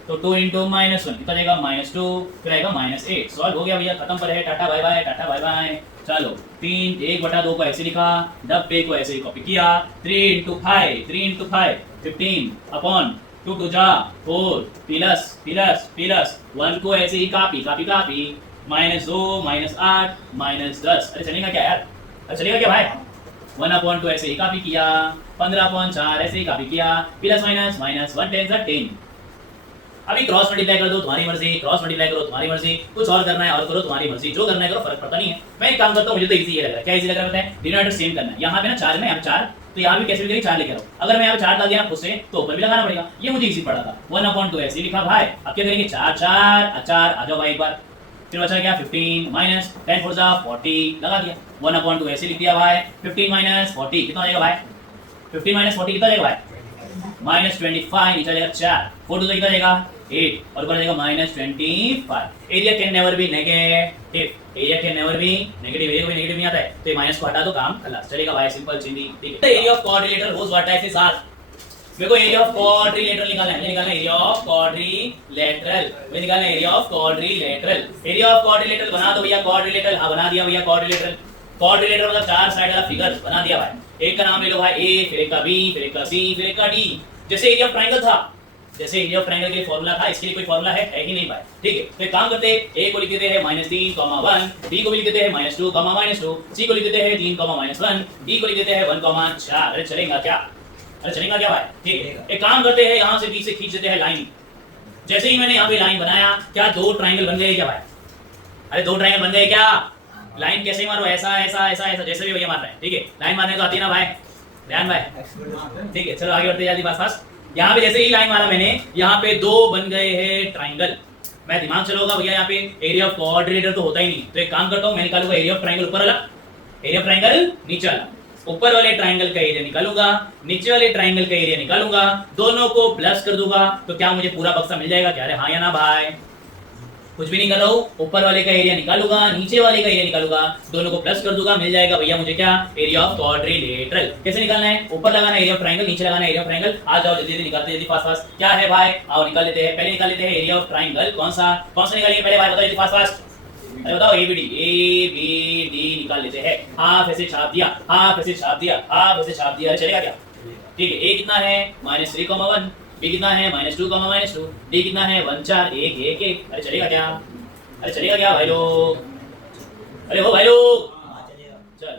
तो 2 × -1 कितना जाएगा -2, फिर आएगा -8। सॉल्व हो गया भैया, खत्म पर है, टाटा बाय बाय, टाटा बाय बाय। चलो 3 1/2 को ऐसे लिखा, डब्बे को ऐसे कॉपी किया, 3 × 5 15/2 2 जा 4 प्लस प्लस प्लस 1 को ऐसे ही कॉपी कॉपी कॉपी, -2 -8 -10, अरे चलेगा क्या यार? अरे चलेगा क्या भाई? 1/2 ऐसे ही कॉपी किया, 15/4 ऐसे ही कॉपी किया, प्लस माइनस माइनस 1 10 10। अभी क्रॉस मल्टीप्लाई कर दो तुम्हारी मर्जी, क्रॉस मल्टीप्लाई करो तुम्हारी मर्जी, कुछ और करना है और करो तुम्हारी मर्जी, जो करना है करो, फर्क पड़ता नहीं है। मैं एक काम करता हूँ, मुझे तो इजी ये लग रहा है। क्या इजी लग रहा है पता है? डिनोमिनेटर सेम करना है। यहाँ पे ना 4 में, यहाँ 4, तो यहाँ भी कैसे भी करें 4 लेके आओ। अगर मैं यहाँ 4 डाल दिया खुद से तो ऊपर भी लगाना पड़ेगा, ये मुझे इजी पड़ा था। 1/2 ऐसे लिखा भाई, अब क्या करेंगे 4 4 4 आ जाओ भाई एक बार, फिर बचा क्या 15 माइनस 10 4 जा 40 लगा दिया, 1/2 ऐसे लिख दिया भाई, 15 - 40 कितना आएगा भाई? 15 - 40 कितना आएगा भाई? -25 नीचे जाएगा 4, 4 2 कितना जाएगा 8 और ऊपर जाएगा -25। Area can never be negative, area can never be negative, area को भी नेगेटिव नहीं आता है, तो ये माइनस को हटा दो, काम खलास, चलेगा भाई, सिंपल सिंधी, ठीक है। Area of quadrilateral what vertices are, मेरे को एरिया ऑफ क्वाड्रिलेटरल निकालना है, निकालना है एरिया ऑफ क्वाड्रिलेटरल, मैं निकालना है area of quadrilateral. Area of quadrilateral बना दो भैया, क्वाड्रिलेटरल, हाँ बना दिया भैया क्वाड्रिलेटरल। क्वाड्रिलेटरल मतलब 4 साइड वाला फिगर बना दिया भाई। एक का नाम ले लो भाई A, फिर एक का B, फिर एक का C, फिर एक का D, जैसे एरिया ऑफ ट्रायंगल था, जैसे एरिया ऑफ ट्रायंगल के लिए फॉर्मूला था, इसके लिए कोई फॉर्मूला है ही नहीं भाई, ठीक है। तो एक काम करते हैं, A को लिख देते हैं -3, -1, B को भी लिख देते हैं -2, -2, C को लिख देते हैं 3, -1, D को लिख देते हैं 1, 4। अरे चलेगा क्या? अरे चलेगा क्या भाई? ठीक है, एक काम करते हैं, यहाँ से B से खींच देते हैं लाइन। जैसे ही मैंने यहाँ पे लाइन बनाया, क्या 2 ट्रायंगल बन गए क्या भाई? अरे 2 ट्रायंगल बन गए क्या? लाइन कैसे मारो? ऐसा ऐसा ऐसा ऐसा, जैसे भी भैया मार रहे हैं, ठीक है। लाइन मारने को आती है ना भाई ध्यान भाई, ठीक है। चलो आगे बढ़ते जल्दी फास्ट। यहाँ पे जैसे ही लाइन मारा मैंने, यहाँ पे 2 बन गए हैं ट्रायंगल। मैं दिमाग चलाऊंगा भैया, यहाँ पे एरिया ऑफ क्वाड्रिलेटरल तो होता ही नहीं, तो एक काम करता हूँ, मैं निकालूंगा एरिया ऑफ ट्रायंगल ऊपर वाला, एरिया ऑफ ट्रायंगल नीचे वाला। ऊपर वाले ट्रायंगल का एरिया निकालूंगा, नीचे वाले ट्रायंगल का एरिया निकालूंगा, दोनों को प्लस कर दूंगा, तो क्या मुझे पूरा बक्सा मिल जाएगा क्या? अरे हाँ या ना भाई? कुछ भी नहीं कर रहा हूँ, ऊपर वाले का एरिया निकालूंगा, नीचे वाले का एरिया निकालूंगा, दोनों को प्लस कर दूंगा, मिल जाएगा भैया मुझे क्या? Area of quadrilateral. कैसे निकालना है? ऊपर लगाना है एरिया ऑफ ट्रायंगल, नीचे लगाना है एरिया ऑफ ट्रायंगल। आ जाओ जल्दी जल्दी निकालते जल्दी फास्ट फास्ट। क्या है भाई? आओ निकाल लेते हैं। पहले निकाल लेते हैं एरिया ऑफ ट्रायंगल, कौन सा निकालेंगे पहले भाई, बताओ जल्दी फास्ट फास्ट। अरे बताओ ABD निकाल लेते हैं। हाफ ऐसे छाप दिया, हाफ ऐसे छाप दिया, हाफ ऐसे छाप दिया, अरे चलेगा क्या? ठीक है, A कितना है? -3, 1, बी कितना है -2 -2, डी कितना है 1 4 1 1 1। अरे चलेगा क्या? अरे चलेगा क्या भाई लोग? अरे हो भाई लोग, हाँ चलेगा। चल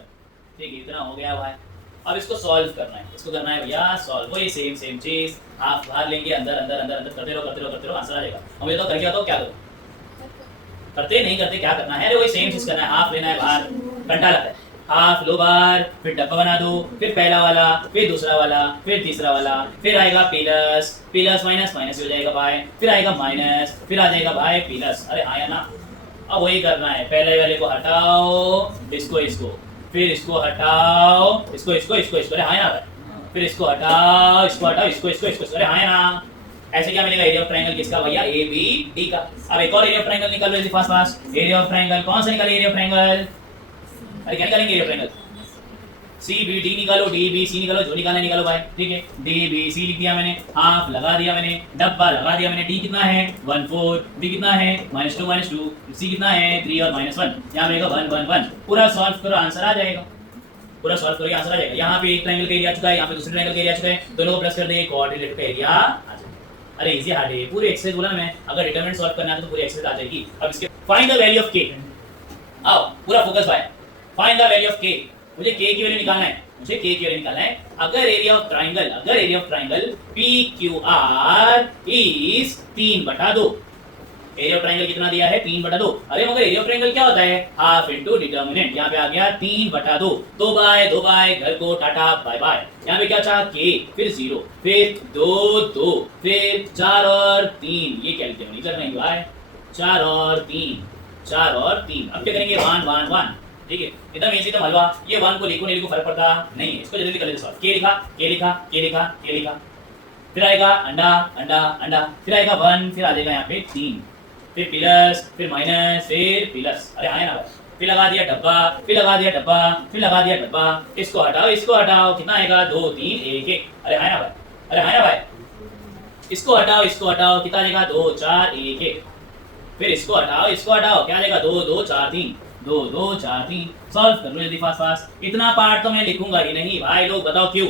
ठीक है, इतना हो गया भाई। अब इसको सॉल्व करना है, इसको करना है भैया सॉल्व। वही सेम चीज, हाफ बाहर लेंगे, अंदर अंदर अंदर अंदर करते रहो, आंसर आ जाएगा। अब ये तो करके बताओ क्या करो, करते नहीं करते क्या करना है? अरे वही सेम चीज करना है, हाफ लेना है बाहर, घंटा लगता है। हाफ लो बाहर, फिर डब्बा बना दो, फिर पहला वाला, फिर दूसरा वाला, फिर तीसरा वाला, फिर आएगा प्लस, प्लस माइनस माइनस हो जाएगा भाई, फिर आएगा माइनस, फिर आ जाएगा भाई प्लस। अरे आया ना? अब वही करना है, पहले वाले को हटाओ, इसको इसको, फिर इसको हटाओ, इसको इसको इसको इसको, अरे आया ना? फिर इसको हटाओ, इसको हटाओ, इसको इसको इसको, अरे आया ना? ऐसे क्या मिलेगा? एरिया ऑफ ट्रायंगल किसका भैया? ए बी डी का। अब एक और एरिया ऑफ ट्रायंगल निकालो जल्दी fast fast. Area of triangle कौन सा निकाले? एरिया ऑफ ट्रायंगल, अरे क्या निकालेंगे area of triangle? C B D निकालो, डी बी सी निकालो, जो निकालना निकालो भाई, ठीक है। डी बी सी लिख दिया मैंने, हाफ लगा दिया मैंने, डब्बा लगा दिया मैंने। डी कितना है 1 4, डी कितना है -2, सी कितना है 3 और -1, यहाँ रहेगा 1 1 1। पूरा सॉल्व करो, आंसर आ जाएगा। पूरा सॉल्व करोगे आंसर आ जाएगा। यहाँ पे एक ट्रायंगल का एरिया आ चुका है, यहाँ पे दूसरे ट्रायंगल का एरिया आ चुका है, दोनों को प्लस कर देंगे, क्वाड्रिलेटरल का एरिया आ जाएगा। अरे इजी हार्ड है, पूरे एक्सरसाइज बोला मैं, अगर डिटरमिनेंट सॉल्व करना है तो पूरी एक्सरसाइज आ जाएगी। अब इसके फाइंड द वैल्यू ऑफ के। आओ पूरा फोकस भाई, फाइंड द वैल्यू ऑफ के। मुझे के की वैल्यू निकालना है, मुझे के की वैल्यू निकालना है। अगर area of triangle PQR is 3/2, area of triangle कितना दिया है? 3/2। अरे मगर एरिया ऑफ ट्रायंगल क्या होता है? Half into determinant. यहाँ पे आ गया 3/2, 2 बाय घर को टाटा बाय बाय। यहाँ पे क्या चाहा? के, फिर 0, फिर 2 2, फिर 4 और 3। ये कैलकुलेट नहीं करना है भाई, 4 और 3, 4 और 3। अब क्या करेंगे? 1 1 1, ठीक है। एकदम इजी तो हलवा। ये 1 को लिखो नहीं लिखो फर्क पड़ता नहीं है, इसको जल्दी कर लेते सॉल्व। के लिखा, के लिखा, के लिखा, के लिखा, फिर आएगा अंडा अंडा अंडा, फिर आएगा 1, फिर आ जाएगा यहाँ पे 3, फिर प्लस, फिर माइनस, फिर प्लस। अरे आया ना भाई? फिर लगा दिया डब्बा, फिर लगा दिया डब्बा, फिर लगा दिया डब्बा। इसको हटाओ, इसको हटाओ, कितना आएगा? 2 3 1 1। अरे आया ना भाई? अरे आया ना भाई? इसको हटाओ, इसको हटाओ, कितना आएगा? 2 4 1 1। फिर इसको हटाओ, इसको हटाओ, क्या आएगा? 2 2 4 3, 2 2 4 3। सॉल्व कर लो जल्दी फास्ट फास्ट। इतना पार्ट तो मैं लिखूंगा ही नहीं भाई लोग, बताओ क्यों?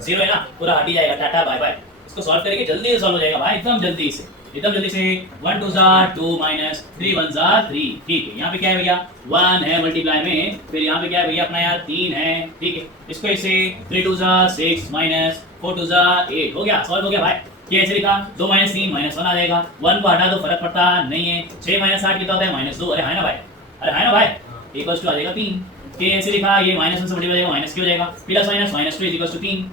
0 है ना, पूरा हट ही जाएगा, टाटा बाय बाय। इसको सॉल्व करेंगे जल्दी से सॉल्व हो जाएगा भाई, एकदम जल्दी से, एकदम जल्दी से। 1 2 2 माइनस 3 1 3, ठीक है। यहाँ पे क्या है भैया? 1 है मल्टीप्लाई में, फिर यहाँ पे क्या है भैया अपना यार? 3 है, ठीक है। इसको ऐसे 3 2 6 माइनस 4 2 8 हो गया, सॉल्व हो गया भाई। ये ऐसे लिखा, 2 - 3 -1 आ जाएगा। 1 को हटा दो, फर्क पड़ता नहीं है। 6 - 8 कितना होता है? -2। अरे है ना भाई? अरे है ना भाई? इक्वल्स टू आ जाएगा 3। के ऐसे लिखा, ये -1 से मल्टीप्लाई हो जाएगा, माइनस क्यों हो जाएगा? Plus minus -2 equals to 3,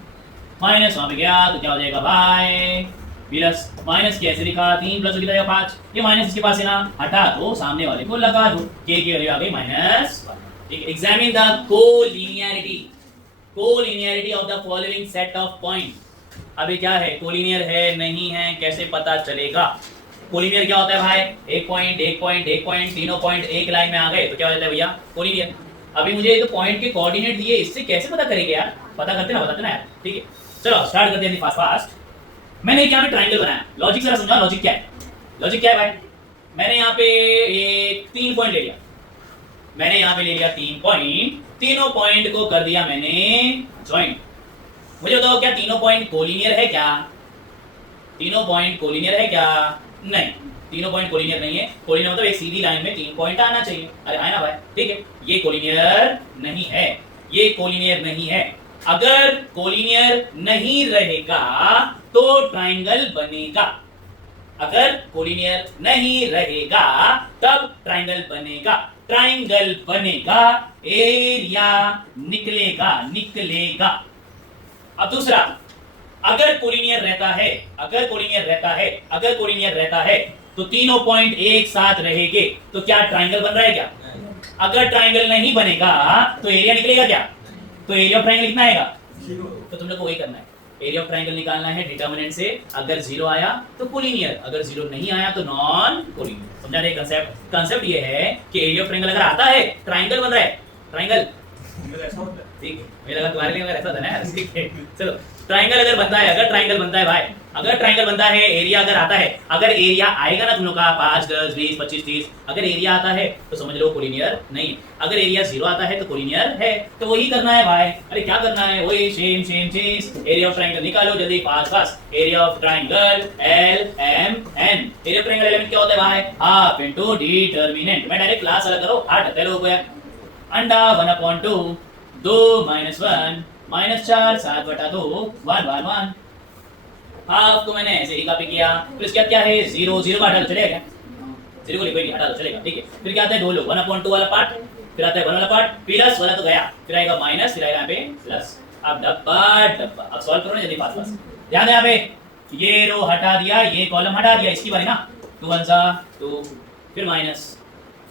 minus वहाँ पे गया तो क्या हो जाएगा भाई? प्लस माइनस के ऐसे लिखा, 3 प्लस कितना 5। ये माइनस इसके पास है ना, हटा दो, सामने वाले को लगा दो। के की वैल्यू आ गई -1। ठीक है। Examine the collinearity of the following set of point. अभी क्या है? कोलिनियर है नहीं है कैसे पता चलेगा? कोलिनियर क्या होता है भाई? एक पॉइंट एक पॉइंट एक पॉइंट, तीनों पॉइंट एक लाइन में आ गए तो क्या हो जाता है भैया? कोलिनियर। अभी मुझे तो पॉइंट के कोऑर्डिनेट दिए, इससे कैसे पता करेंगे यार? पता करते ना, बताते ना यार, ठीक है। चलो स्टार्ट करते हैं फास्ट फास्ट। मैंने यहाँ पे ट्रायंगल बनाया, लॉजिक जरा समझाओ, लॉजिक क्या है? लॉजिक क्या है भाई? मैंने यहाँ पे एक 3 पॉइंट ले लिया, मैंने यहाँ पे ले लिया 3 पॉइंट, तीनों पॉइंट को कर दिया मैंने ज्वाइंट। मुझे बताओ क्या तीनों पॉइंट कोलिनियर है क्या? तीनों पॉइंट कोलिनियर है क्या? नहीं, तीनों पॉइंट कोलिनियर नहीं है। कोलिनियर मतलब एक सीधी लाइन में 3 पॉइंट आना चाहिए। अरे आया ना भाई? ठीक है, ये कोलिनियर नहीं है, ये कोलिनियर नहीं है। अगर कोलिनियर नहीं रहेगा तो ट्रायंगल बनेगा। अगर कोलिनियर नहीं रहेगा तब ट्रायंगल बनेगा। ट्रायंगल बनेगा, एरिया निकलेगा, निकलेगा। अब दूसरा, अगर कोलिनियर रहता है, अगर कोलिनियर रहता है, अगर कोलिनियर रहता है तो तीनों पॉइंट एक साथ रहेंगे तो क्या ट्रायंगल बन रहा है क्या? अगर ट्रायंगल नहीं बनेगा तो एरिया निकलेगा क्या? तो एरिया ऑफ ट्रायंगल कितना आएगा? 0। तो तुम लोग को वही करना है, एरिया ऑफ ट्रायंगल निकालना है डिटरमिनेंट से। अगर 0 आया तो कोलिनियर, अगर 0 नहीं आया तो नॉन कोलिनियर। समझा रहे कंसेप्ट? कंसेप्ट ये है कि एरिया ऑफ ट्रायंगल अगर आता है, ट्रायंगल बन रहा है, ट्रायंगल, ठीक है। मुझे लगा तुम्हारे लिए अगर ऐसा था ना, ठीक है। चलो ट्रायंगल अगर बनता है, अगर ट्रायंगल बनता है भाई अगर ट्राइंगल बनता है, एरिया अगर आता है, अगर एरिया आएगा ना तुम लोग का 5, 10, 20, 25, 30, अगर एरिया आता है तो समझ लो कोलिनियर नहीं, अगर एरिया 0 आता है तो कोलिनियर है। तो वही करना है भाई। अरे क्या करना है, वही सेम चीज। एरिया ऑफ ट्राइंगल निकालो जल्दी, fast. Area of triangle LMN। Area of triangle element क्या होता है भाई, हाफ इनटू डिटरमिनेंट। मैं डायरेक्ट क्लास अलग करो, हाथ हटे लोगों को। अंडा 1/2, 2 - 1 -4 7/2 1/1। हाफ को मैंने ऐसे ही कॉपी किया। फिर इसके बाद क्या है, 0 0 हटा दो, चलेगा क्या? 0 को लिखो ही नहीं, हटा दो, चलेगा, ठीक है। फिर क्या आता है, दो लो, 1/2 वाला पार्ट, फिर आता है 1 वाला पार्ट, प्लस वाला तो गया, फिर आएगा माइनस, फिर आएगा यहाँ पे प्लस। अब डब्बा अब सॉल्व करो ना जल्दी, फास्ट। ध्यान दे यहाँ पे, ये रो हटा दिया, ये कॉलम हटा दिया, इसकी बारी ना। 2 1 2, फिर माइनस,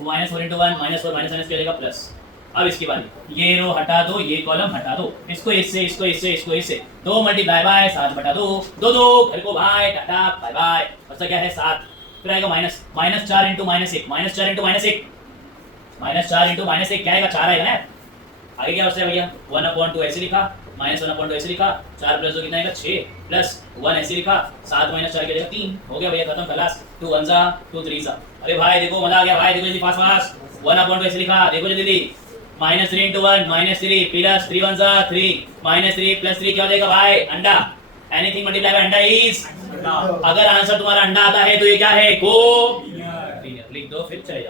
-4 × 1 -4 माइनस क्या लेगा प्लस। अब इसकी बारी, ये रो हटा दो, ये कॉलम हटा दो, इसको इससे, इसको इससे, इसको इससे, 2 मल्टीप्लाई बाय 7/2, 2 घर को बाय, टाटा बाय बाय। बचा क्या है 7, फिर आएगा माइनस, -4 × -1 -4 × -1 क्या आएगा, 4 आएगा ना। आगे क्या बचता है भैया, 1/2 ऐसे लिखा, -1/2 ऐसे लिखा, 4 + 2 कितना आएगा 6, प्लस 1 ऐसे लिखा, 7 - 4 क्या आएगा 3। हो गया भैया, खत्म खलास। 2 1 2 3। अरे भाई देखो, मजा आ गया भाई, देखो जल्दी फास्ट। 1/2 ऐसे लिखा, देखो जल्दी, -3 × 1 -3 प्लस 3 1 3 -3 + 3 क्या हो जाएगा भाई, अंडा। एनीथिंग मल्टीप्लाई बाय अंडा इज। अगर आंसर तुम्हारा अंडा आता है तो ये क्या है, को लिख दो, फिर चले जाओ।